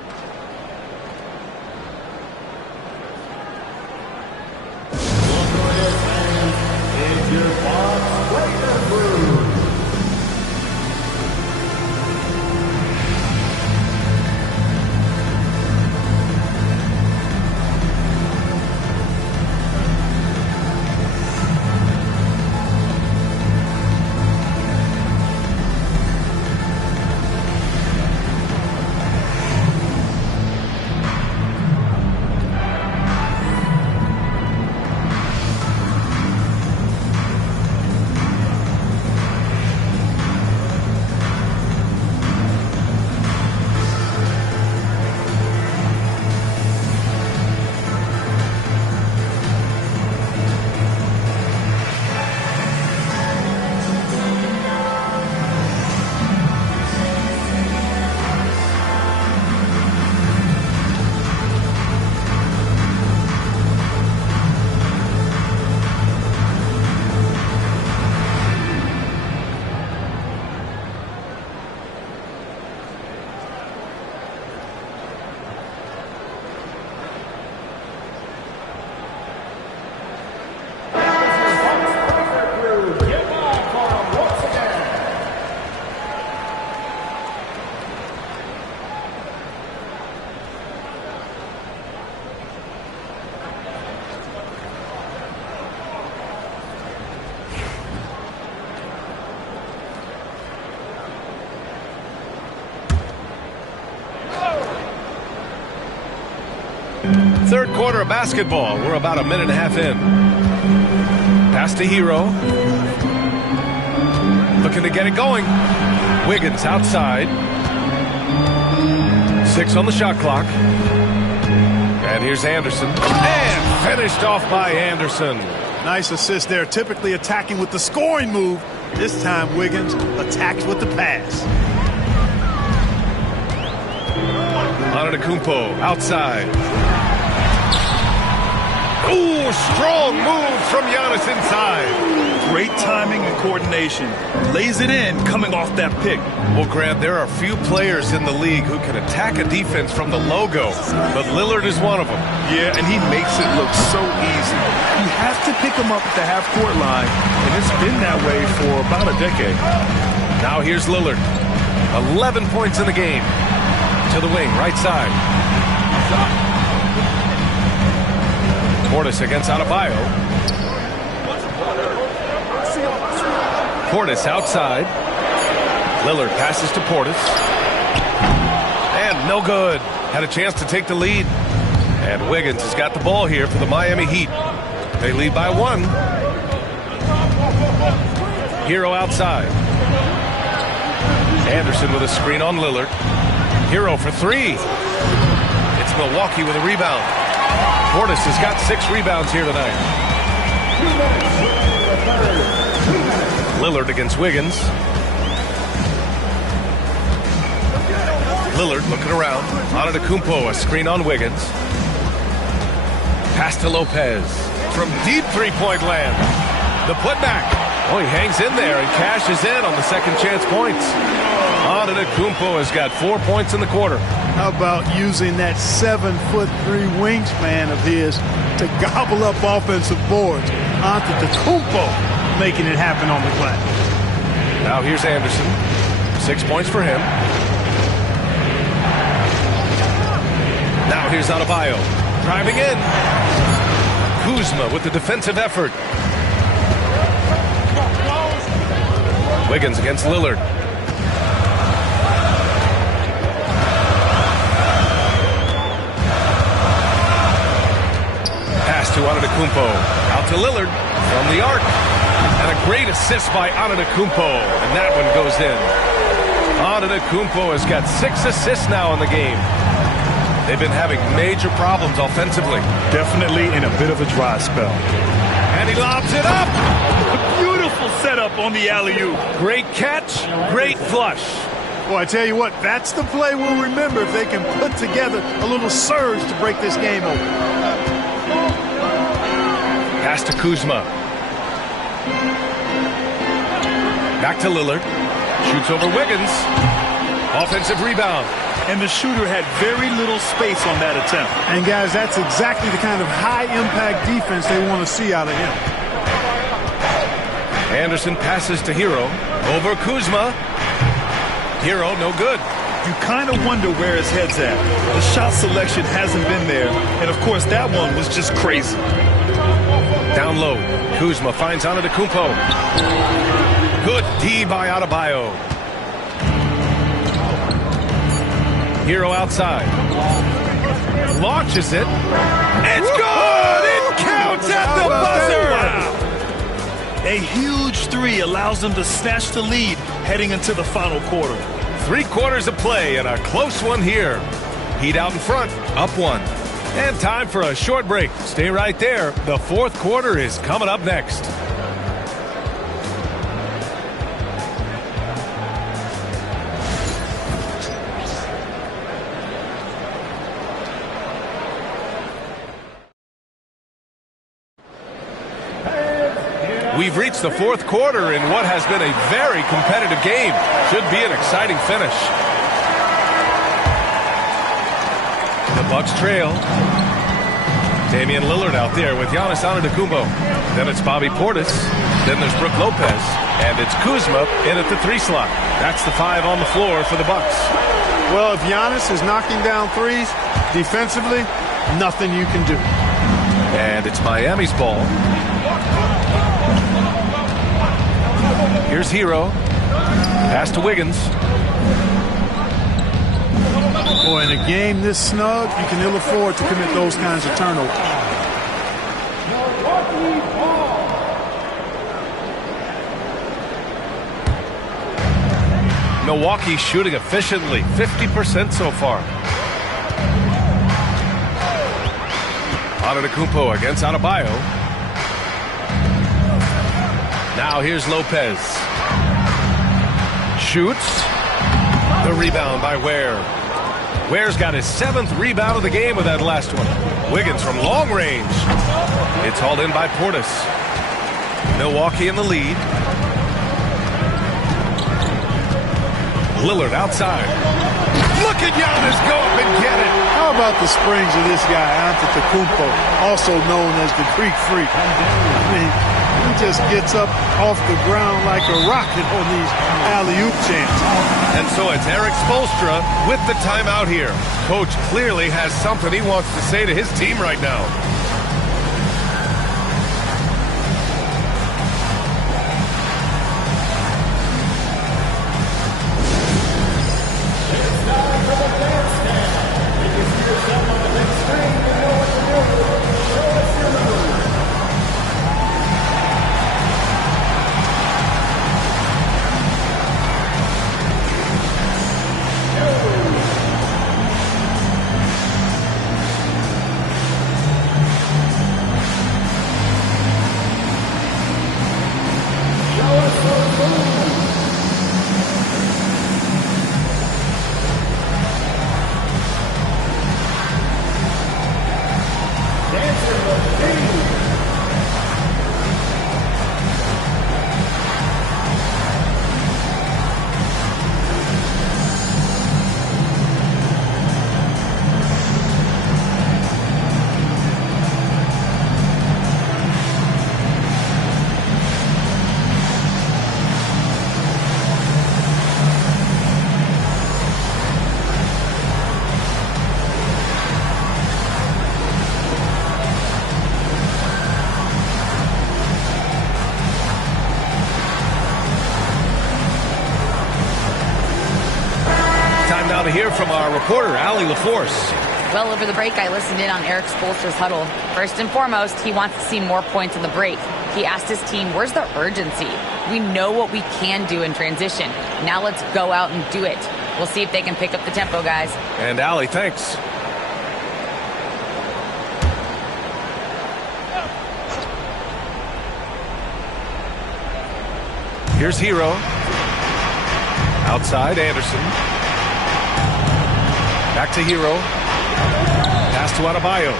Third quarter of basketball. We're about a minute and a half in. Pass to Hero. Looking to get it going. Wiggins outside. 6 on the shot clock. And here's Anderson. And finished off by Anderson. Nice assist there. Typically attacking with the scoring move. This time Wiggins attacks with the pass. Antetokounmpo outside. Ooh, strong move from Giannis inside. Great timing and coordination. Lays it in coming off that pick. Well, Grant, there are few players in the league who can attack a defense from the logo, but Lillard is one of them. Yeah, and he makes it look so easy. You have to pick him up at the half-court line, and it's been that way for about a decade. Now here's Lillard. 11 points in the game. To the wing, right side. Portis against Adebayo. Portis outside. Lillard passes to Portis. And no good. Had a chance to take the lead. And Wiggins has got the ball here for the Miami Heat. They lead by 1. Hero outside. Anderson with a screen on Lillard. Hero for 3. It's Milwaukee with a rebound. Portis has got 6 rebounds here tonight. Lillard against Wiggins. Lillard looking around. Antetokounmpo, a screen on Wiggins. Pass to Lopez. From deep three-point land. The putback. Oh, he hangs in there and cashes in on the second chance points. Antetokounmpo has got 4 points in the quarter. How about using that 7'3" wingspan of his to gobble up offensive boards? Antetokounmpo making it happen on the glass. Now here's Anderson. 6 points for him. Now here's Adebayo. Driving in. Kuzma with the defensive effort. Wiggins against Lillard. Pass to Antetokounmpo. Out to Lillard from the arc. And a great assist by Antetokounmpo. And that one goes in. Antetokounmpo has got 6 assists now in the game. They've been having major problems offensively. Definitely in a bit of a dry spell. And he lobs it up. A beautiful setup on the alley-oop. Great catch, great flush. Well, I tell you what, that's the play we'll remember if they can put together a little surge to break this game open. Pass to Kuzma. Back to Lillard. Shoots over Wiggins. Offensive rebound. And the shooter had very little space on that attempt. And guys, that's exactly the kind of high-impact defense they want to see out of him. Anderson passes to Hero. Over Kuzma. Hero, no good. You kind of wonder where his head's at. The shot selection hasn't been there. And, of course, that one was just crazy. Down low. Kuzma finds Antetokounmpo. Good D by Adebayo. Hero outside. Launches it. It's good! It counts at the buzzer! Wow. A huge 3 allows them to snatch the lead heading into the final quarter. 3 quarters of play and a close one here. Heat out in front, up 1. And time for a short break. Stay right there. The fourth quarter is coming up next. We've reached the fourth quarter in what has been a very competitive game. Should be an exciting finish. The Bucks trail. Damian Lillard out there with Giannis Antetokounmpo. Then it's Bobby Portis. Then there's Brook Lopez. And it's Kuzma in at the 3 slot. That's the 5 on the floor for the Bucks. Well, if Giannis is knocking down threes, defensively, nothing you can do. And it's Miami's ball. Here's Hero. Pass to Wiggins. Boy, in a game this snug, you can ill afford to commit those kinds of turnovers. Milwaukee shooting efficiently, 50% so far. Antetokounmpo against Adebayo. Now here's Lopez. Shoots. The rebound by Ware. Ware's got his 7th rebound of the game with that last one. Wiggins from long range. It's hauled in by Portis. Milwaukee in the lead. Lillard outside. Look at Giannis go up and get it. How about the springs of this guy, Antetokounmpo, also known as the Greek Freak? I mean, he just gets up off the ground like a rocket on these alley-oop chances. And so it's Eric Spoelstra with the timeout here. Coach clearly has something he wants to say to his team right now. To hear from our reporter, Allie LaForce. Well, over the break, I listened in on Eric Spoelstra's huddle. First and foremost, he wants to see more points on the break. He asked his team, where's the urgency? We know what we can do in transition. Now let's go out and do it. We'll see if they can pick up the tempo, guys. And Allie, thanks. Here's Hero. Outside, Anderson. Back to Hero. Pass to Adebayo.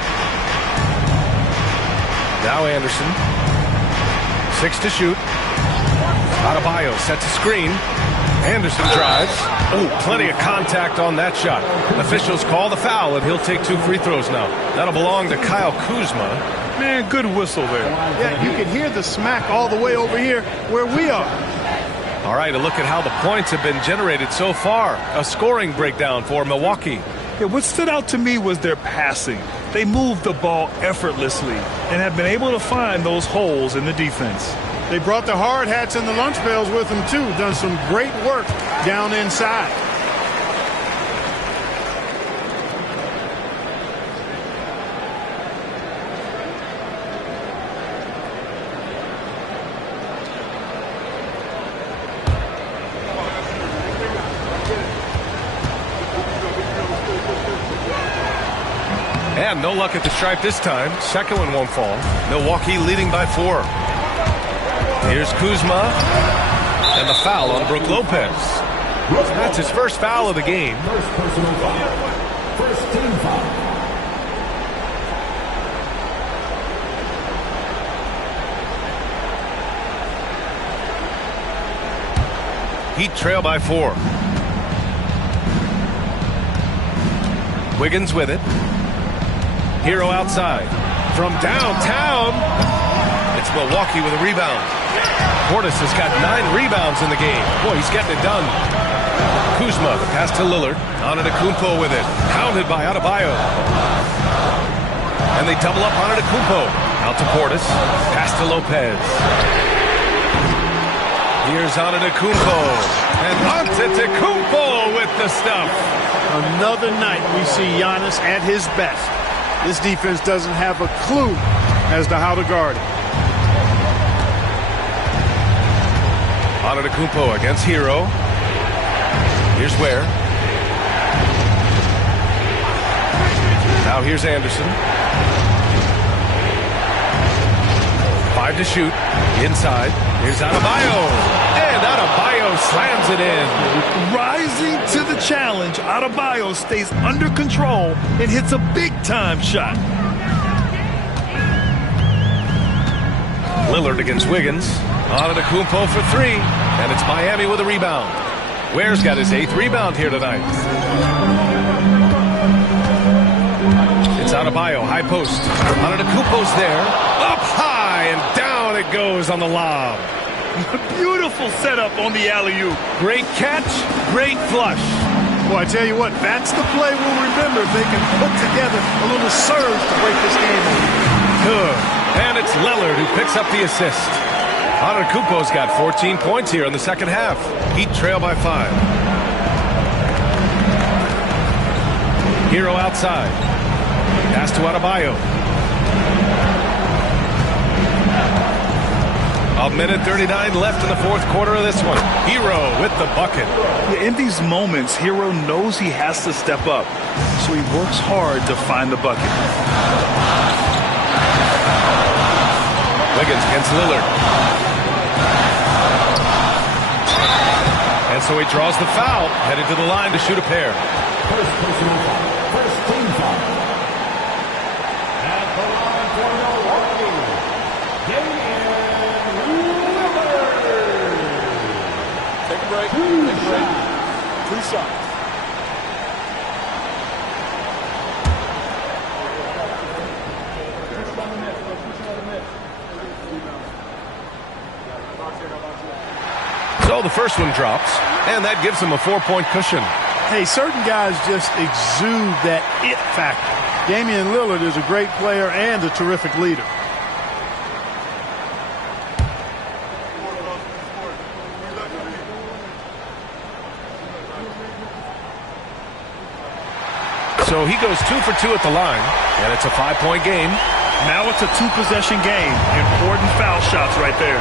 Now Anderson. 6 to shoot. Adebayo sets a screen. Anderson drives. Oh, plenty of contact on that shot. Officials call the foul, and he'll take 2 free throws now. That'll belong to Kyle Kuzma. Man, good whistle there. Yeah, you can hear the smack all the way over here where we are. All right, a look at how the points have been generated so far. A scoring breakdown for Milwaukee. Yeah, what stood out to me was their passing. They moved the ball effortlessly and have been able to find those holes in the defense. They brought the hard hats and the lunch pails with them, too. Done some great work down inside. And no luck at the stripe this time. Second one won't fall. Milwaukee leading by 4. Here's Kuzma. And the foul on Brook Lopez. That's his first foul of the game. First personal foul. First team foul. Heat trail by 4. Wiggins with it. Hero outside. From downtown, it's Milwaukee with a rebound. Portis has got 9 rebounds in the game. Boy, he's getting it done. Kuzma, the pass to Lillard. Antetokounmpo with it. Pounded by Adebayo. And they double up Antetokounmpo. Out to Portis. Pass to Lopez. Here's Antetokounmpo. And Antetokounmpo with the stuff. Another night we see Giannis at his best. This defense doesn't have a clue as to how to guard it. Antetokounmpo against Hero. Here's Ware. Now here's Anderson. 5 to shoot. Inside. Here's Adebayo. And Adebayo slams it in. Rising to the challenge, Adebayo stays under control and hits a big-time shot. Lillard against Wiggins. Antetokounmpo for 3. And it's Miami with a rebound. Ware's got his 8th rebound here tonight. It's Adebayo, high post. Antetokounmpo's there. Up high and down it goes on the lob. Beautiful setup on the alley-oop. Great catch, great flush. Well, I tell you what, that's the play we'll remember if they can put together a little surge to break this game open. Good. And it's Lillard who picks up the assist. Antetokounmpo's got 14 points here in the second half. Heat trail by 5. Hero outside. Pass to Adebayo. A minute 39 left in the fourth quarter of this one. Hero with the bucket. Yeah, in these moments, Hero knows he has to step up, so he works hard to find the bucket. Wiggins against Lillard. And so he draws the foul, headed to the line to shoot a pair. First personal foul. First team foul. At the line for Milwaukee, Damian Lillard. Take a break. Take a break. 2 shots. So the first one drops, and that gives him a 4-point cushion. Hey, certain guys just exude that it factor. Damian Lillard is a great player and a terrific leader. So he goes 2 for 2 at the line, and it's a 5-point game. Now it's a 2-possession game. Important foul shots right there.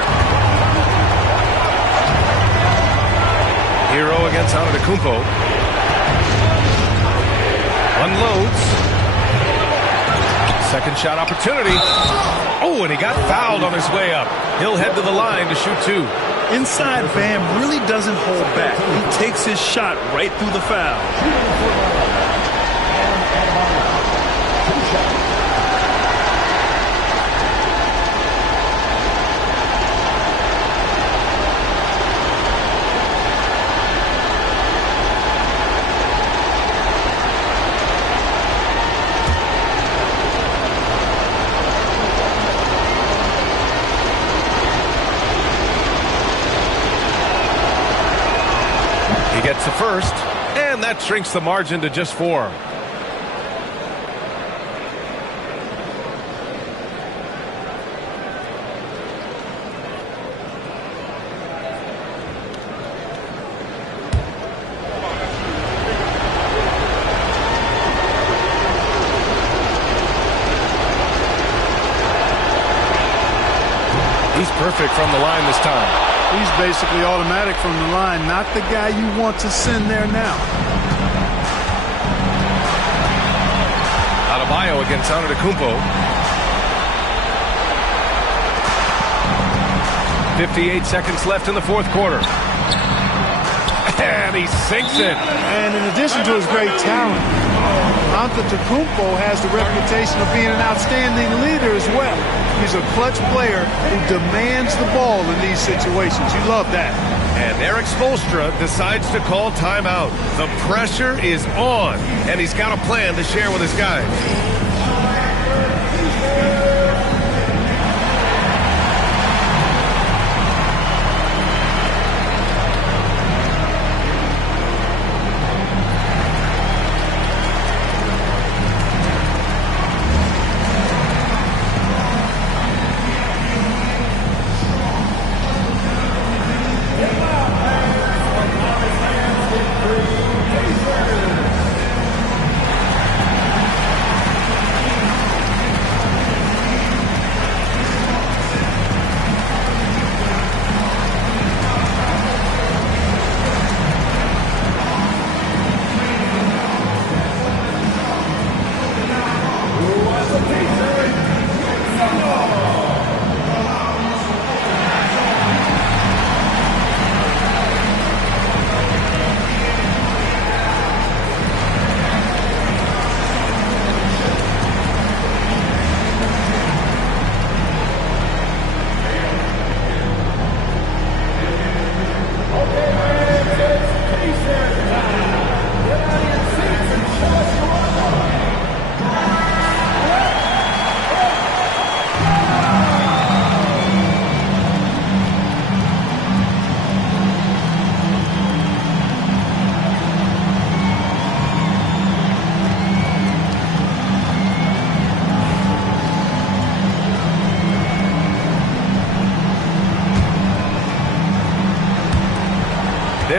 Hero against Antetokounmpo. Unloads. Second shot opportunity. Oh, and he got fouled on his way up. He'll head to the line to shoot 2. Inside, Bam really doesn't hold back. He takes his shot right through the foul. Gets the first, and that shrinks the margin to just 4. He's perfect from the line this time. He's basically automatic from the line, not the guy you want to send there now. Adebayo against Antetokounmpo. 58 seconds left in the fourth quarter. And he sinks it. And in addition to his great talent, Antetokounmpo has the reputation of being an outstanding leader as well. He's a clutch player who demands the ball in these situations. You love that. And Eric Spoelstra decides to call timeout. The pressure is on, and he's got a plan to share with his guys.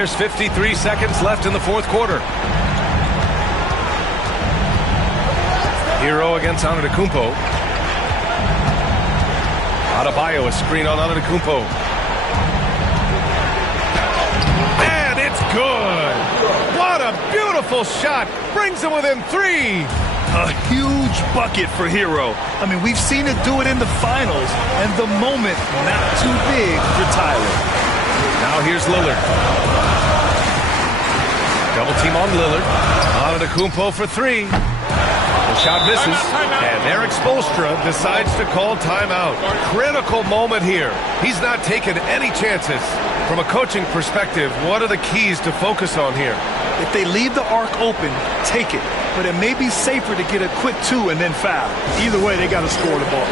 There's 53 seconds left in the fourth quarter. Hero against Antetokounmpo. Adebayo, a screen on Antetokounmpo. And it's good. What a beautiful shot. Brings him within 3. A huge bucket for Hero. I mean, we've seen it do it in the finals, and the moment not too big for Tyler. Now here's Lillard. Double team on Lillard. Antetokounmpo for 3. The shot misses, and Eric Spoelstra decides to call timeout. Critical moment here. He's not taking any chances. From a coaching perspective, what are the keys to focus on here? If they leave the arc open, take it. But it may be safer to get a quick 2 and then foul. Either way, they got to score the ball.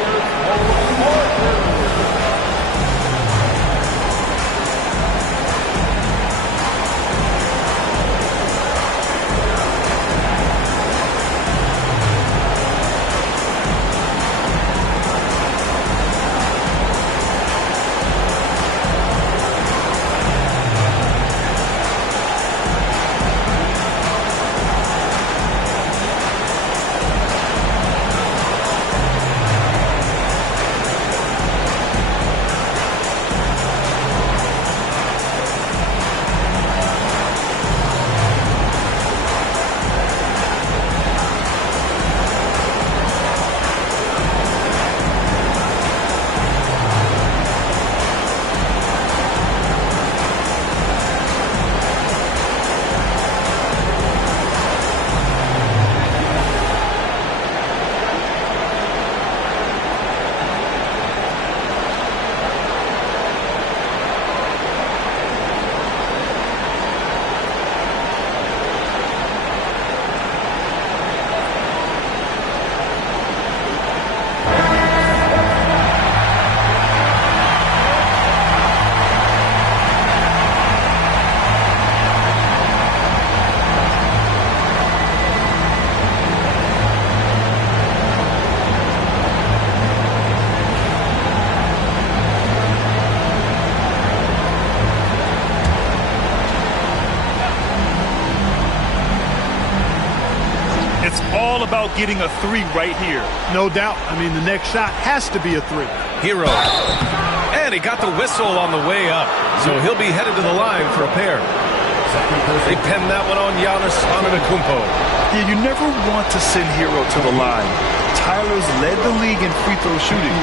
About getting a 3 right here. No doubt. I mean, the next shot has to be a 3. Hero. And he got the whistle on the way up. So he'll be headed to the line for a pair. They penned that one on Giannis Antetokounmpo. Yeah, you never want to send Hero to the line. Tyler's led the league in free throw shooting.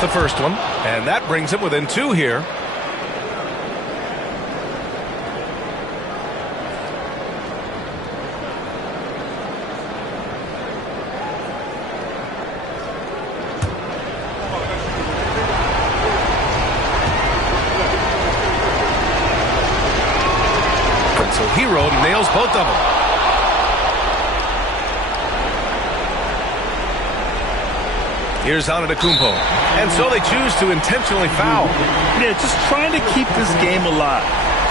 The first one, and that brings him within 2 here. And so Hero nails both of them. Here's Antetokounmpo. And so they choose to intentionally foul. Yeah, just trying to keep this game alive.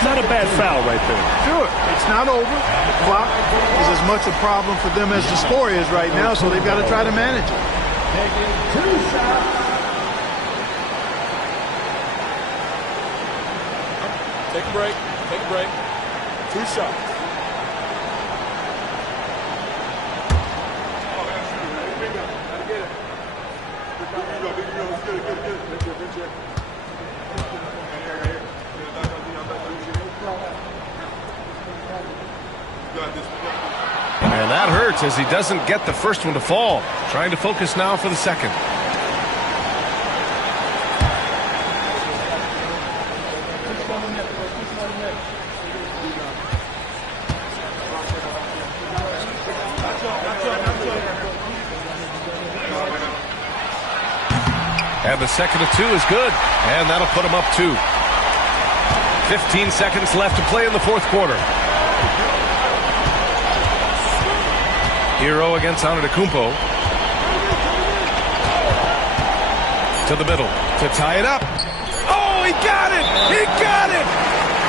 Not a bad foul right there. Sure. It's not over. The clock is as much a problem for them as the score is right now, so they've got to try to manage it. Taking 2 shots. Take a break. Take a break. 2 shots. And that hurts as he doesn't get the first one to fall. Trying to focus now for the second. And the second of 2 is good. And that'll put him up 2. 15 seconds left to play in the fourth quarter. Hero against Antetokounmpo. To the middle to tie it up. Oh, he got it! He got it!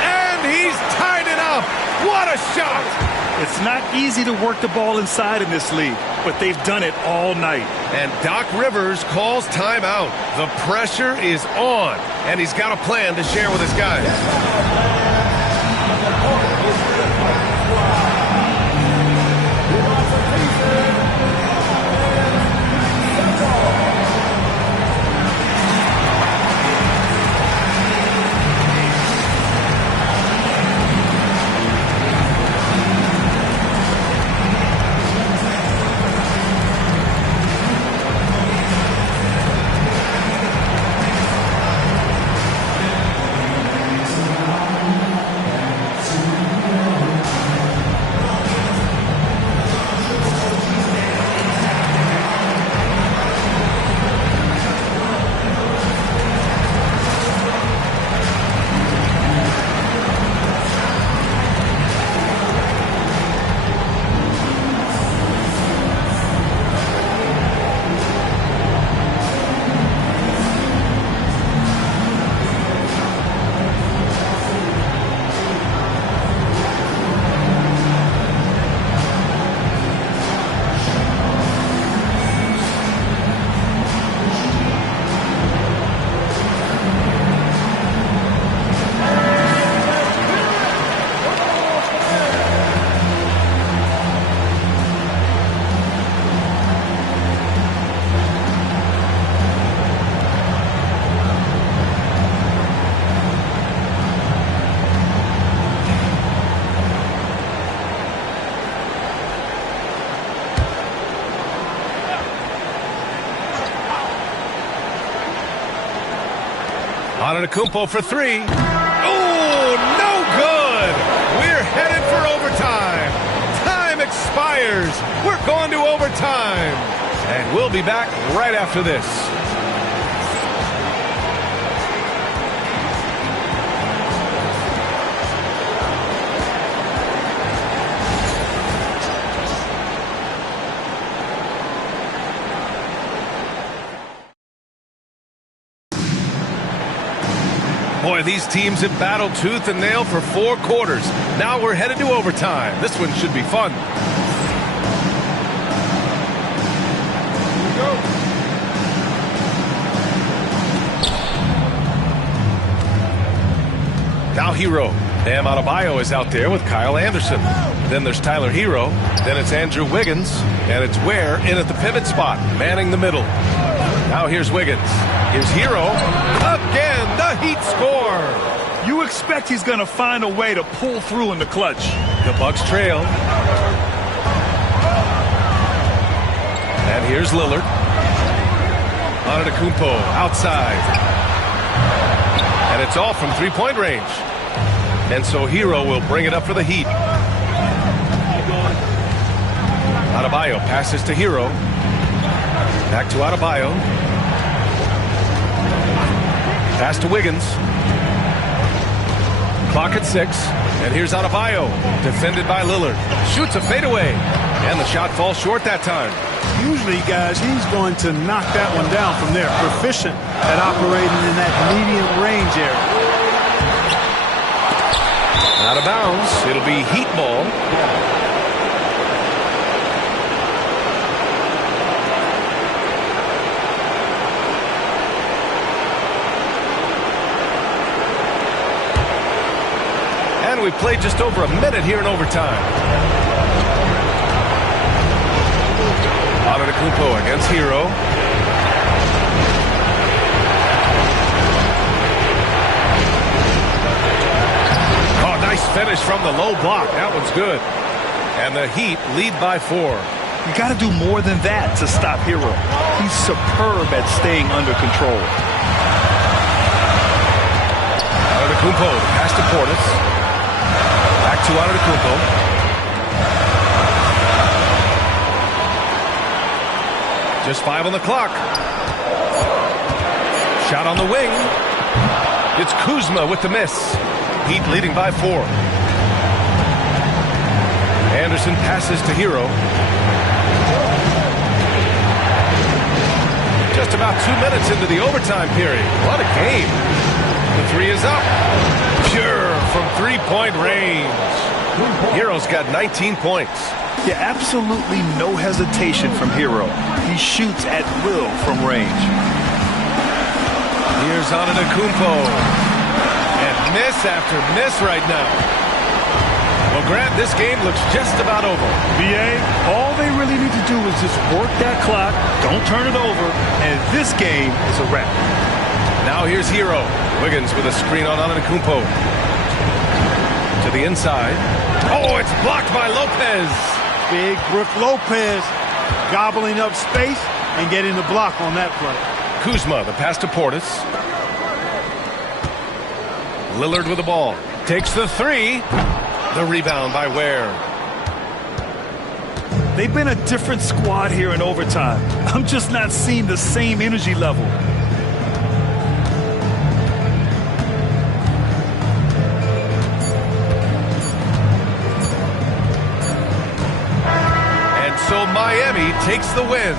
And he's tied it up. What a shot! It's not easy to work the ball inside in this league, but they've done it all night. And Doc Rivers calls timeout. The pressure is on, and he's got a plan to share with his guys. Antetokounmpo for three. Oh, no good. We're headed for overtime. Time expires. We're going to overtime. And we'll be back right after this. Boy, these teams have battled tooth and nail for 4 quarters. Now we're headed to overtime. This one should be fun. Here we go. Now Hero. Bam Adebayo is out there with Kyle Anderson. Then there's Tyler Hero. Then it's Andrew Wiggins. And it's Ware in at the pivot spot, manning the middle. Now here's Wiggins. Here's Hero. Again, the Heat score. You expect he's going to find a way to pull through in the clutch. The Bucks trail. And here's Lillard. Antetokounmpo outside. And it's all from three-point range. And so Hero will bring it up for the Heat. Adebayo passes to Hero. Back to Adebayo. Pass to Wiggins. Clock at 6. And here's Adebayo. Defended by Lillard. Shoots a fadeaway. And the shot falls short that time. Usually, guys, he's going to knock that one down from there. Proficient at operating in that medium range area. Out of bounds. It'll be Heat ball. And we've played just over a minute here in overtime. Antetokounmpo against Hero. Oh, nice finish from the low block. That one's good. And the Heat lead by 4. You got to do more than that to stop Hero. He's superb at staying under control. Antetokounmpo pass to Portis. Back to Antetokounmpo. Just 5 on the clock. Shot on the wing. It's Kuzma with the miss. Heat leading by 4. Anderson passes to Hero. To just about 2 minutes into the overtime period. What a game. The three is up. Pure from three-point range. Hero's got 19 points. Yeah, absolutely no hesitation from Hero. He shoots at will from range. Here's Antetokounmpo. And miss after miss right now. Well, Grant, this game looks just about over. BA, all they really need to do is just work that clock, don't turn it over, and this game is a wrap. Now here's Hero. Wiggins with a screen on Antetokounmpo. To the inside. Oh, it's blocked by Lopez. Big Brook Lopez gobbling up space and getting the block on that play. Kuzma, the pass to Portis. Lillard with the ball. Takes the three. The rebound by Ware. They've been a different squad here in overtime. I'm just not seeing the same energy level. And so Miami takes the win.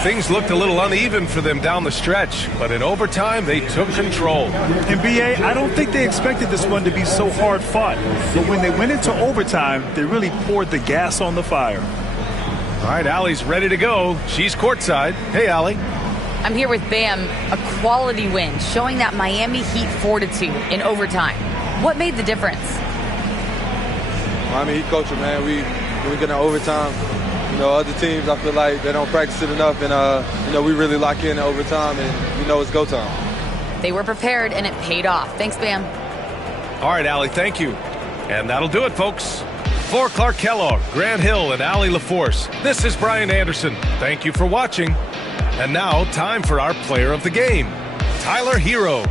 Things looked a little uneven for them down the stretch, but in overtime, they took control. And BA, I don't think they expected this one to be so hard fought. But when they went into overtime, they really poured the gas on the fire. All right, Allie's ready to go. She's courtside. Hey, Allie. I'm here with Bam, a quality win, showing that Miami Heat fortitude in overtime. What made the difference? Miami Heat culture, man. We get in overtime. You know, other teams, I feel like they don't practice it enough, and, you know, we really lock in overtime, and, you know, it's go time. They were prepared, and it paid off. Thanks, Bam. All right, Allie, thank you. And that'll do it, folks. For Clark Kellogg, Grant Hill, and Allie LaForce, this is Brian Anderson. Thank you for watching. And now, time for our player of the game, Tyler Hero.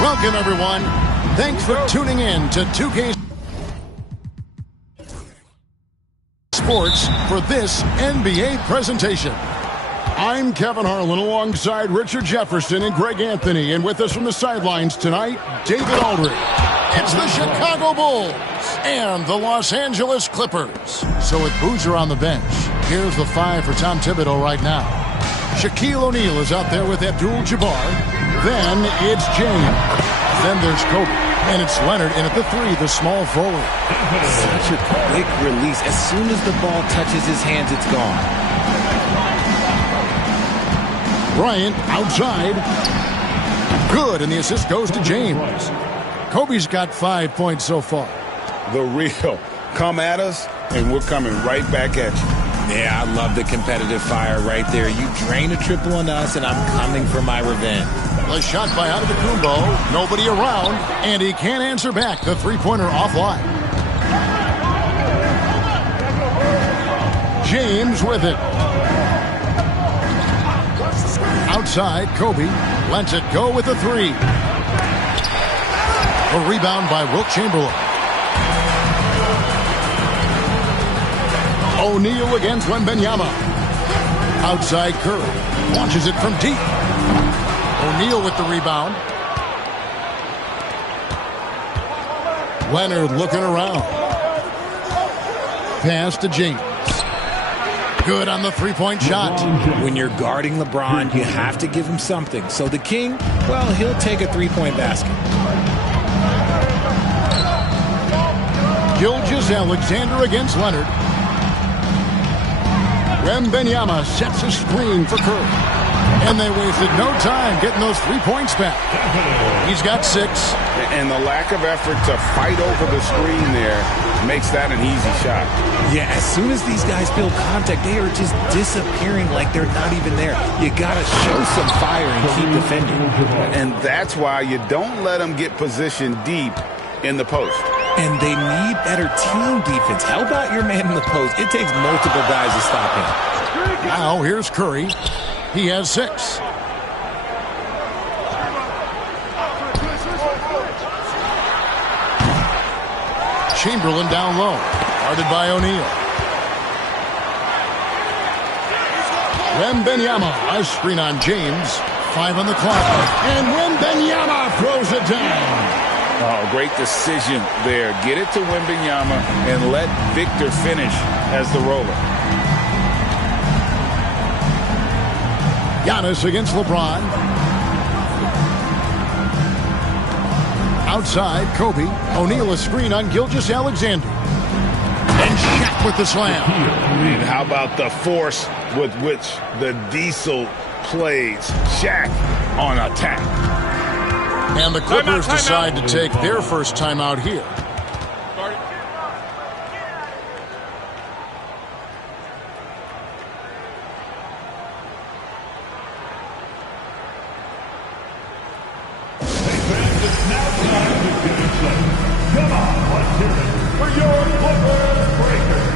Welcome, everyone. Thanks for tuning in to 2K Sports for this NBA presentation. I'm Kevin Harlan alongside Richard Jefferson and Greg Anthony. And with us from the sidelines tonight, David Aldridge. It's the Chicago Bulls and the Los Angeles Clippers. So with Boozer on the bench, here's the 5 for Tom Thibodeau right now. Shaquille O'Neal is out there with Abdul-Jabbar. Then it's James. Then there's Kobe. And it's Leonard in at the 3, the small forward. Such a quick release. As soon as the ball touches his hands, it's gone. Bryant outside. Good, and the assist goes to James. Kobe's got 5 points so far. The real. Come at us, and we're coming right back at you. Yeah, I love the competitive fire right there. You drain a triple on us, and I'm coming for my revenge. The shot by Antetokounmpo. Nobody around, and he can't answer back. The three-pointer offline. James with it. Outside, Kobe lets it go with the 3. A rebound by Wilt Chamberlain. O'Neal against Wembanyama. Outside Curry. Launches it from deep. O'Neal with the rebound. Leonard looking around. Pass to James. Good on the three-point shot. When you're guarding LeBron, you have to give him something. So the King, well, he'll take a three-point basket. Gilgeous-Alexander against Leonard. Wembanyama sets a screen for Curry. And they wasted no time getting those 3 points back. He's got 6. And the lack of effort to fight over the screen there makes that an easy shot. Yeah, as soon as these guys feel contact, they are just disappearing like they're not even there. You got to show some fire and keep defending. And that's why you don't let them get positioned deep in the post. And they need better team defense. How about your man in the post? It takes multiple guys to stop him. Now here's Curry. He has 6. Chamberlain down low. Guarded by O'Neal. Wembanyama. A screen on James. 5 on the clock. And Wembanyama throws it down. Oh, great decision there. Get it to Wembanyama and let Victor finish as the roller. Giannis against LeBron. Outside, Kobe. O'Neal a screen on Gilgeous-Alexander. And Shaq with the slam. And how about the force with which the Diesel plays? Shaq on attack. And the Clippers decide to take their first timeout here. Come on, let's hear it for your Clippers Breakers.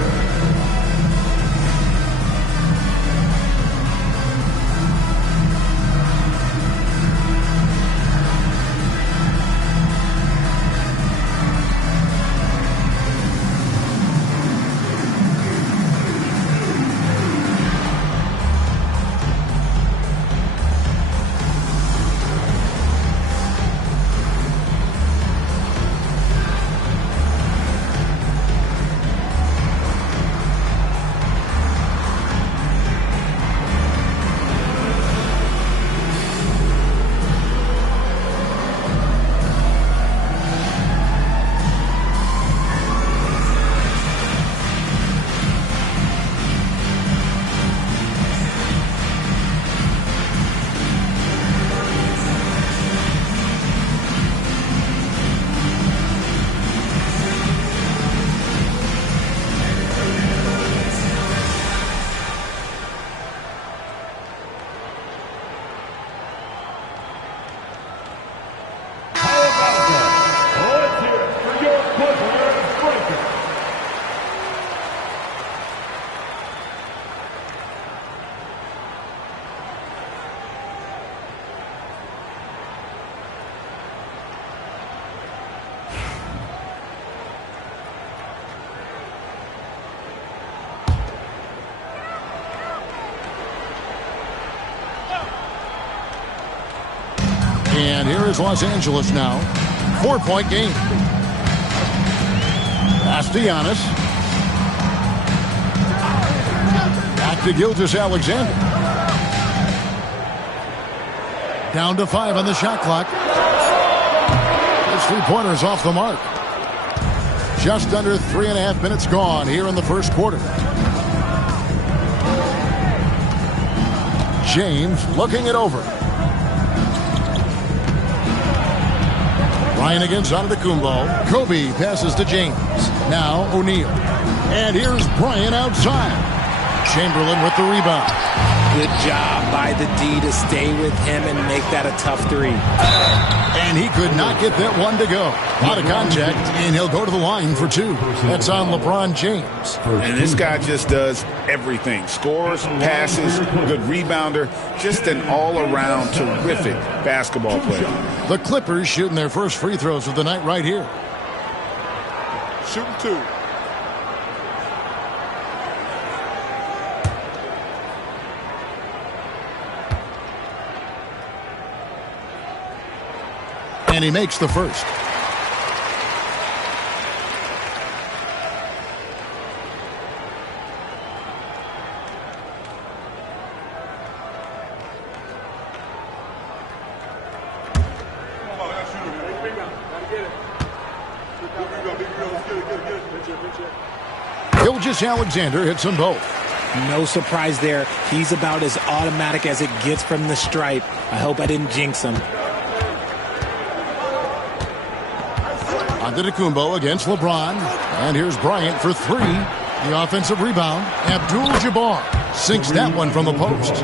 Here's Los Angeles now. 4-point game. Pass to Giannis. Back to Gilgeous-Alexander. Down to 5 on the shot clock. His three-pointer's off the mark. Just under 3.5 minutes gone here in the first quarter. James looking it over. Bryant against Antetokounmpo. Kobe passes to James. Now O'Neal. And here's Bryant outside. Chamberlain with the rebound. Good job by the D to stay with him and make that a tough three. And he could not get that one to go. Out of contact, and he'll go to the line for 2. That's on LeBron James. And this guy just does everything. Scores, passes, good rebounder. Just an all-around terrific basketball player. The Clippers shooting their first free throws of the night right here. Shooting 2. And he makes the first. Gilgeous-Alexander hits them both. No surprise there. He's about as automatic as it gets from the stripe. I hope I didn't jinx him. Antetokounmpo against LeBron. And here's Bryant for 3. The offensive rebound. Abdul-Jabbar sinks that one from the post.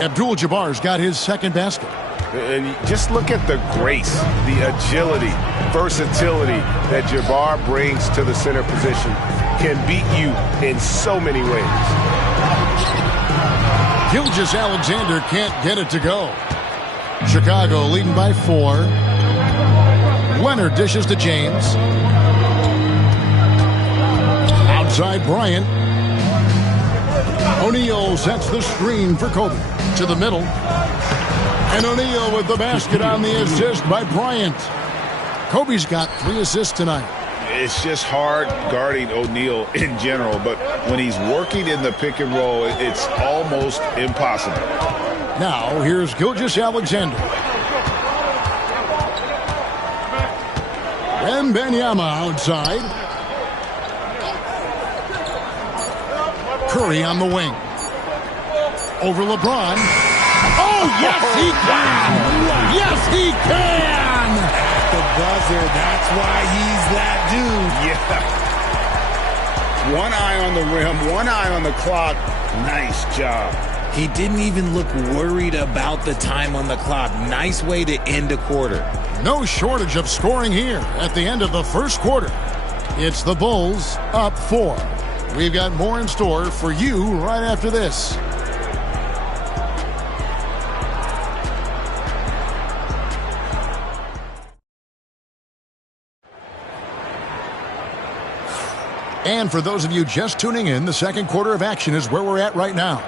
Abdul-Jabbar's got his second basket. And just look at the grace, the agility, versatility that Jabbar brings to the center position. Can beat you in so many ways. Gilgeous-Alexander can't get it to go. Chicago leading by 4. Leonard dishes to James. Outside Bryant. O'Neal sets the screen for Kobe. To the middle. And O'Neal with the basket on the assist by Bryant. Kobe's got 3 assists tonight. It's just hard guarding O'Neal in general, but when he's working in the pick and roll, it's almost impossible. Now, here's Gilgeous-Alexander. Wembanyama outside. Curry on the wing. Over LeBron. Oh, yes, he can! Yes, he can! At the buzzer, that's why he's that dude. Yeah. One eye on the rim, one eye on the clock. Nice job. He didn't even look worried about the time on the clock. Nice way to end a quarter. No shortage of scoring here at the end of the first quarter. It's the Bulls up 4. We've got more in store for you right after this. And for those of you just tuning in, the second quarter of action is where we're at right now.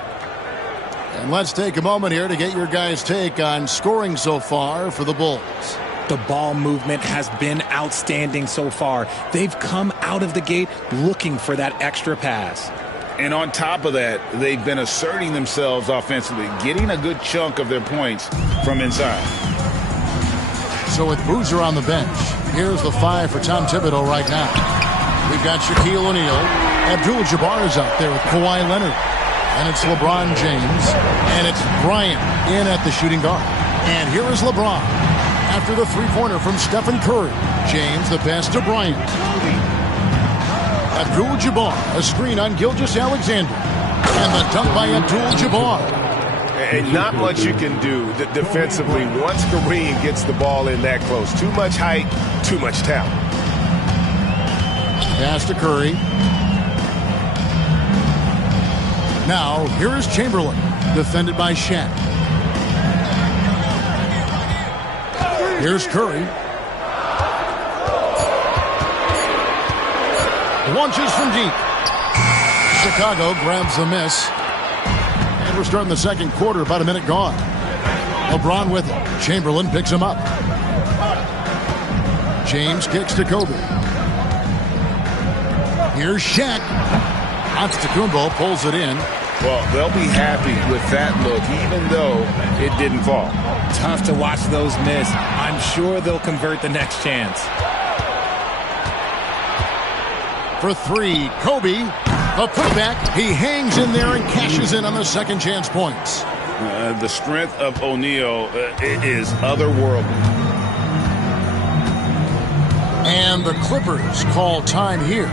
And let's take a moment here to get your guys' take on scoring so far for the Bulls. The ball movement has been outstanding so far. They've come out of the gate looking for that extra pass. And on top of that, they've been asserting themselves offensively, getting a good chunk of their points from inside. So with Boozer on the bench, here's the 5 for Tom Thibodeau right now. We've got Shaquille O'Neal. Abdul-Jabbar is out there with Kawhi Leonard. And it's LeBron James. And it's Bryant in at the shooting guard. And here is LeBron. After the three-pointer from Stephen Curry. James, the pass to Bryant. Abdul-Jabbar, a screen on Gilgeous-Alexander. And the dunk by Abdul-Jabbar. And not much you can do defensively once Kareem gets the ball in that close. Too much height, too much talent. Pass to Curry. Now, here is Chamberlain, defended by Shaq. Here's Curry. Launches from deep. Chicago grabs the miss. And we're starting the second quarter, about a minute gone. LeBron with it. Chamberlain picks him up. James kicks to Kobe. Here's Shaq. Antetokounmpo pulls it in. Well, they'll be happy with that look, even though it didn't fall. Tough to watch those miss. I'm sure they'll convert the next chance. For three, Kobe. A putback. He hangs in there and cashes in on the second chance points. The strength of O'Neal is otherworldly. And the Clippers call time here.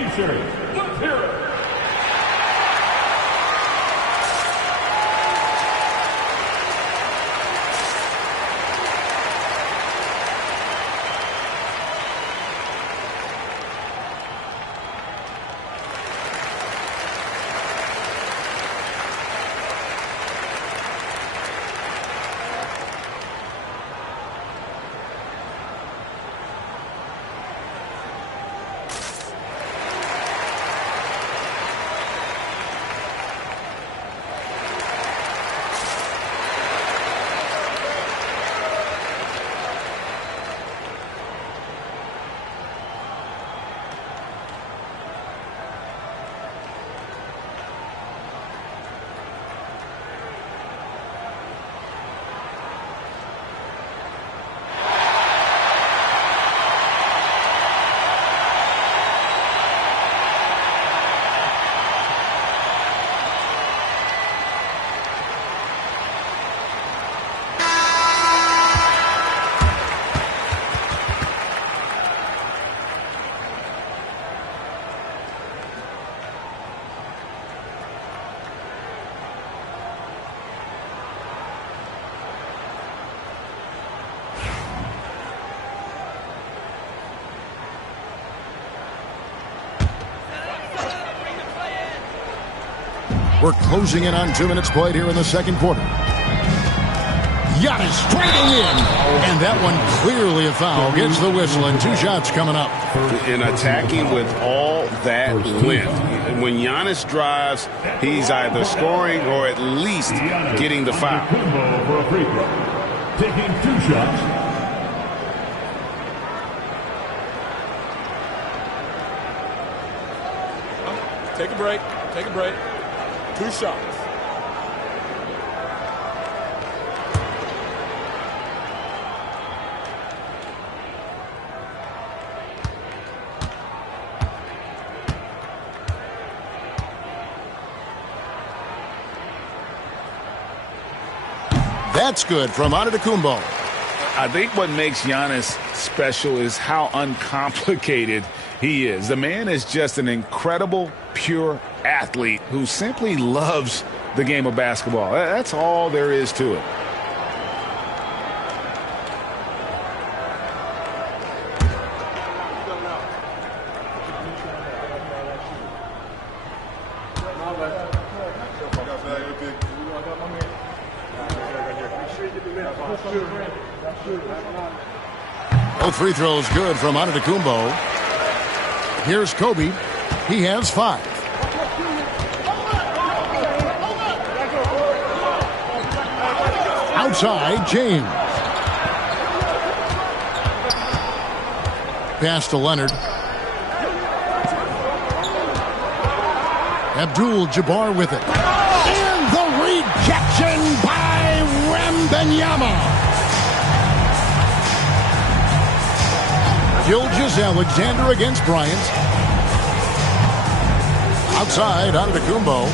Let's hear it. We're closing in on 2 minutes played here in the second quarter. Giannis striking in. And that one clearly a foul. Gets the whistle and 2 shots coming up. And attacking with all that length. When Giannis drives, he's either scoring or at least getting the foul. For a free throw. Taking 2 shots. Take a break. Take a break. 2 shots. That's good from Antetokounmpo. I think what makes Giannis special is how uncomplicated he is. The man is just an incredible, pure athlete who simply loves the game of basketball. That's all there is to it. Both free throws good from Antetokounmpo. Here's Kobe. He has 5. Outside, James. Pass to Leonard. Abdul-Jabbar with it. And the rejection by Wembanyama. Gilgeous-Alexander against Bryant. Outside, Antetokounmpo.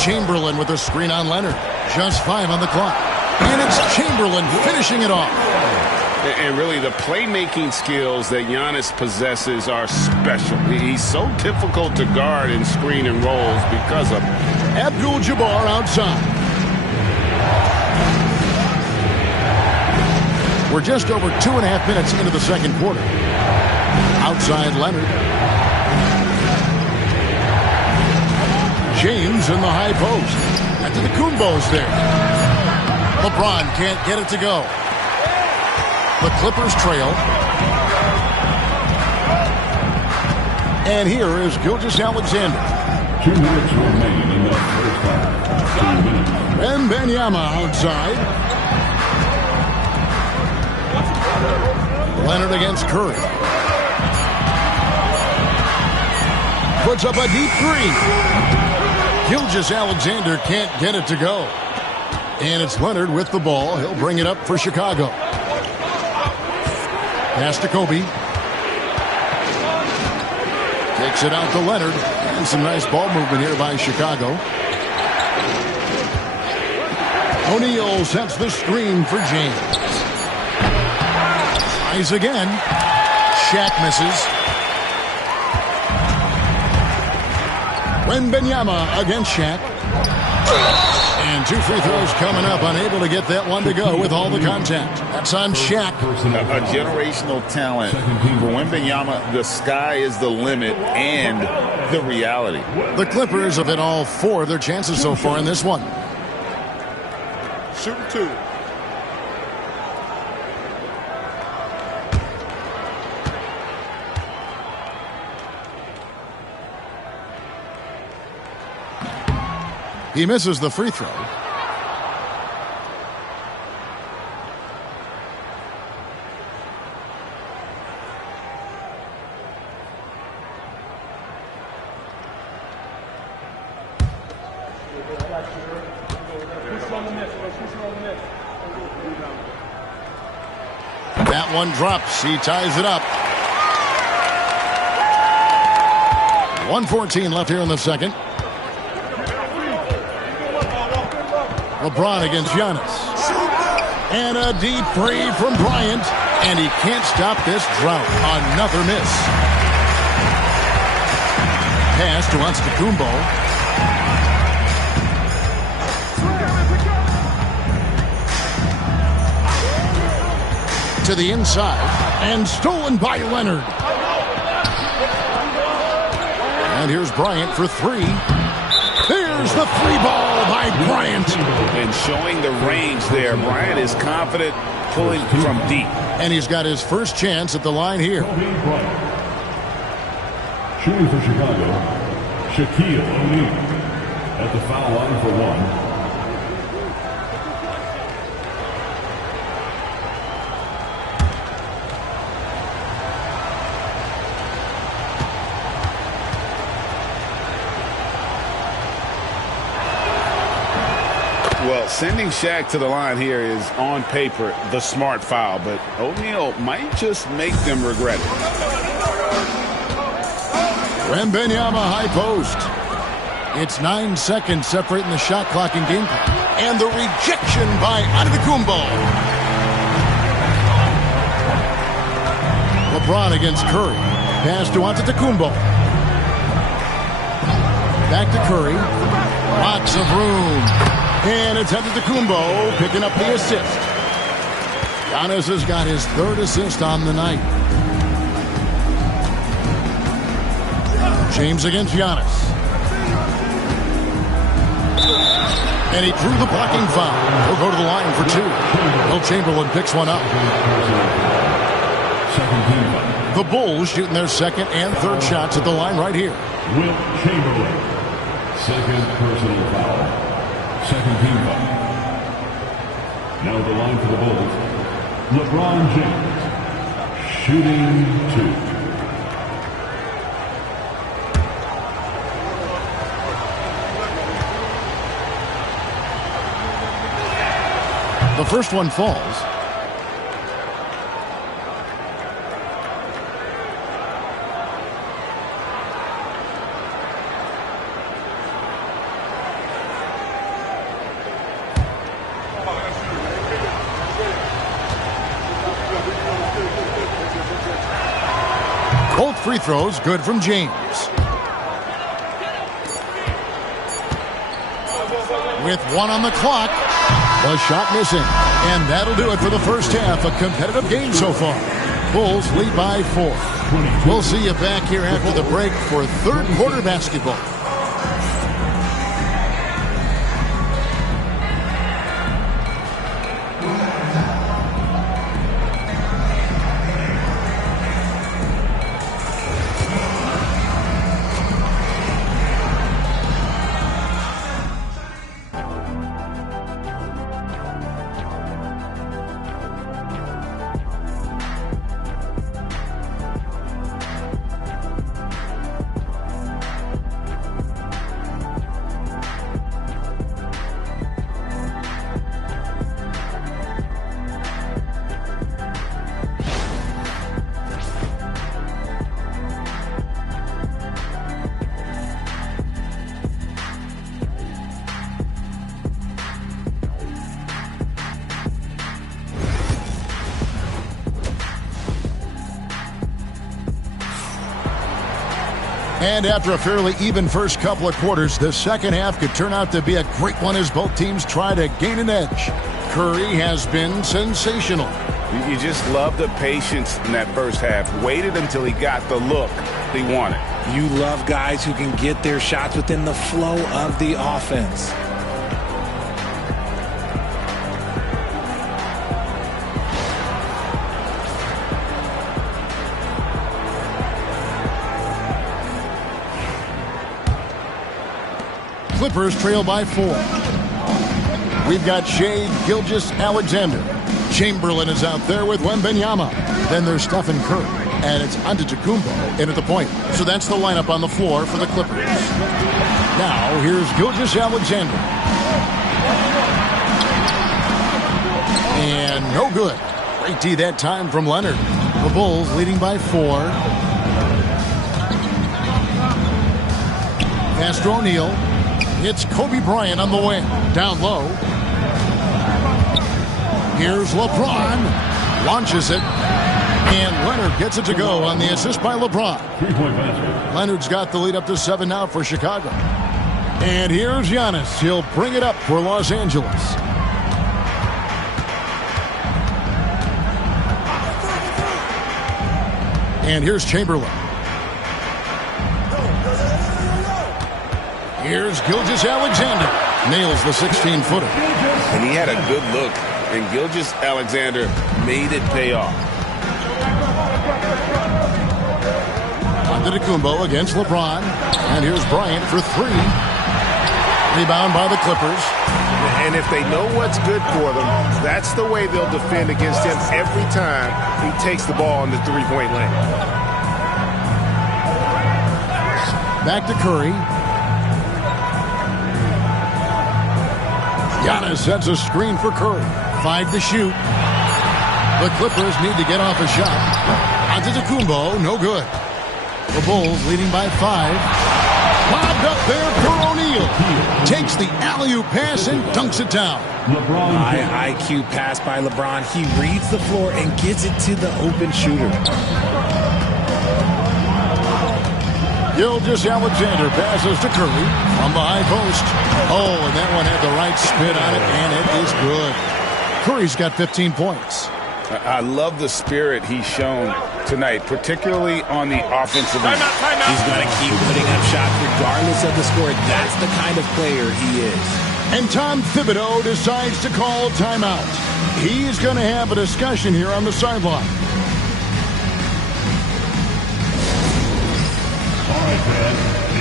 Chamberlain with a screen on Leonard. Just 5 on the clock. And it's Chamberlain finishing it off. And really, the playmaking skills that Giannis possesses are special. He's so difficult to guard in screen and rolls because of it. Abdul-Jabbar outside. We're just over 2.5 minutes into the second quarter. Outside Leonard. James in the high post. After the Kumbos there. LeBron can't get it to go. The Clippers trail. And here is Gilgeous-Alexander. 2 minutes remaining in the first half. 2 minutes. And Wembanyama outside. Leonard against Curry. Puts up a deep three. Gilgeous-Alexander can't get it to go. And it's Leonard with the ball. He'll bring it up for Chicago. Pass to Kobe. Takes it out to Leonard. And some nice ball movement here by Chicago. O'Neal sets the screen for James. Tries again. Shaq misses. Wembanyama against Shaq. And 2 free throws coming up. Unable to get that one to go with all the contact. That's on Shaq. A generational talent. For Wembanyama, the sky is the limit and the reality. The Clippers have hit all 4 of their chances so far in this one. Shooting 2. He misses the free throw. That one drops. He ties it up. 1:14 left here in the second. LeBron against Giannis. And a deep three from Bryant. And he can't stop this drought. Another miss. Pass to Antetokounmpo. To the inside. And stolen by Leonard. And here's Bryant for 3. There's the 3-ball by Bryant. And showing the range there. Bryant is confident pulling from deep. And he's got his first chance at the line here. Shooting for Chicago, Shaquille O'Neal. At the foul line for 1. Well, sending Shaq to the line here is, on paper, the smart foul, but O'Neal might just make them regret it. Wembanyama high post. It's 9 seconds separating the shot clock and game clock. And the rejection by Antetokounmpo. LeBron against Curry. Pass to Antetokounmpo. Back to Curry. Lots of room. And it's Antetokounmpo picking up the assist. Giannis has got his 3rd assist on the night. James against Giannis. And he drew the blocking foul. He'll go to the line for 2. Will Chamberlain picks one up. The Bulls shooting their 2nd and 3rd shots at the line right here. Will Chamberlain, 2nd personal foul. 2nd team foul. Now at the line for the Bulls, LeBron James, shooting 2. The first one falls. Both free throws good from James. With 1 on the clock, the shot missing. And that'll do it for the first half. A competitive game so far. Bulls lead by 4. We'll see you back here after the break for 3rd quarter basketball. And after a fairly even first couple of quarters, the second half could turn out to be a great one as both teams try to gain an edge. Curry has been sensational. You just love the patience in that first half. Waited until he got the look he wanted. You love guys who can get their shots within the flow of the offense. Clippers trail by 4. We've got Shai Gilgeous-Alexander. Chamberlain is out there with Wembanyama. Then there's Stephen Curry. And it's Antetokounmpo in at the point. So that's the lineup on the floor for the Clippers. Now, here's Gilgeous-Alexander. And no good. Great D that time from Leonard. The Bulls leading by 4. Pass to O'Neal. It's Kobe Bryant on the wing. Down low. Here's LeBron. Launches it. And Leonard gets it to go on the assist by LeBron. Leonard's got the lead up to 7 now for Chicago. And here's Giannis. He'll bring it up for Los Angeles. And here's Chamberlain. Here's Gilgeous-Alexander. Nails the 16-footer. And he had a good look. And Gilgeous-Alexander made it pay off. Antetokounmpo against LeBron. And here's Bryant for 3. Rebound by the Clippers. And if they know what's good for them, that's the way they'll defend against him every time he takes the ball in the three-point lane. Back to Curry. Giannis sets a screen for Curry. 5 to shoot. The Clippers need to get off a shot. Antetokounmpo, no good. The Bulls leading by 5. Lobbed up there for O'Neal. Takes the alley-oop pass and dunks it down. High IQ pass by LeBron. He reads the floor and gets it to the open shooter. Gilgeous-Alexander passes to Curry from the high post. Oh, and that one had the right spin on it, and it is good. Curry's got 15 points. I love the spirit he's shown tonight, particularly on the offensive end. He's going to keep putting up shots regardless of the score. That's the kind of player he is. And Tom Thibodeau decides to call a timeout. He's going to have a discussion here on the sideline. All right, man,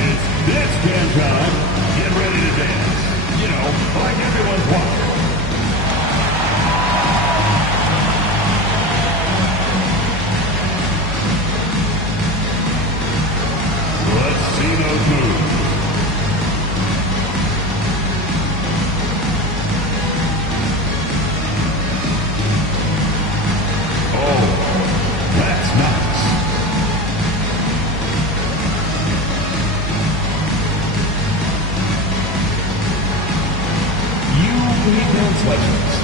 it's dance can time. Get ready to dance. You know, like everyone's watching. Let's see those moves. Oh, that's nice. Dance legends.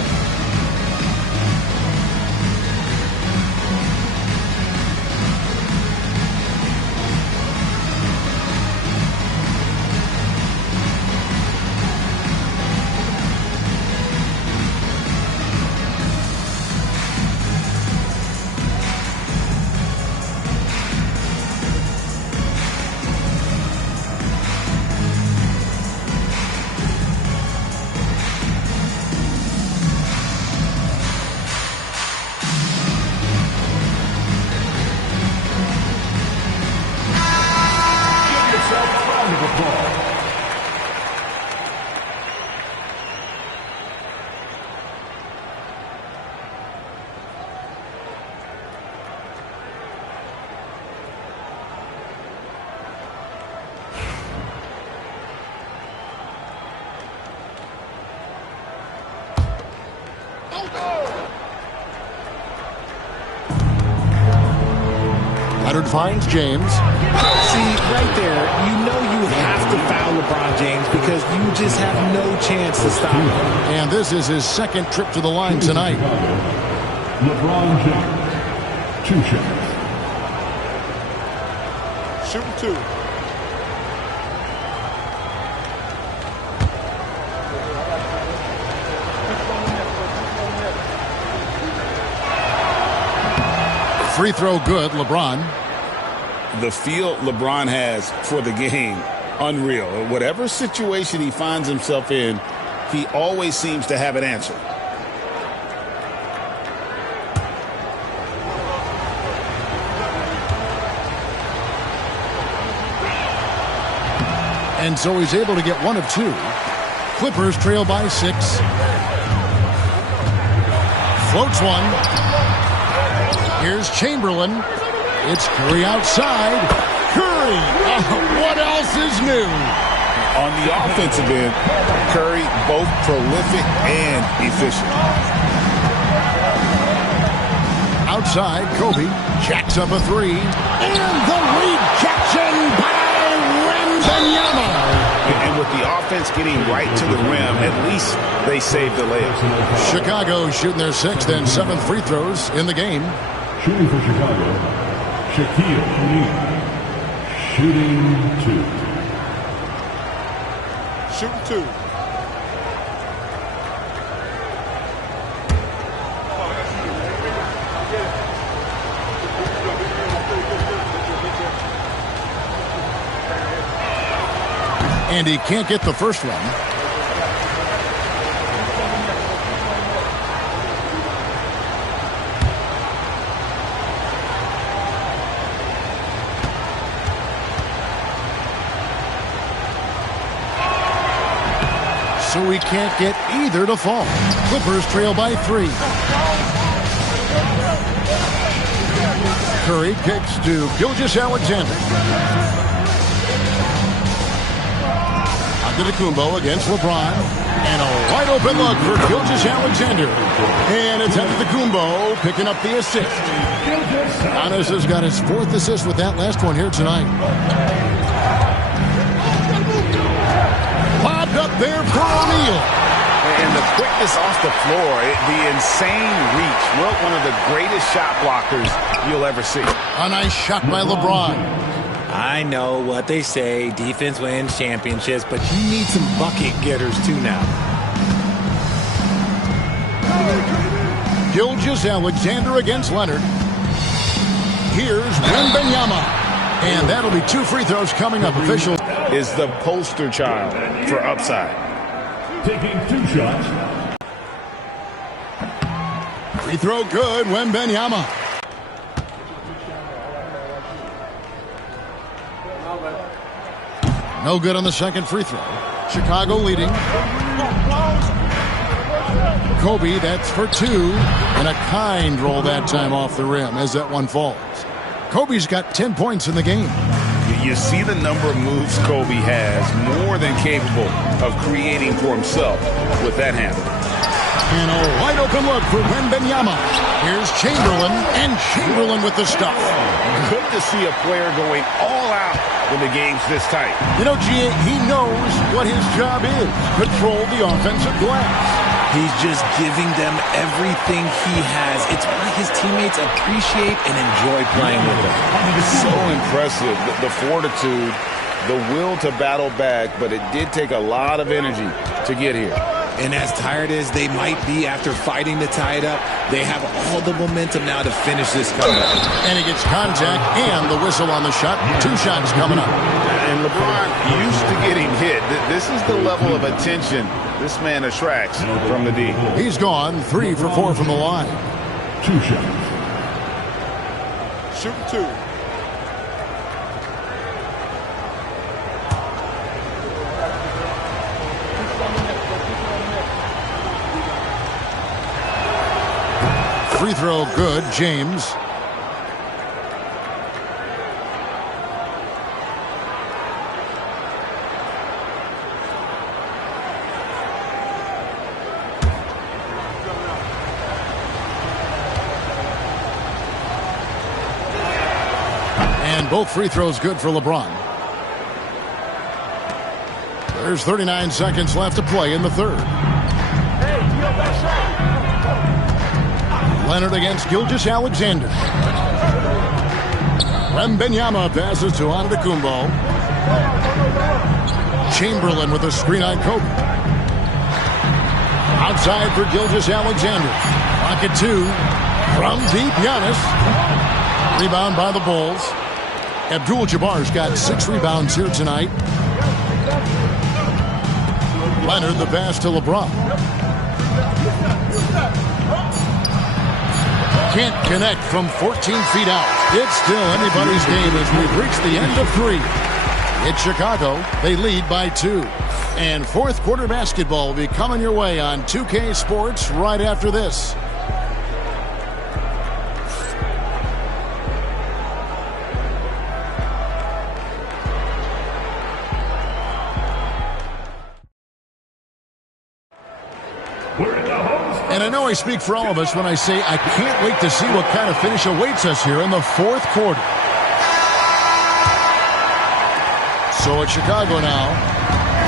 Leonard finds James. See, right there, you know you have to foul LeBron James because you just have no chance to stop him. And this is his second trip to the line tonight. LeBron James, 2 shots. Shooting 2. Free throw good, LeBron. The feel LeBron has for the game, unreal. Whatever situation he finds himself in, he always seems to have an answer. And so he's able to get one of two. Clippers trail by 6. Floats one. Here's Chamberlain. It's Curry outside. Curry! What else is new? On the offensive end, Curry both prolific and efficient. Outside, Kobe jacks up a 3. And the rejection by Wembanyama. And with the offense getting right to the rim, at least they saved the layup. Chicago shooting their 6th and 7th free throws in the game. Shooting for Chicago, Shaquille O'Neal. Shooting 2. Shooting 2. And he can't get the first one. So he can't get either to fall. Clippers trail by 3. Curry kicks to Gilgeous-Alexander. Antetokounmpo against LeBron. And a wide open look for Gilgeous-Alexander. And it's Antetokounmpo picking up the assist. Giannis has got his 4th assist with that last one here tonight. Lobbed up there for O'Neal. And the quickness off the floor, the insane reach. Well, one of the greatest shot blockers you'll ever see. A nice shot by LeBron. I know what they say, defense wins championships, but you need some bucket getters too now. Gilgeous-Alexander against Leonard. Here's Wembanyama. And that'll be 2 free throws coming up. Official is the poster child for upside. Taking 2 shots. Free throw good, Wembanyama. No good on the second free throw. Chicago leading. Kobe, that's for 2. And a kind roll that time off the rim as that one falls. Kobe's got 10 points in the game. You see the number of moves Kobe has, more than capable of creating for himself with that handle. And a wide open look for Wembanyama. Here's Chamberlain, and Chamberlain with the stuff. Good to see a player going all out when the game's this tight. You know, G.A., he knows what his job is. Control the offensive glass. He's just giving them everything he has. It's why his teammates appreciate and enjoy playing with him. So impressive, the fortitude, the will to battle back, but it did take a lot of energy to get here. And as tired as they might be after fighting to tie it up, they have all the momentum now to finish this comeback. And he gets contact and the whistle on the shot. 2 shots coming up. And LeBron used to getting hit. This is the level of attention this man attracts from the D. He's gone 3 for 4 from the line. 2 shots. Shooting 2. Free throw good, James. And both free throws good for LeBron. There's 39 seconds left to play in the third. Leonard against Gilgeous-Alexander. Wembanyama passes to Antetokounmpo. Chamberlain with a screen on Kobe. Outside for Gilgeous-Alexander. Pocket 2 from deep, Giannis. Rebound by the Bulls. Abdul-Jabbar's got 6 rebounds here tonight. Leonard the pass to LeBron. Can't connect from 14 feet out. It's still anybody's game as we've reached the end of 3. It's Chicago. They lead by 2. And fourth quarter basketball will be coming your way on 2K Sports right after this. And I know I speak for all of us when I say I can't wait to see what kind of finish awaits us here in the fourth quarter. So it's Chicago now.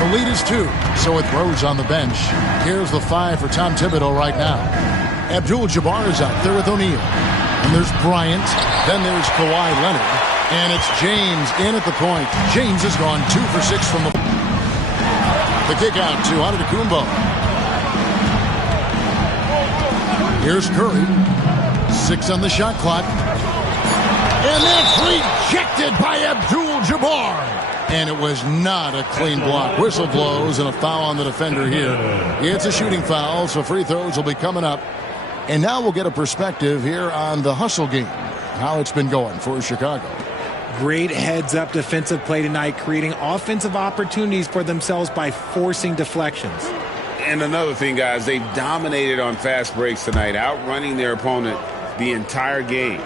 The lead is 2. So with Rose on the bench, here's the 5 for Tom Thibodeau right now. Abdul-Jabbar is out there with O'Neal. And there's Bryant. Then there's Kawhi Leonard. And it's James in at the point. James has gone 2 for 6 from the kick out to Antetokounmpo. Here's Curry. 6 on the shot clock. And that's rejected by Abdul-Jabbar. And it was not a clean block. Whistle blows and a foul on the defender here. It's a shooting foul, so free throws will be coming up. And now we'll get a perspective here on the hustle game, how it's been going for Chicago. Great heads-up defensive play tonight, creating offensive opportunities for themselves by forcing deflections. And another thing, guys, they've dominated on fast breaks tonight, outrunning their opponent the entire game.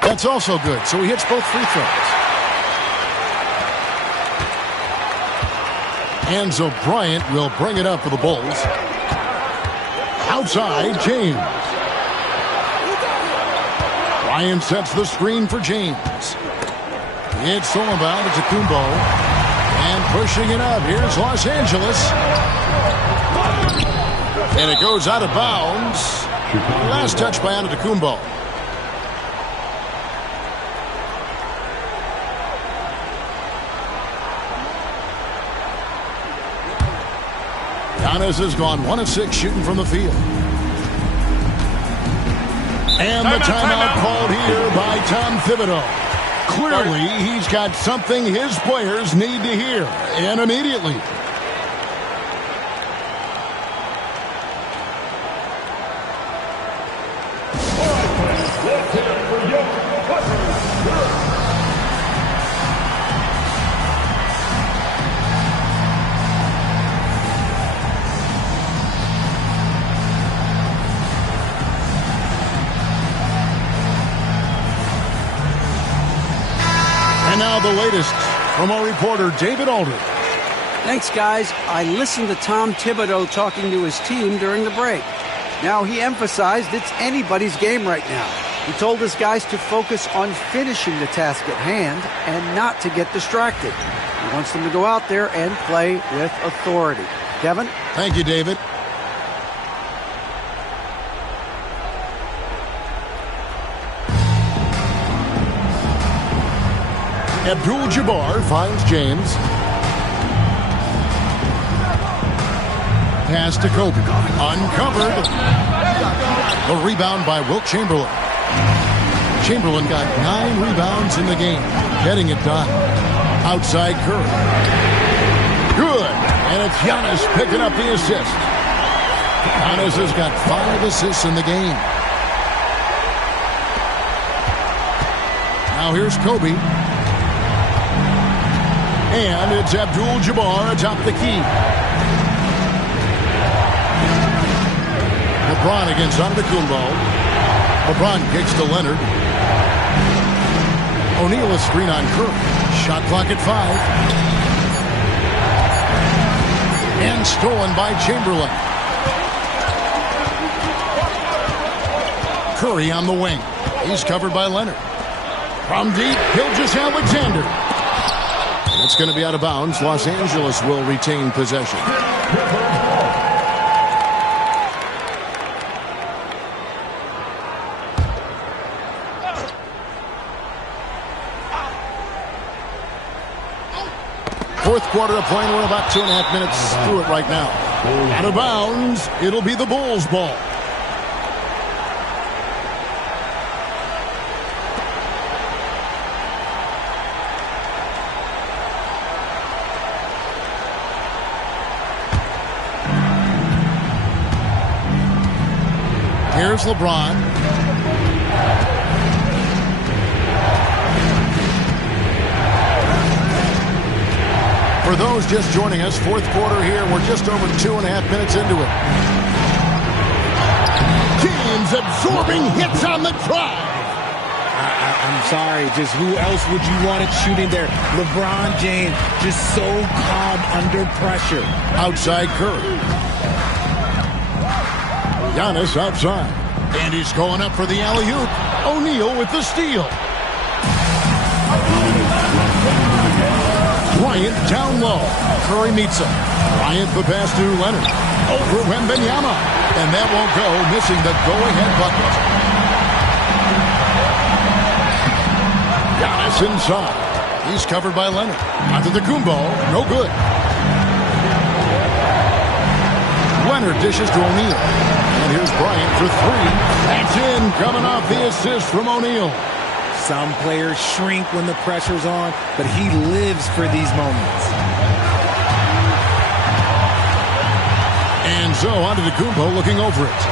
That's also good, so he hits both free throws. Enzo Bryant will bring it up for the Bulls. Outside, James. Bryant sets the screen for James. It's all about Antetokounmpo. And pushing it up. Here's Los Angeles. And it goes out of bounds. Last touch by Antetokounmpo. Giannis has gone 1 of 6 shooting from the field. And the timeout called here by Tom Thibodeau. Clearly, he's got something his players need to hear, and immediately. Now the latest from our reporter, David Aldridge. Thanks, guys. I listened to Tom Thibodeau talking to his team during the break. Now, he emphasized it's anybody's game right now. He told his guys to focus on finishing the task at hand and not to get distracted. He wants them to go out there and play with authority. Kevin? Thank you, David. Abdul-Jabbar finds James. Pass to Kobe. Uncovered. The rebound by Wilt Chamberlain. Chamberlain got 9 rebounds in the game, getting it done. Outside Curry. Good. And it's Giannis picking up the assist. Giannis has got 5 assists in the game. Now here's Kobe. And it's Abdul-Jabbar atop the key. LeBron against Antetokounmpo. LeBron kicks to Leonard. O'Neal a screen on Curry. Shot clock at 5. And stolen by Chamberlain. Curry on the wing. He's covered by Leonard. From deep, Gilgeous-Alexander. It's going to be out of bounds. Los Angeles will retain possession. fourth quarter of play. We're about 2.5 minutes through it right now. Out of bounds. It'll be the Bulls' ball. Here's LeBron. For those just joining us, fourth quarter here. We're just over 2.5 minutes into it. James absorbing hits on the drive. I'm sorry, just who else would you want it shooting there? LeBron James, just so calm under pressure. Outside Curry. Giannis outside. And he's going up for the alley-oop. O'Neal with the steal. Bryant down low. Curry meets him. Bryant the pass to Leonard. Over Wembanyama. And that won't go, missing the go-ahead bucket. Giannis inside. He's covered by Leonard. Antetokounmpo, no good. Leonard dishes to O'Neal. And here's Bryant for three. That's in, coming off the assist from O'Neal. Some players shrink when the pressure's on, but he lives for these moments. And so Antetokounmpo looking over it.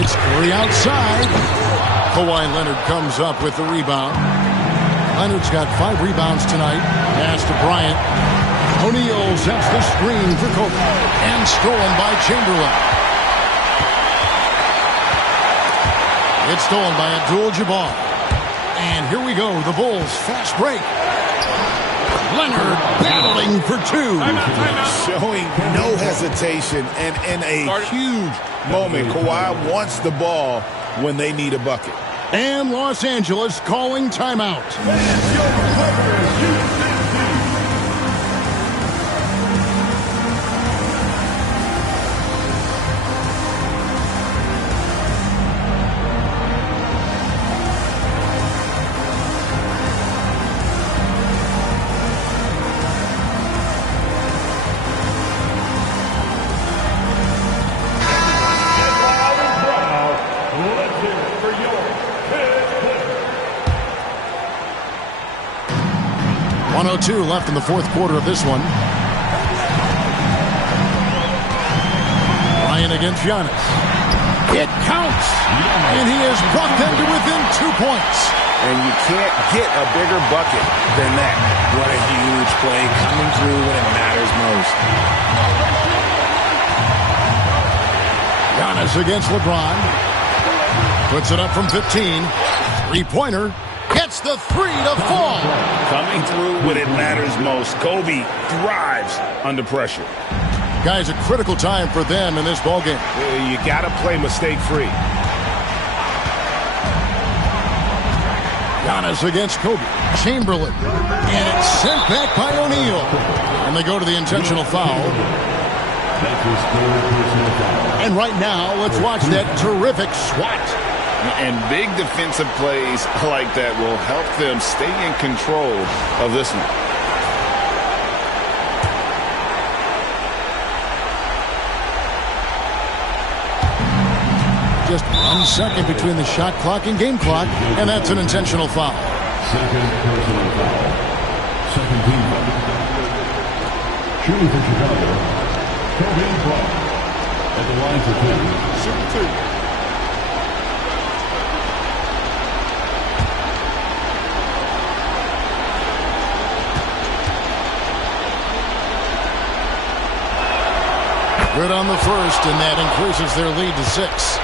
It's Curry outside. Kawhi Leonard comes up with the rebound. Leonard's got 5 rebounds tonight. Pass to Bryant. O'Neal sets the screen for Kobe. And stolen by Chamberlain. It's stolen by Abdul-Jabbar. And here we go. The Bulls fast break. Leonard battling for 2. Showing no hesitation and in a huge moment. Kawhi wants the ball when they need a bucket. And Los Angeles calling timeout. Left in the fourth quarter of this one. Ryan against Giannis. It counts! And he has brought them to within 2 points. And you can't get a bigger bucket than that. What a huge play coming through when it matters most. Giannis against LeBron. Puts it up from 15. Three-pointer. Gets the 3 to fall. Coming through when it matters most. Kobe thrives under pressure. Guys, a critical time for them in this ballgame. You got to play mistake-free. Giannis against Kobe. Chamberlain. And it's sent back by O'Neal. And they go to the intentional foul. And right now, let's watch that terrific swat. And big defensive plays like that will help them stay in control of this one. Just 1 second between the shot clock and game clock, and that's an intentional foul. Second personal foul. Second team foul. Shooting for Chicago, Kobe Bryant. At the line for 2. Shoot 2. Good on the first, and that increases their lead to 6.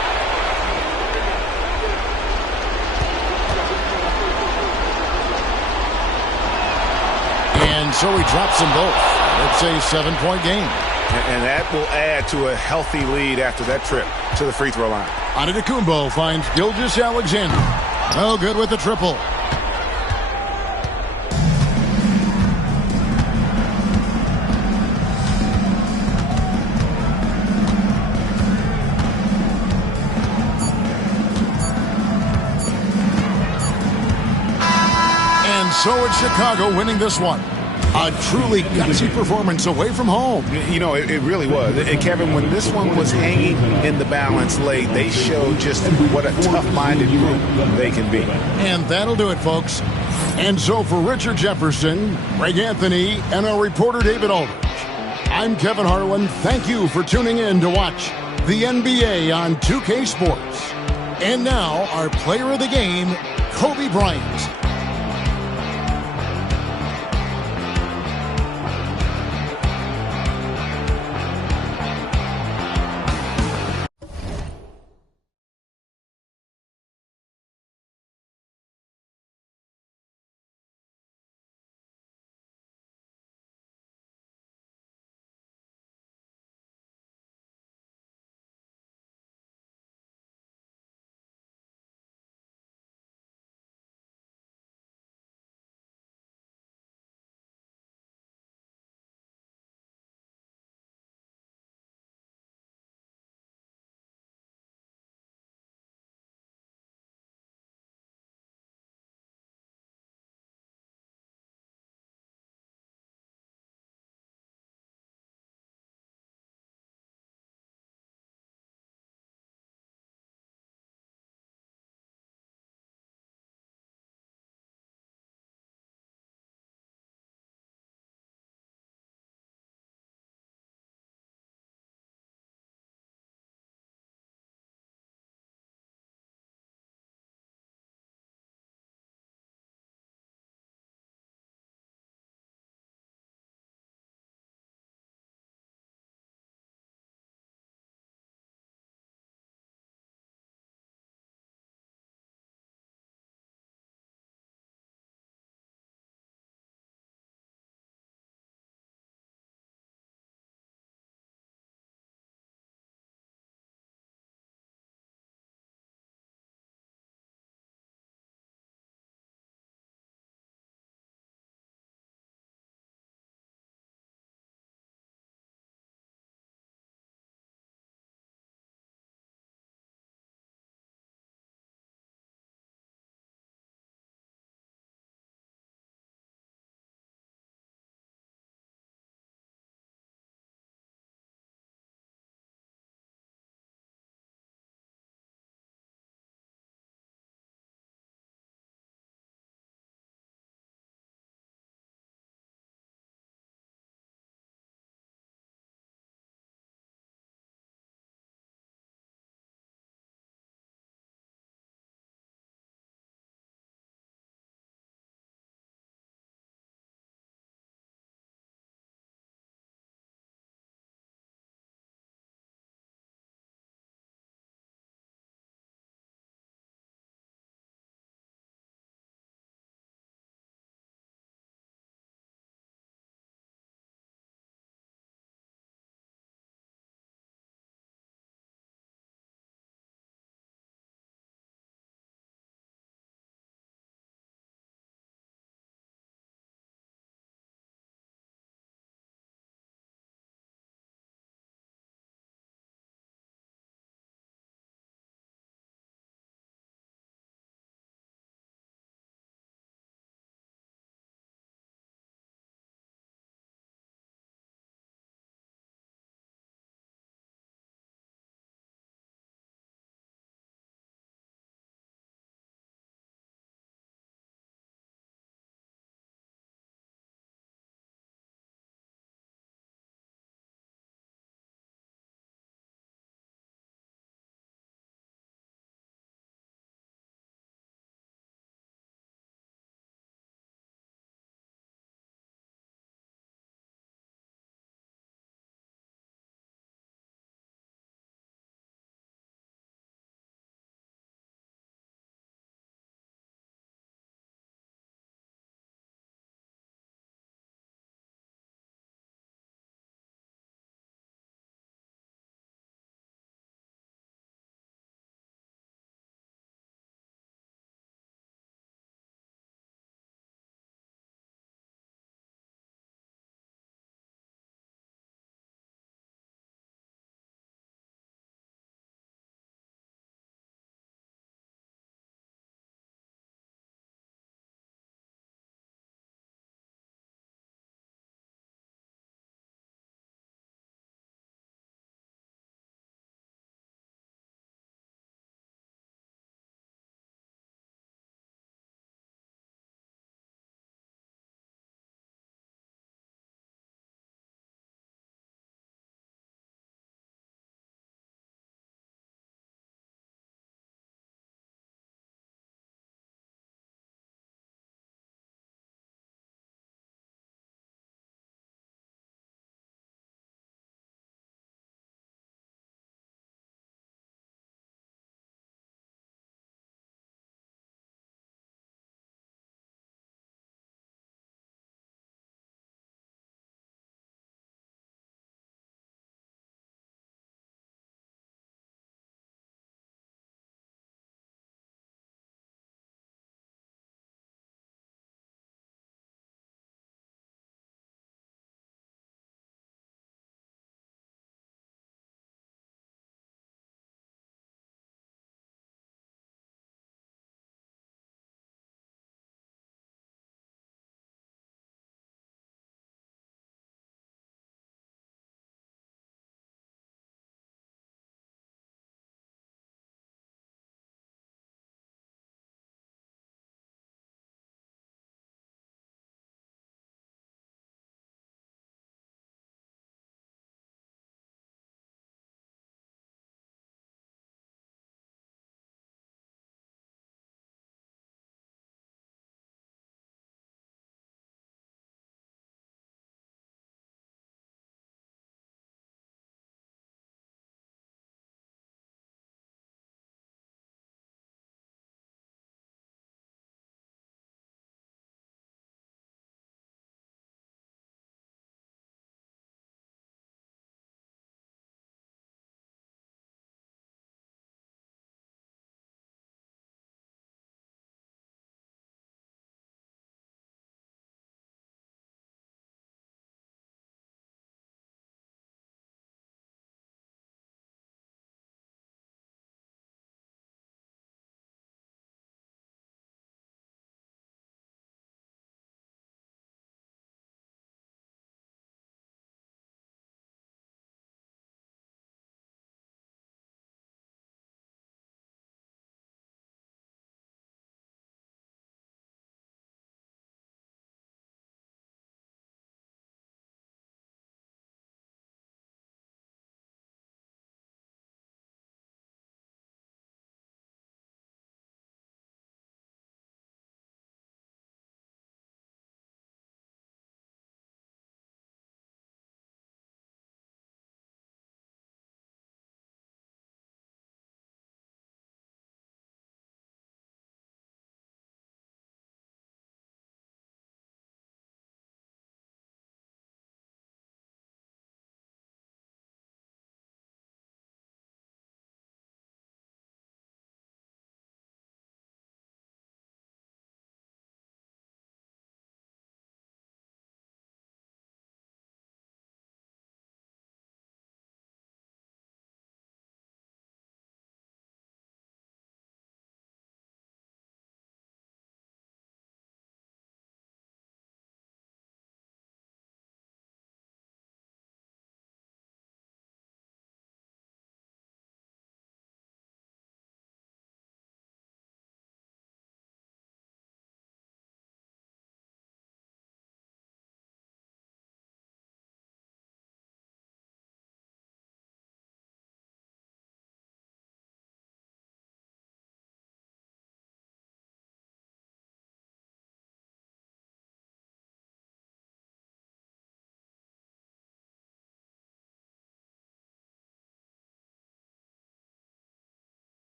And so he drops them both. It's a 7-point game. And that will add to a healthy lead after that trip to the free throw line. Antetokounmpo finds Gilgeous-Alexander. No good with the triple. so it's Chicago winning this one. A truly gutsy performance away from home. You know, it really was. And Kevin, when this one was hanging in the balance late, they showed just what a tough-minded group they can be. And that'll do it, folks. And so for Richard Jefferson, Greg Anthony, and our reporter David Aldridge, I'm Kevin Harlan. Thank you for tuning in to watch the NBA on 2K Sports. And now, our player of the game, Kobe Bryant.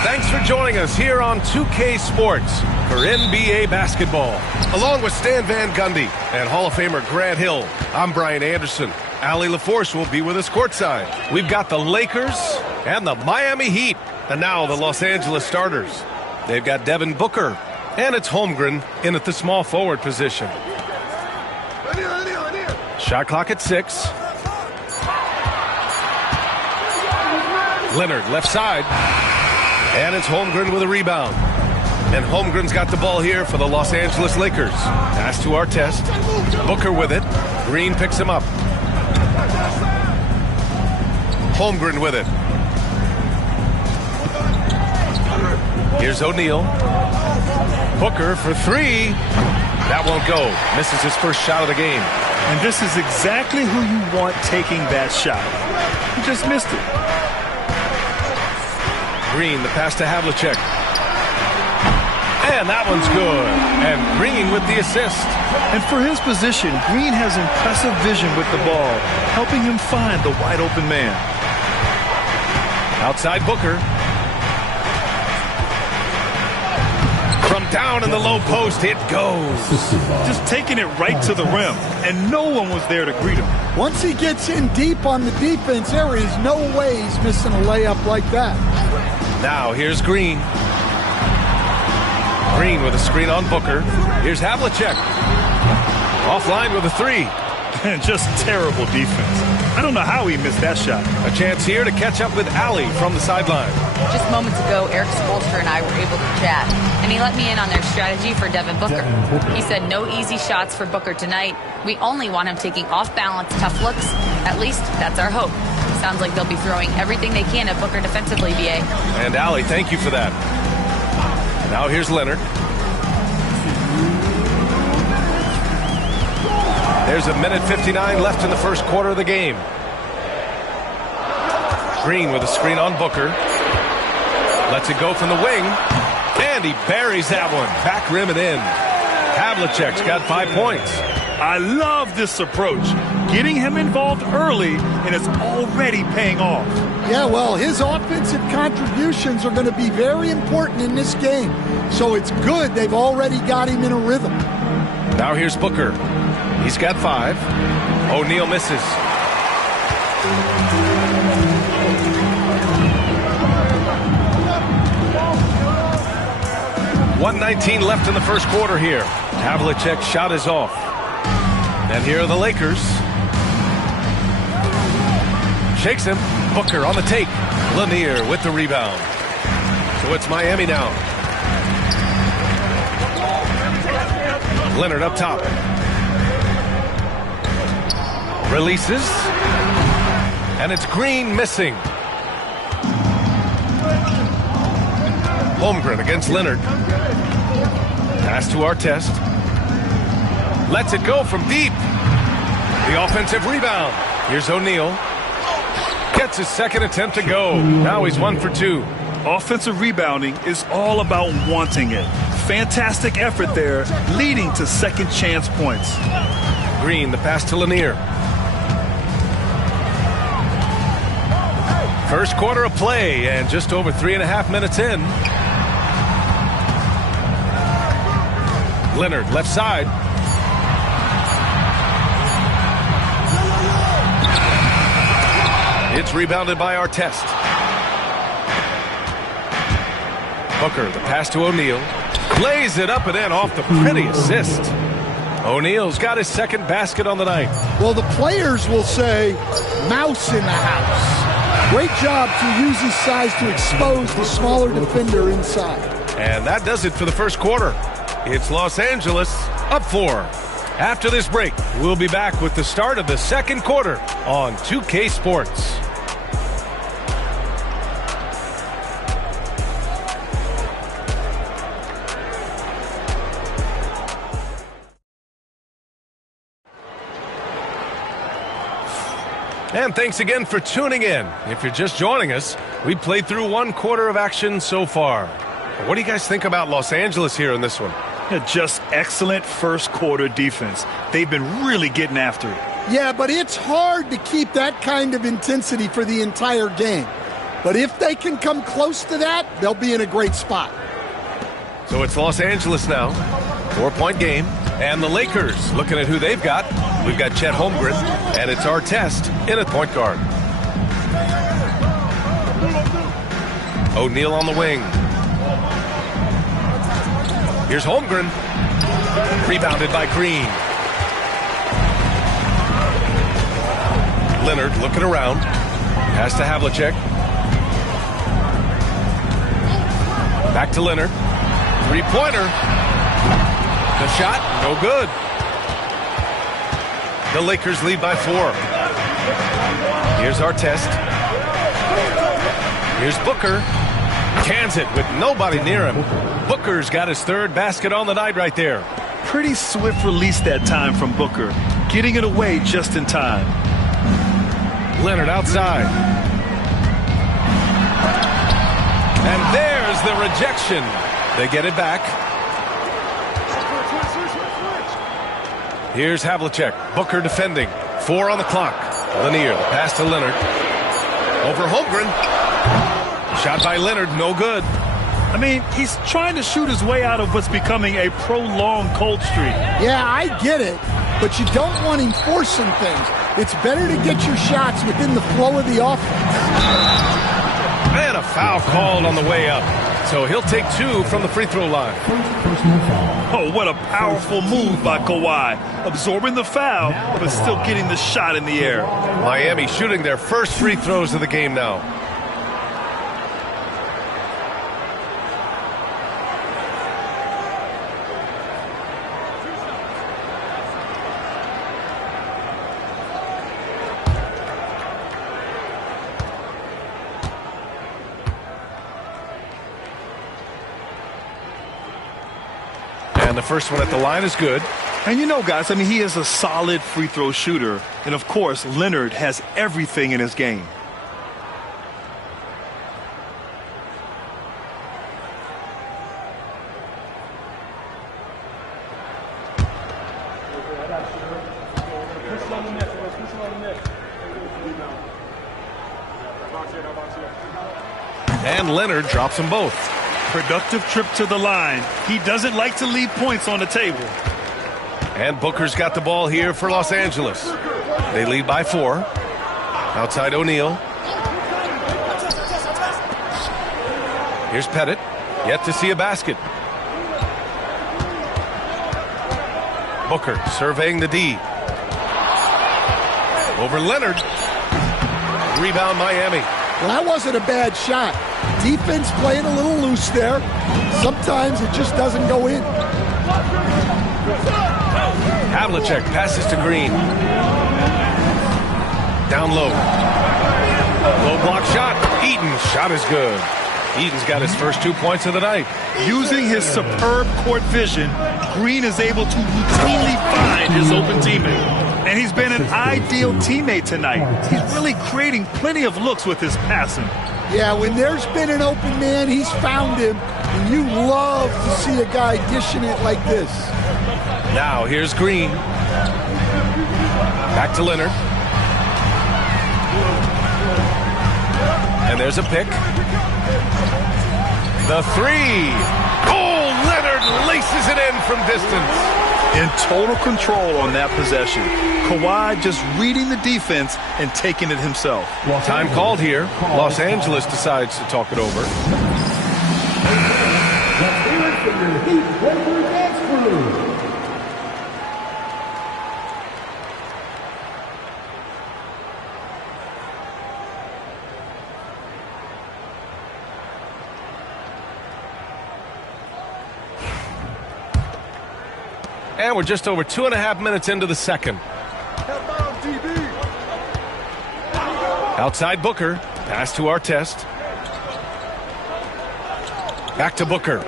Thanks for joining us here on 2K Sports for NBA basketball. Along with Stan Van Gundy and Hall of Famer Grant Hill, I'm Brian Anderson. Allie LaForce will be with us courtside. We've got the Lakers and the Miami Heat, and now the Los Angeles Starters. They've got Devin Booker, and it's Holmgren in at the small forward position. Shot clock at 6. Leonard left side. And it's Holmgren with a rebound. And Holmgren's got the ball here for the Los Angeles Lakers. Pass to Artest. Booker with it. Green picks him up. Holmgren with it. Here's O'Neal. Booker for 3. That won't go. Misses his first shot of the game. And this is exactly who you want taking that shot. He just missed it. Green, the pass to Havlicek. And that one's good. And Green with the assist. And for his position, Green has impressive vision with the ball, helping him find the wide open man. Outside Booker. From down in the low post, it goes. Just taking it right to the rim, and no one was there to greet him. Once he gets in deep on the defense, there is no way he's missing a layup like that. Now here's Green. Green with a screen on Booker. Here's Havlicek. Offline with a 3. And just terrible defense. I don't know how he missed that shot. A chance here to catch up with Allie from the sideline. Just moments ago, Eric Spoelstra and I were able to chat, and he let me in on their strategy for Devin Booker. He said no easy shots for Booker tonight. We only want him taking off-balance, tough looks. At least that's our hope. Sounds like they'll be throwing everything they can at Booker defensively, BA. And Allie, thank you for that. Now here's Leonard. There's a minute 59 left in the first quarter of the game. Green with a screen on Booker. Lets it go from the wing. And he buries that one. Back rim and in. Havlicek's got 5 points. I love this approach. Getting him involved early, and it's already paying off. Yeah, well, his offensive contributions are going to be very important in this game. So it's good they've already got him in a rhythm. Now here's Booker. He's got 5. O'Neal misses. .119 left in the first quarter here. Havlicek's shot is off. And here are the Lakers. Shakes him. Booker on the take. Lanier with the rebound. So it's Miami now. Leonard up top. Releases. And it's Green missing. Holmgren against Leonard. Pass to Artest. Lets it go from deep. The offensive rebound. Here's O'Neal. Gets his second attempt to go. Now he's 1 for 2. Offensive rebounding is all about wanting it. Fantastic effort there, leading to second chance points. Green, the pass to Lanier. First quarter of play, and just over 3.5 minutes in. Leonard, left side. It's rebounded by Artest. Booker, the pass to O'Neal. Lays it up and in off the pretty assist. O'Neal's got his second basket on the night. Well, the players will say, mouse in the house. Great job to use his size to expose the smaller defender inside. And that does it for the first quarter. It's Los Angeles up 4. After this break, we'll be back with the start of the second quarter on 2K Sports. And thanks again for tuning in. If you're just joining us, we played through one quarter of action so far. What do you guys think about Los Angeles here in this one? Just excellent first quarter defense. They've been really getting after it. Yeah, but it's hard to keep that kind of intensity for the entire game. But if they can come close to that, they'll be in a great spot. So it's Los Angeles now. 4-point game. And the Lakers looking at who they've got. We've got Chet Holmgren, and it's Artest in at point guard. O'Neal on the wing. Here's Holmgren. Rebounded by Green. Leonard looking around. Pass to Havlicek. Back to Leonard. Three-pointer. The shot, no good. The Lakers lead by 4. Here's Artest. Here's Booker. Cans it with nobody near him. Booker's got his third basket on the night right there. Pretty swift release that time from Booker. Getting it away just in time. Leonard outside. And there's the rejection. They get it back. Here's Havlicek. Booker defending. 4 on the clock. Lanier, the pass to Leonard. Over Holmgren. Shot by Leonard, no good. I mean, he's trying to shoot his way out of what's becoming a prolonged cold streak. Yeah, I get it, but you don't want him forcing things. It's better to get your shots within the flow of the offense. And a foul called on the way up. So he'll take 2 from the free throw line. Oh, what a powerful move by Kawhi. Absorbing the foul, but still getting the shot in the air. Miami shooting their first free throws of the game now. And the first one at the line is good. And you know, guys, I mean, he is a solid free throw shooter. And, of course, Leonard has everything in his game. And Leonard drops them both. Productive trip to the line. He doesn't like to leave points on the table. And Booker's got the ball here for Los Angeles. They lead by 4. Outside O'Neal. Here's Pettit. Yet to see a basket. Booker surveying the D. Over Leonard. Rebound Miami. Well, that wasn't a bad shot. Defense playing a little loose there. Sometimes it just doesn't go in. Havlicek passes to Green. Down low. Low block shot. Eaton's shot is good. Eaton's got his first 2 points of the night. Using his superb court vision, Green is able to routinely find his open teammate. And he's been an ideal teammate tonight. He's really creating plenty of looks with his passing. Yeah, when there's been an open man, he's found him. And you love to see a guy dishing it like this. Now here's Green. Back to Leonard. And there's a pick. The 3. Oh, Leonard laces it in from distance. In total control on that possession. Kawhi just reading the defense and taking it himself. Time called here. Los Angeles decides to talk it over. And we're just over 2.5 minutes into the second. Outside Booker. Pass to Artest. Back to Booker.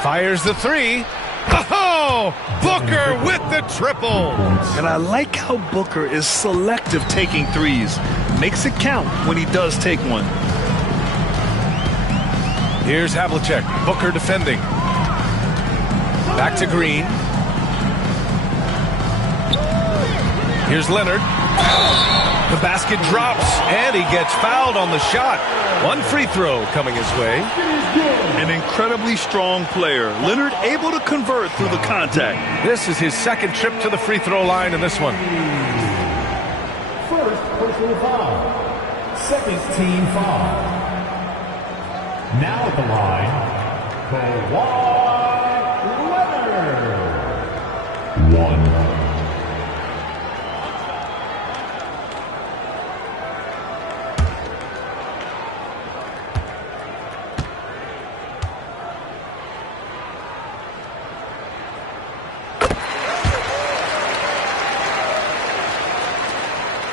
Fires the three. Oh, Booker with the triple. And I like how Booker is selective taking threes. Makes it count when he does take one. Here's Havlicek. Booker defending. Back to Green. Here's Leonard. The basket drops, and he gets fouled on the shot. One free throw coming his way. An incredibly strong player. Leonard able to convert through the contact. This is his second trip to the free throw line in this one. First personal foul. Second team foul. Now at the line, Kawhi Leonard. One.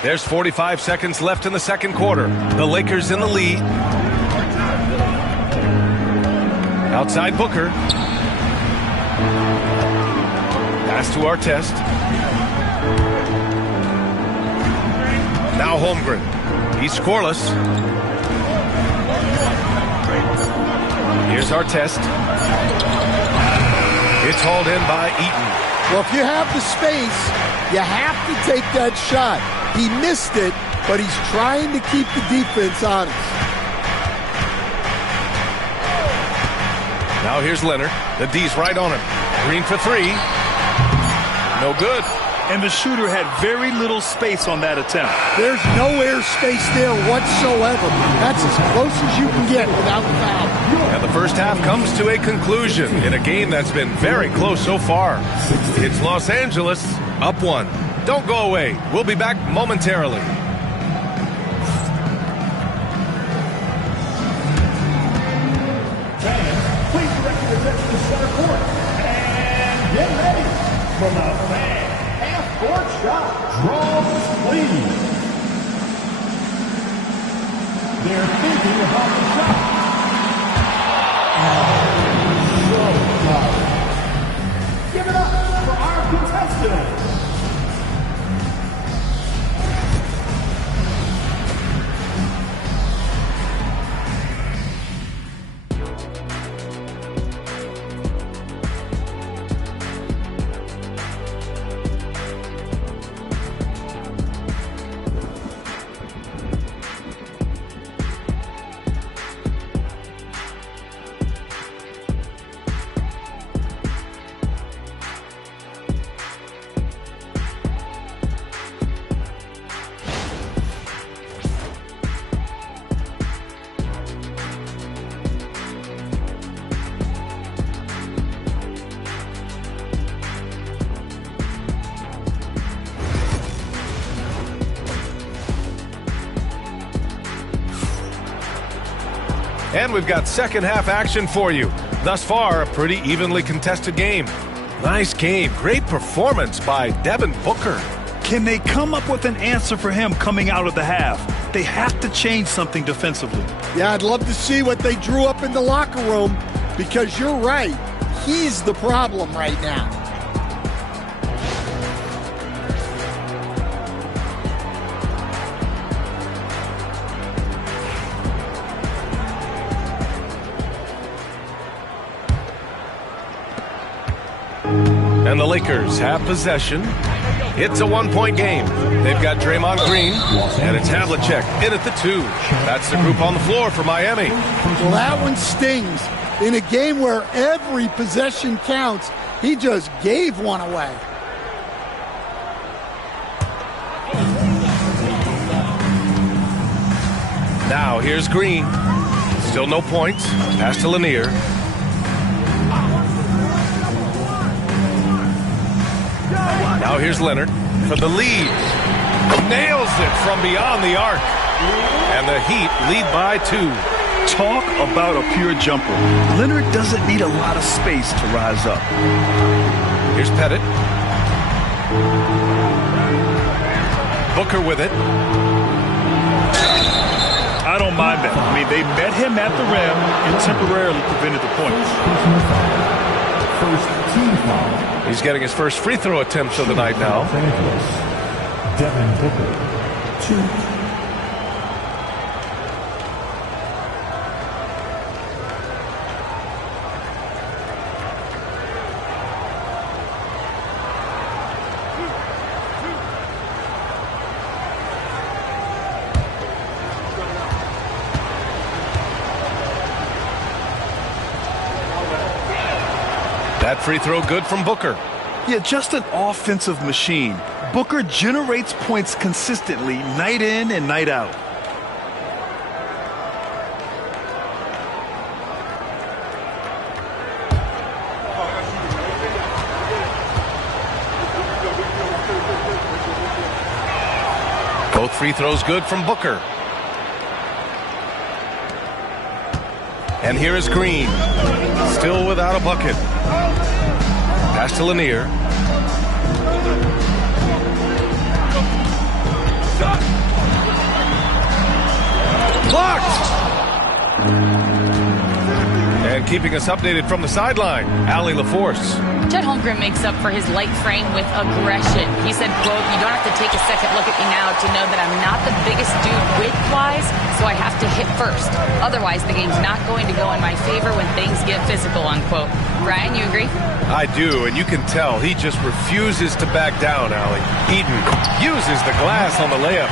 There's 45 seconds left in the second quarter. The Lakers in the lead. Outside Booker. Pass to Artest. Now Holmgren. He's scoreless. Here's Artest. It's hauled in by Eaton. Well, if you have the space, you have to take that shot. He missed it, but he's trying to keep the defense honest. Now here's Leonard. The D's right on him. Green for three. No good. And the shooter had very little space on that attempt. There's no air space there whatsoever. That's as close as you can get without the foul. And the first half comes to a conclusion in a game that's been very close so far. It's Los Angeles up one. Don't go away. We'll be back momentarily. Fans, please direct your attention to center court. And get ready for the fan half-court shot. Draw, please. They're thinking about the shot. So tough. Give it up for our contestants. And we've got second half action for you. Thus far, a pretty evenly contested game. Nice game. Great performance by Devin Booker. Can they come up with an answer for him coming out of the half? They have to change something defensively. Yeah, I'd love to see what they drew up in the locker room, because you're right. He's the problem right now. And the Lakers have possession. It's a one-point game. They've got Draymond Green, and it's Havlicek in at the 2. That's the group on the floor for Miami. Well, that one stings. In a game where every possession counts, he just gave one away. Now here's Green. Still no points. Pass to Lanier. Now here's Leonard for the lead. Nails it from beyond the arc. And the Heat lead by 2. Talk about a pure jumper. Leonard doesn't need a lot of space to rise up. Here's Pettit. Booker with it. I don't mind that. I mean, they met him at the rim and temporarily prevented the points. First team foul. He's getting his first free throw attempt of the night now. Los Angeles. Devin Booker. 2. That free throw good from Booker. Yeah, just an offensive machine. Booker generates points consistently, night in and night out. Both free throws good from Booker. And here is Green. Still without a bucket. Pass to Lanier. Blocked! And keeping us updated from the sideline, Allie LaForce. Chet Holmgren makes up for his light frame with aggression. He said, quote, "You don't have to take a second look at me now to know that I'm not the biggest dude width-wise, so I have to hit first. Otherwise, the game's not going to go in my favor when things get physical," unquote. Brian, you agree? I do, and you can tell he just refuses to back down, Allie. Eden uses the glass on the layup.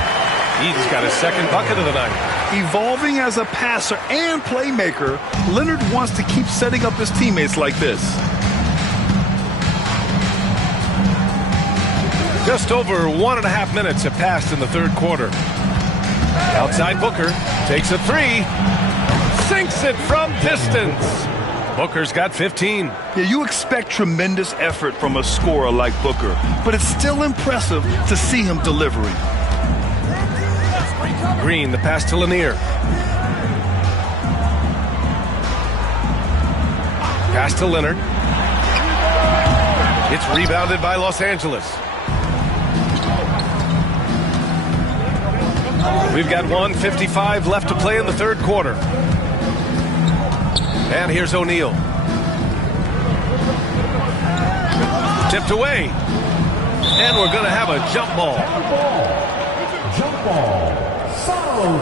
Eden's got his second bucket of the night. Evolving as a passer and playmaker, Leonard wants to keep setting up his teammates like this. Just over 1.5 minutes have passed in the third quarter. Outside Booker, takes a three, sinks it from distance. Booker's got 15. Yeah, you expect tremendous effort from a scorer like Booker, but it's still impressive to see him delivering. Green, the pass to Lanier. Pass to Leonard. It's rebounded by Los Angeles. We've got 1:55 left to play in the third quarter. And here's O'Neal. Tipped away. And we're going to have a jump ball. Jump ball. Santos.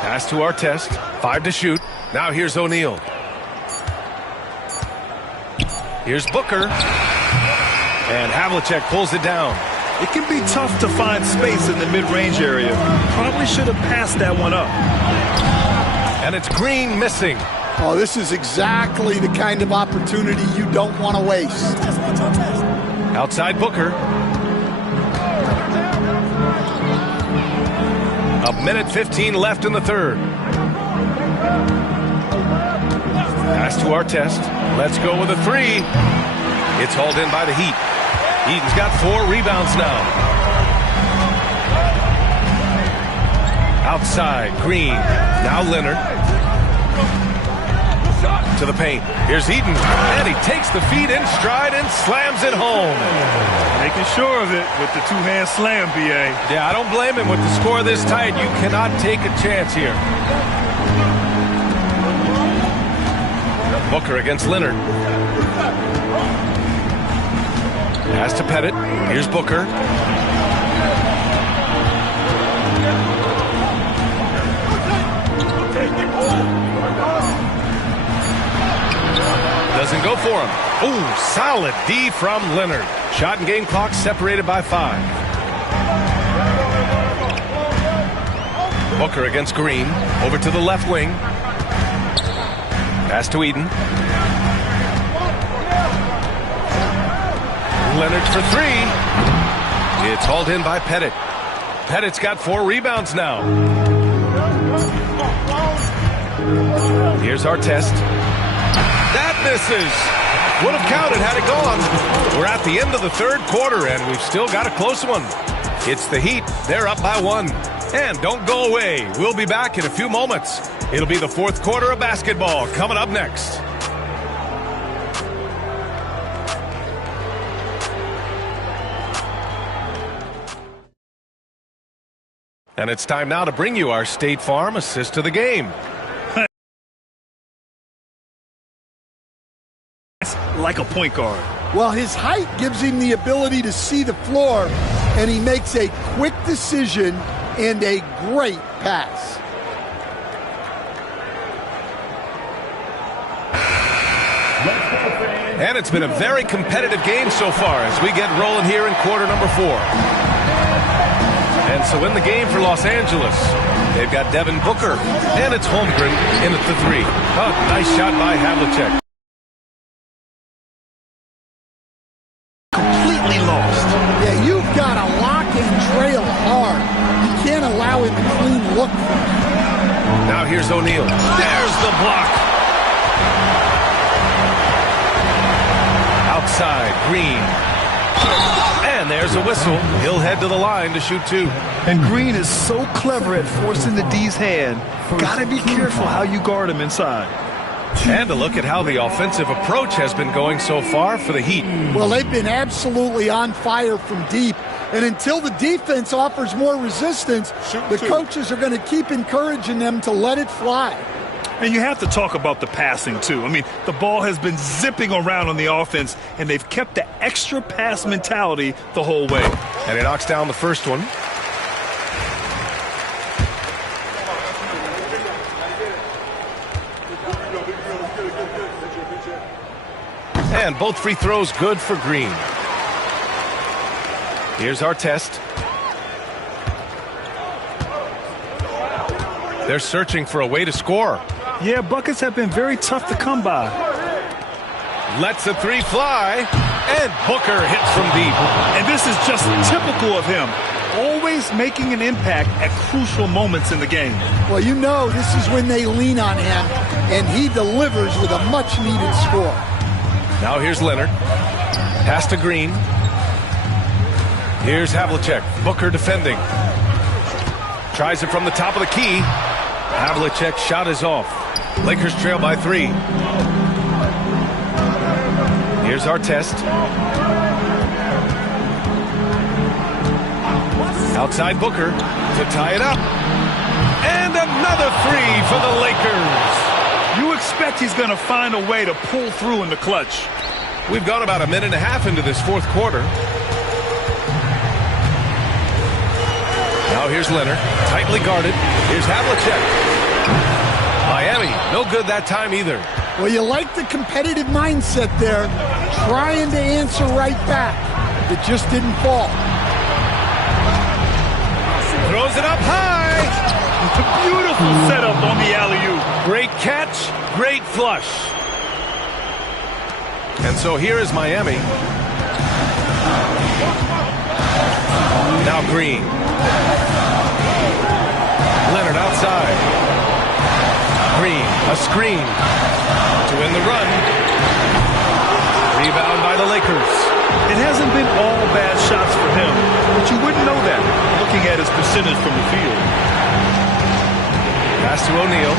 Pass to Artest. 5 to shoot. Now here's O'Neal. Here's Booker. And Havlicek pulls it down. It can be tough to find space in the mid-range area. Probably should have passed that one up. And it's Green missing. Oh, this is exactly the kind of opportunity you don't want to waste. Outside Booker. 1:15 left in the third. Pass to Artest. Let's go with a three. It's hauled in by the Heat. Eden's got 4 rebounds now. Outside, Green. Now Leonard. To the paint. Here's Eden. And he takes the feed in stride and slams it home. Making sure of it with the two-hand slam, B.A. Yeah, I don't blame him with the score this tight. You cannot take a chance here. Booker against Leonard. Pass to Pettit. Here's Booker. Doesn't go for him. Ooh, solid D from Leonard. Shot and game clock separated by 5. Booker against Green. Over to the left wing. Pass to Eden. Leonard for 3. It's hauled in by Pettit. Pettit's got 4 rebounds now. Here's Artest. That misses. Would have counted had it gone. We're at the end of the third quarter, and we've still got a close one. It's the Heat. They're up by 1. And don't go away. We'll be back in a few moments. It'll be the fourth quarter of basketball coming up next. And it's time now to bring you our State Farm assist to the game. Like a point guard. Well, his height gives him the ability to see the floor, and he makes a quick decision and a great pass. And it's been a very competitive game so far as we get rolling here in quarter number 4. And so in the game for Los Angeles, they've got Devin Booker, and it's Holmgren in at the 3. Oh, nice shot by Havlicek. Completely lost. Yeah, you've got to lock and trail hard. You can't allow him to clean look. Now here's O'Neal. There's the block. Outside, Green. And there's a whistle. He'll head to the line to shoot 2. And Green is so clever at forcing the D's hand. Got to be careful how you guard him inside. And a look at how the offensive approach has been going so far for the Heat. Well, they've been absolutely on fire from deep. And until the defense offers more resistance, the coaches are going to keep encouraging them to let it fly. And you have to talk about the passing, too. I mean, the ball has been zipping around on the offense, and they've kept the extra pass mentality the whole way. And he knocks down the first one. And both free throws good for Green. Here's our test. They're searching for a way to score. Yeah, buckets have been very tough to come by. Lets a 3 fly, and Booker hits from deep. And this is just typical of him. Always making an impact at crucial moments in the game. Well, you know this is when they lean on him, and he delivers with a much-needed score. Now here's Leonard. Pass to Green. Here's Havlicek. Booker defending. Tries it from the top of the key. Havlicek's shot is off. Lakers trail by 3. Here's our test. Outside Booker to tie it up. And another 3 for the Lakers. You expect he's going to find a way to pull through in the clutch. We've gone about a minute and a half into this fourth quarter. Now here's Leonard, tightly guarded. Here's Havlicek. Miami, no good that time either. Well, you like the competitive mindset there, trying to answer right back. It just didn't fall. Throws it up high. Beautiful setup on the alley-oop. Great catch, great flush. And so here is Miami. Now Green. Leonard outside. Green, a screen to win the run. Rebound by the Lakers. It hasn't been all bad shots for him, but you wouldn't know that looking at his percentage from the field. Pass to O'Neal.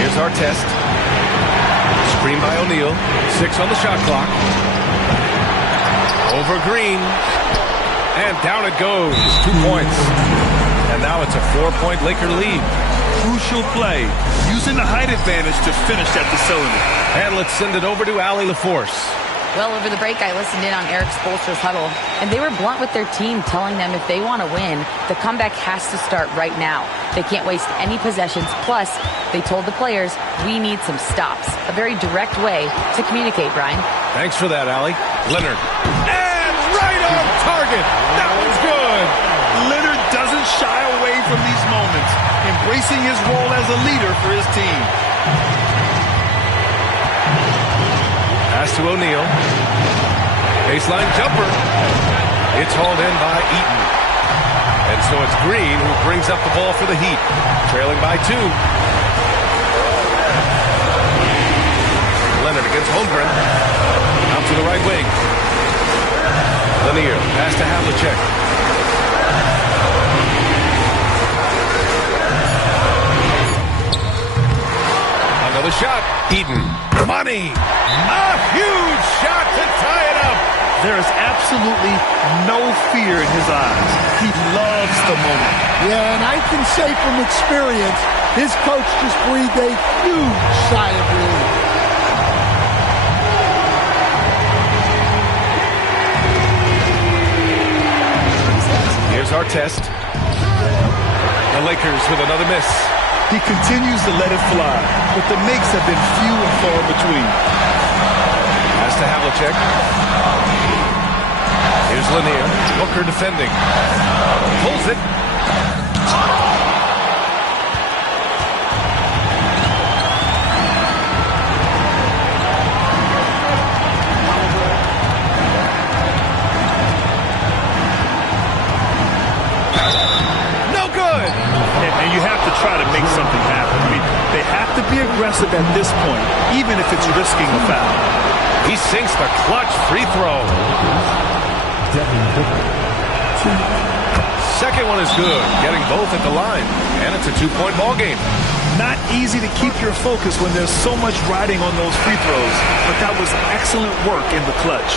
Here's our test. Screen by O'Neal. 6 on the shot clock. Over Green. And down it goes. 2 points. And now it's a 4-point Laker lead. Crucial play. Using the height advantage to finish at the cylinder. And let's send it over to Allie LaForce. Well, over the break, I listened in on Eric Spoelstra's huddle, and they were blunt with their team, telling them if they want to win, the comeback has to start right now. They can't waste any possessions. Plus, they told the players, we need some stops. A very direct way to communicate, Brian. Thanks for that, Allie. Leonard. And right on target. That one's good. Leonard doesn't shy away from these moments, embracing his role as a leader for his team. Pass to O'Neal. Baseline jumper. It's hauled in by Eaton. And so it's Green who brings up the ball for the Heat. Trailing by 2. Leonard against Holmgren. Out to the right wing. Lanier. Pass to Havlicek. Another shot. Eden. Money. A huge shot to tie it up. There is absolutely no fear in his eyes. He loves the moment. Yeah, and I can say from experience, his coach just breathed a huge sigh of relief. Here's our test. The Lakers with another miss. He continues to let it fly, but the makes have been few and far between. Pass to Havlicek. Here's Lanier. Booker defending. Pulls it. No good. And you have to try to make something happen. I mean, they have to be aggressive at this point, even if it's risking a foul. He sinks the clutch free throw. Second one is good, getting both at the line. And it's a two-point ball game. Not easy to keep your focus when there's so much riding on those free throws, but that was excellent work in the clutch.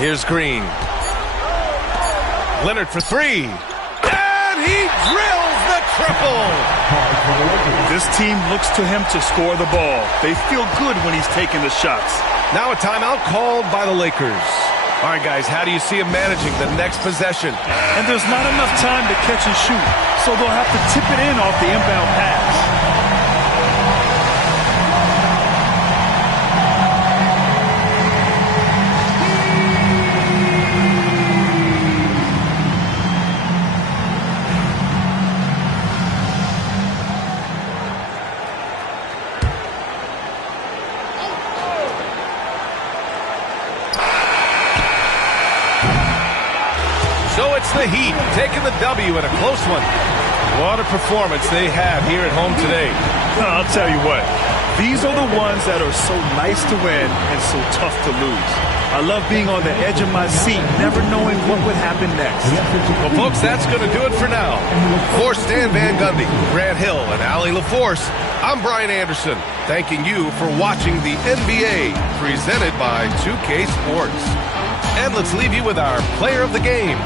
Here's Green. Leonard for three. And he drills the triple. This team looks to him to score the ball. They feel good when he's taking the shots. Now a timeout called by the Lakers. All right, guys, how do you see him managing the next possession? And there's not enough time to catch and shoot, so they'll have to tip it in off the inbound pass. So it's the Heat taking the W in a close one. What a performance they have here at home today. I'll tell you what, these are the ones that are so nice to win and so tough to lose. I love being on the edge of my seat, never knowing what would happen next. Well, folks, that's going to do it for now. For Stan Van Gundy, Grant Hill, and Allie LaForce, I'm Brian Anderson, thanking you for watching the NBA presented by 2K Sports. And let's leave you with our player of the game,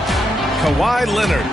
Kawhi Leonard.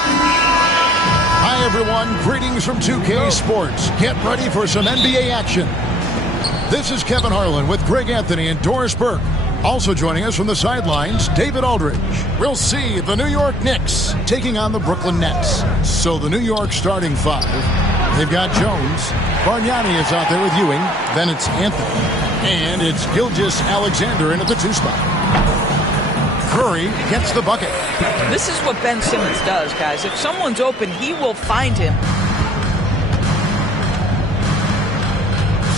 Hi, everyone. Greetings from 2K Sports. Get ready for some NBA action. This is Kevin Harlan with Greg Anthony and Doris Burke. Also joining us from the sidelines, David Aldridge. We'll see the New York Knicks taking on the Brooklyn Nets. So the New York starting five, they've got Jones. Bargnani is out there with Ewing. Then it's Anthony. And it's Gilgeous-Alexander in at the 2 spot. Curry gets the bucket. This is what Ben Simmons does, guys. If someone's open, he will find him.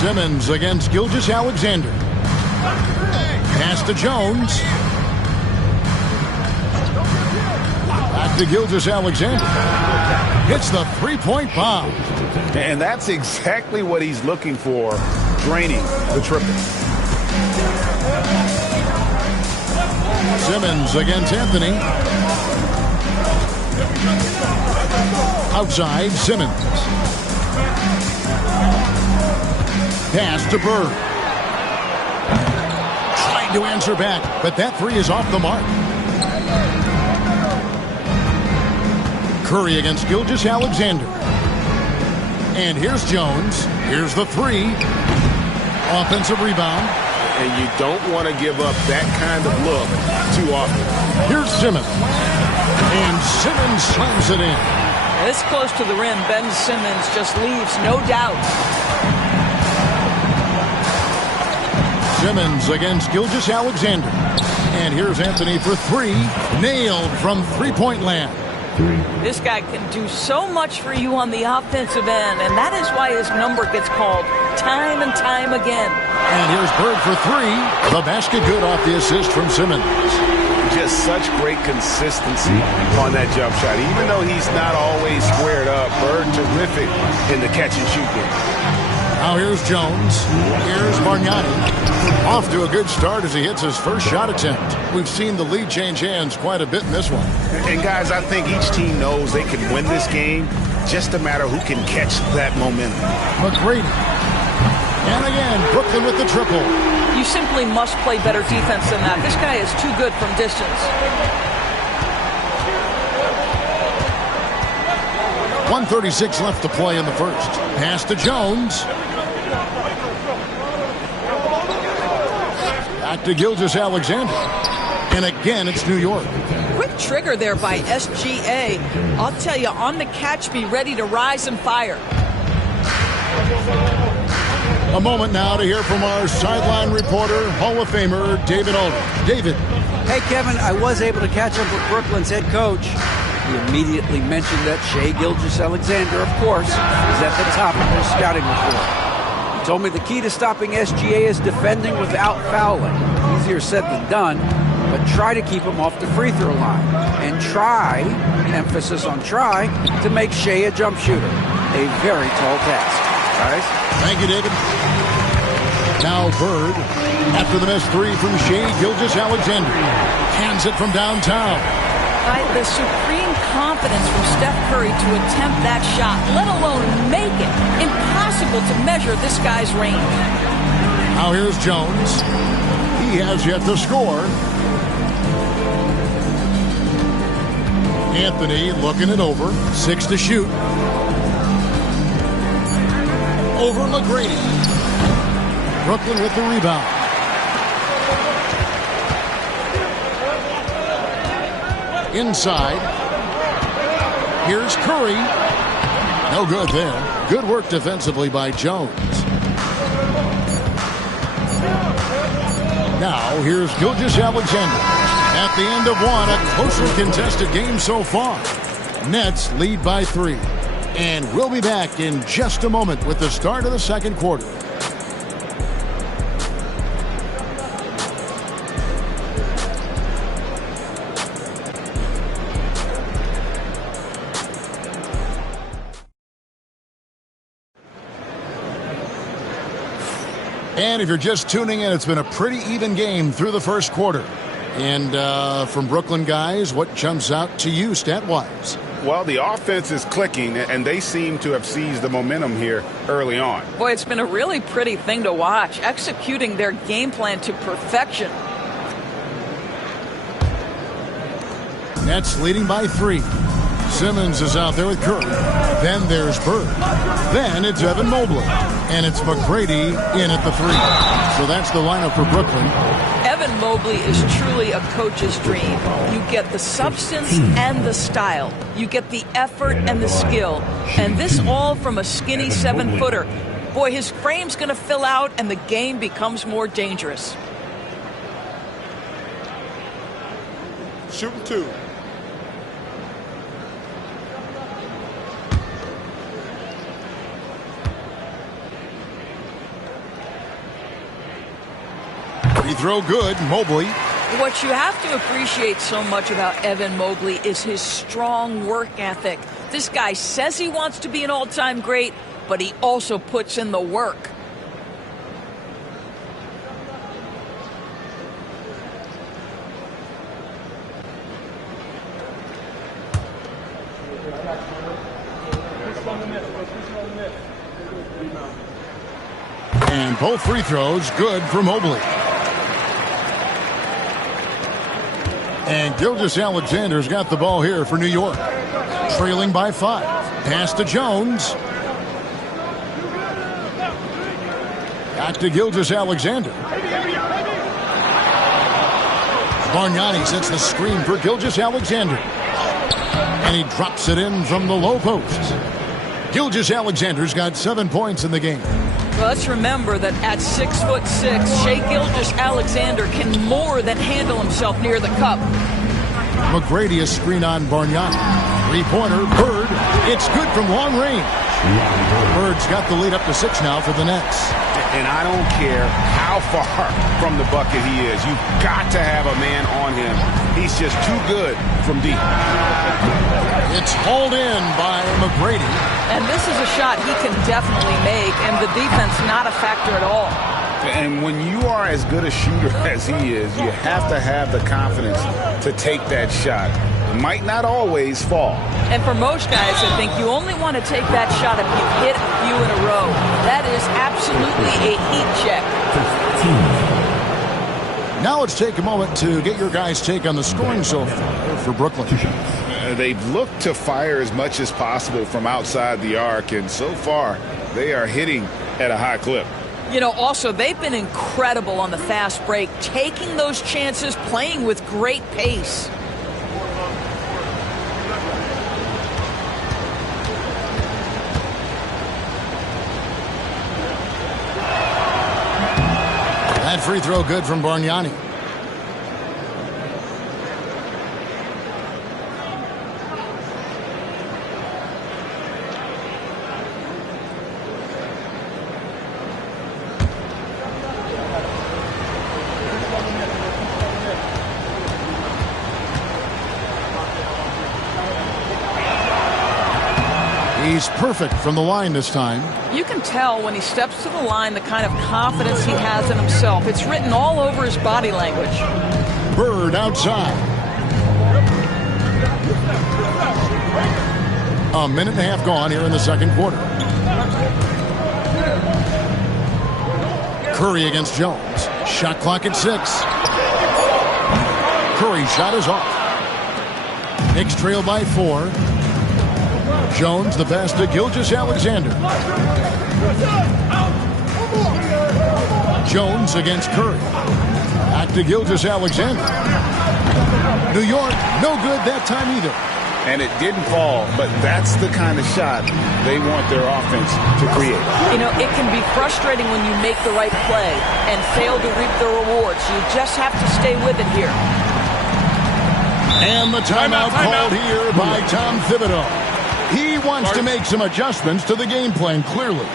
Simmons against Gilgeous-Alexander. Pass to Jones. Back to Gilgeous-Alexander. Hits the three-point bomb. And that's exactly what he's looking for, draining the triple. Simmons against Anthony. Outside, Simmons. Pass to Bird. Trying to answer back, but that three is off the mark. Curry against Gilgeous-Alexander. And here's Jones. Here's the three. Offensive rebound. And you don't want to give up that kind of look too often. Here's Simmons. And Simmons slams it in. This close to the rim, Ben Simmons just leaves, no doubt. Simmons against Gilgeous-Alexander. And here's Anthony for three. Nailed from three-point land. This guy can do so much for you on the offensive end, and that is why his number gets called time and time again. And here's Bird for three. The basket good off the assist from Simmons. Just such great consistency on that jump shot. Even though he's not always squared up, Bird terrific in the catch and shoot game. Now here's Jones. Here's Bargnani. Off to a good start as he hits his first shot attempt. We've seen the lead change hands quite a bit in this one. And guys, I think each team knows they can win this game. Just a matter who can catch that momentum. McGrady. And again, Brooklyn with the triple. You simply must play better defense than that. This guy is too good from distance. 1:36 left to play in the first. Pass to Jones. Back to Gilgeous-Alexander. And again, it's New York. Quick trigger there by SGA. I'll tell you, on the catch, be ready to rise and fire. A moment now to hear from our sideline reporter, Hall of Famer, David Aldridge. David. Hey, Kevin, I was able to catch up with Brooklyn's head coach. He immediately mentioned that Shai Gilgeous-Alexander, of course, is at the top of their scouting report. He told me the key to stopping SGA is defending without fouling. Easier said than done, but try to keep him off the free throw line. And try, emphasis on try, to make Shai a jump shooter. A very tall task. Guys? Thank you, David. Now Bird, after the missed three from Shai Gilgeous-Alexander. Hands it from downtown. The supreme confidence from Steph Curry to attempt that shot, let alone make it. Impossible to measure this guy's range. Now here's Jones. He has yet to score. Anthony looking it over. 6 to shoot. Over McGrady. Brooklyn with the rebound. inside. Here's Curry. No good there. Good work defensively by Jones. Now here's Gilgeous-Alexander. At the end of one, a closely contested game so far. Nets lead by 3. And we'll be back in just a moment with the start of the second quarter. And if you're just tuning in, it's been a pretty even game through the first quarter. And from Brooklyn guys, what jumps out to you stat-wise? Well, the offense is clicking, and they seem to have seized the momentum here early on. Boy, it's been a really pretty thing to watch, executing their game plan to perfection. Nets leading by 3. Simmons is out there with Curry. Then there's Bird. Then it's Evan Mobley. And it's McGrady in at the 3. So that's the lineup for Brooklyn. Evan Mobley is truly a coach's dream. You get the substance and the style. You get the effort and the skill. And this all from a skinny 7-footer. Boy, his frame's going to fill out and the game becomes more dangerous. Shooting 2. Free throw good, Mobley. What you have to appreciate so much about Evan Mobley is his strong work ethic. This guy says he wants to be an all-time great, but he also puts in the work. And both free throws good for Mobley. And Gilgeous-Alexander's got the ball here for New York. Trailing by 5. Pass to Jones. Back to Gilgeous-Alexander. Bargnani sets the screen for Gilgeous-Alexander. And he drops it in from the low post. Gilgeous-Alexander's got 7 points in the game. Well, let's remember that at 6'6", Shai Gilgeous-Alexander can more than handle himself near the cup. McGrady a screen on Bargnani. Three-pointer, Bird. It's good from long range. Bird's got the lead up to 6 now for the Nets. And I don't care how far from the bucket he is. You've got to have a man on him. He's just too good from deep. It's hauled in by McGrady. And this is a shot he can definitely make, and the defense not a factor at all. And when you are as good a shooter as he is, you have to have the confidence to take that shot. It might not always fall. And for most guys, I think you only want to take that shot if you hit a few in a row. That is absolutely a heat check. Now let's take a moment to get your guys' take on the scoring so far for Brooklyn. They've looked to fire as much as possible from outside the arc, and so far they are hitting at a high clip. You know, also, they've been incredible on the fast break, taking those chances, playing with great pace. That free throw good from Bargnani. He's perfect from the line this time. You can tell when he steps to the line the kind of confidence he has in himself. It's written all over his body language. Bird outside. A minute and a half gone here in the second quarter. Curry against Jones. Shot clock at 6. Curry's shot is off. Knicks trail by 4. Jones the pass to Gilgeous-Alexander. Jones against Curry. Back to Gilgeous-Alexander. New York, no good that time either. And it didn't fall, but that's the kind of shot they want their offense to create. You know, it can be frustrating when you make the right play and fail to reap the rewards. You just have to stay with it here. And the timeout called here by Tom Thibodeau. He wants to make some adjustments to the game plan, clearly.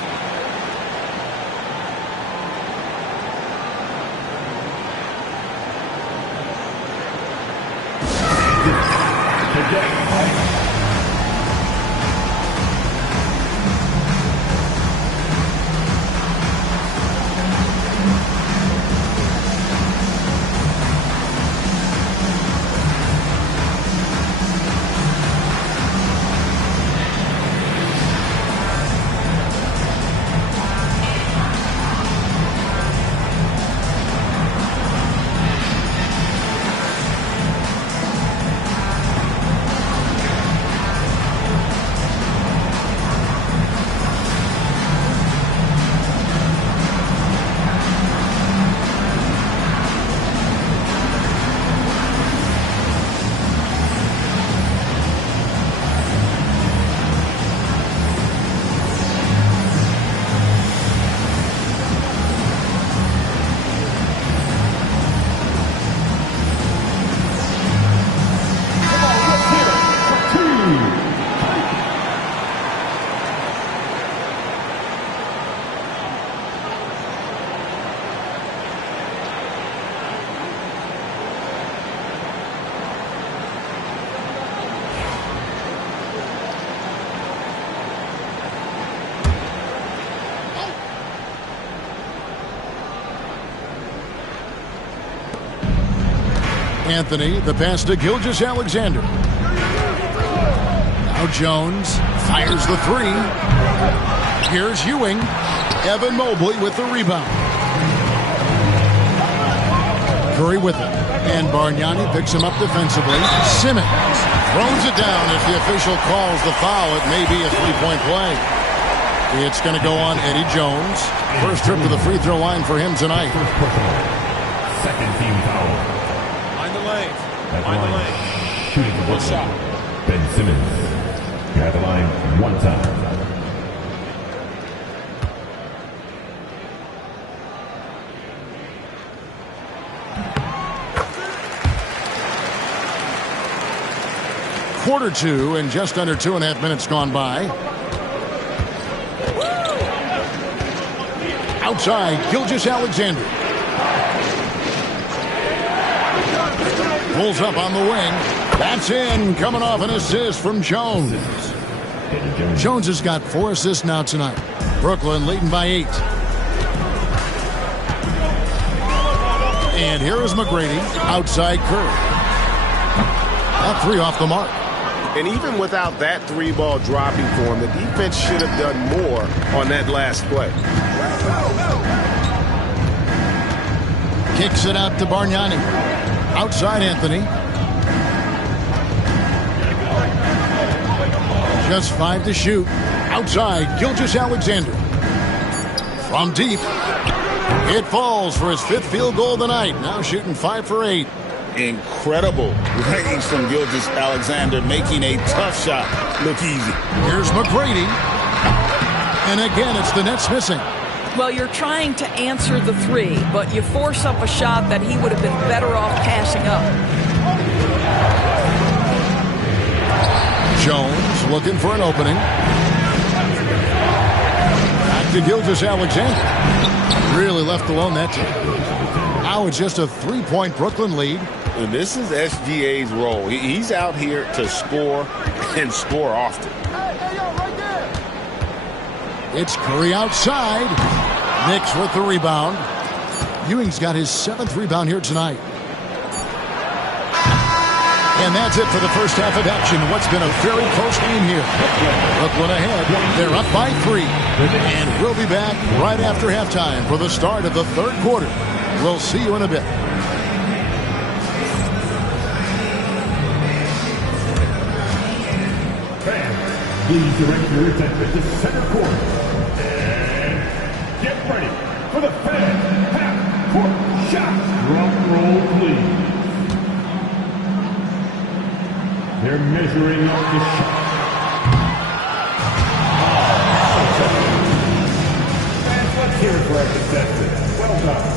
Anthony, the pass to Gilgeous-Alexander. Now Jones fires the three. Here's Ewing. Evan Mobley with the rebound. Curry with it. And Bargnani picks him up defensively. Simmons throws it down. If the official calls the foul, it may be a three-point play. It's going to go on Eddie Jones. First trip to the free throw line for him tonight. Second team foul. Find the lane. At Find the line, lane. shooting for One Brooklyn, shot. Ben Simmons. You're at the line one time. Quarter two and just under 2.5 minutes gone by. Outside, Gilgeous-Alexander. Pulls up on the wing. That's in. Coming off an assist from Jones. Jones has got 4 assists now tonight. Brooklyn leading by 8. And here is McGrady. Outside Curry. That three off the mark. And even without that three ball dropping for him, the defense should have done more on that last play. Kicks it out to Bargnani. Outside Anthony. Just 5 to shoot. Outside Gilgeous-Alexander. From deep. It falls for his 5th field goal of the night. Now shooting 5 for 8. Incredible range from Gilgeous-Alexander, making a tough shot look easy. Here's McGrady. And again, it's the Nets missing. Well, you're trying to answer the three, but you force up a shot that he would have been better off passing up. Jones looking for an opening. Back to Gilgeous-Alexander. Really left alone that time. Now it's just a 3-point Brooklyn lead. And this is SGA's role. He's out here to score and score often. It's Curry outside. Knicks with the rebound. Ewing's got his 7th rebound here tonight. And that's it for the first half of action. What's been a very close game here. Brooklyn ahead. They're up by 3. And we'll be back right after halftime for the start of the 3rd quarter. We'll see you in a bit. Fans, please direct your attention to center court. And get ready for the fan half-court shot. Drum roll, please. They're measuring up the shot. Fans, let's hear it for our contestants. Well done.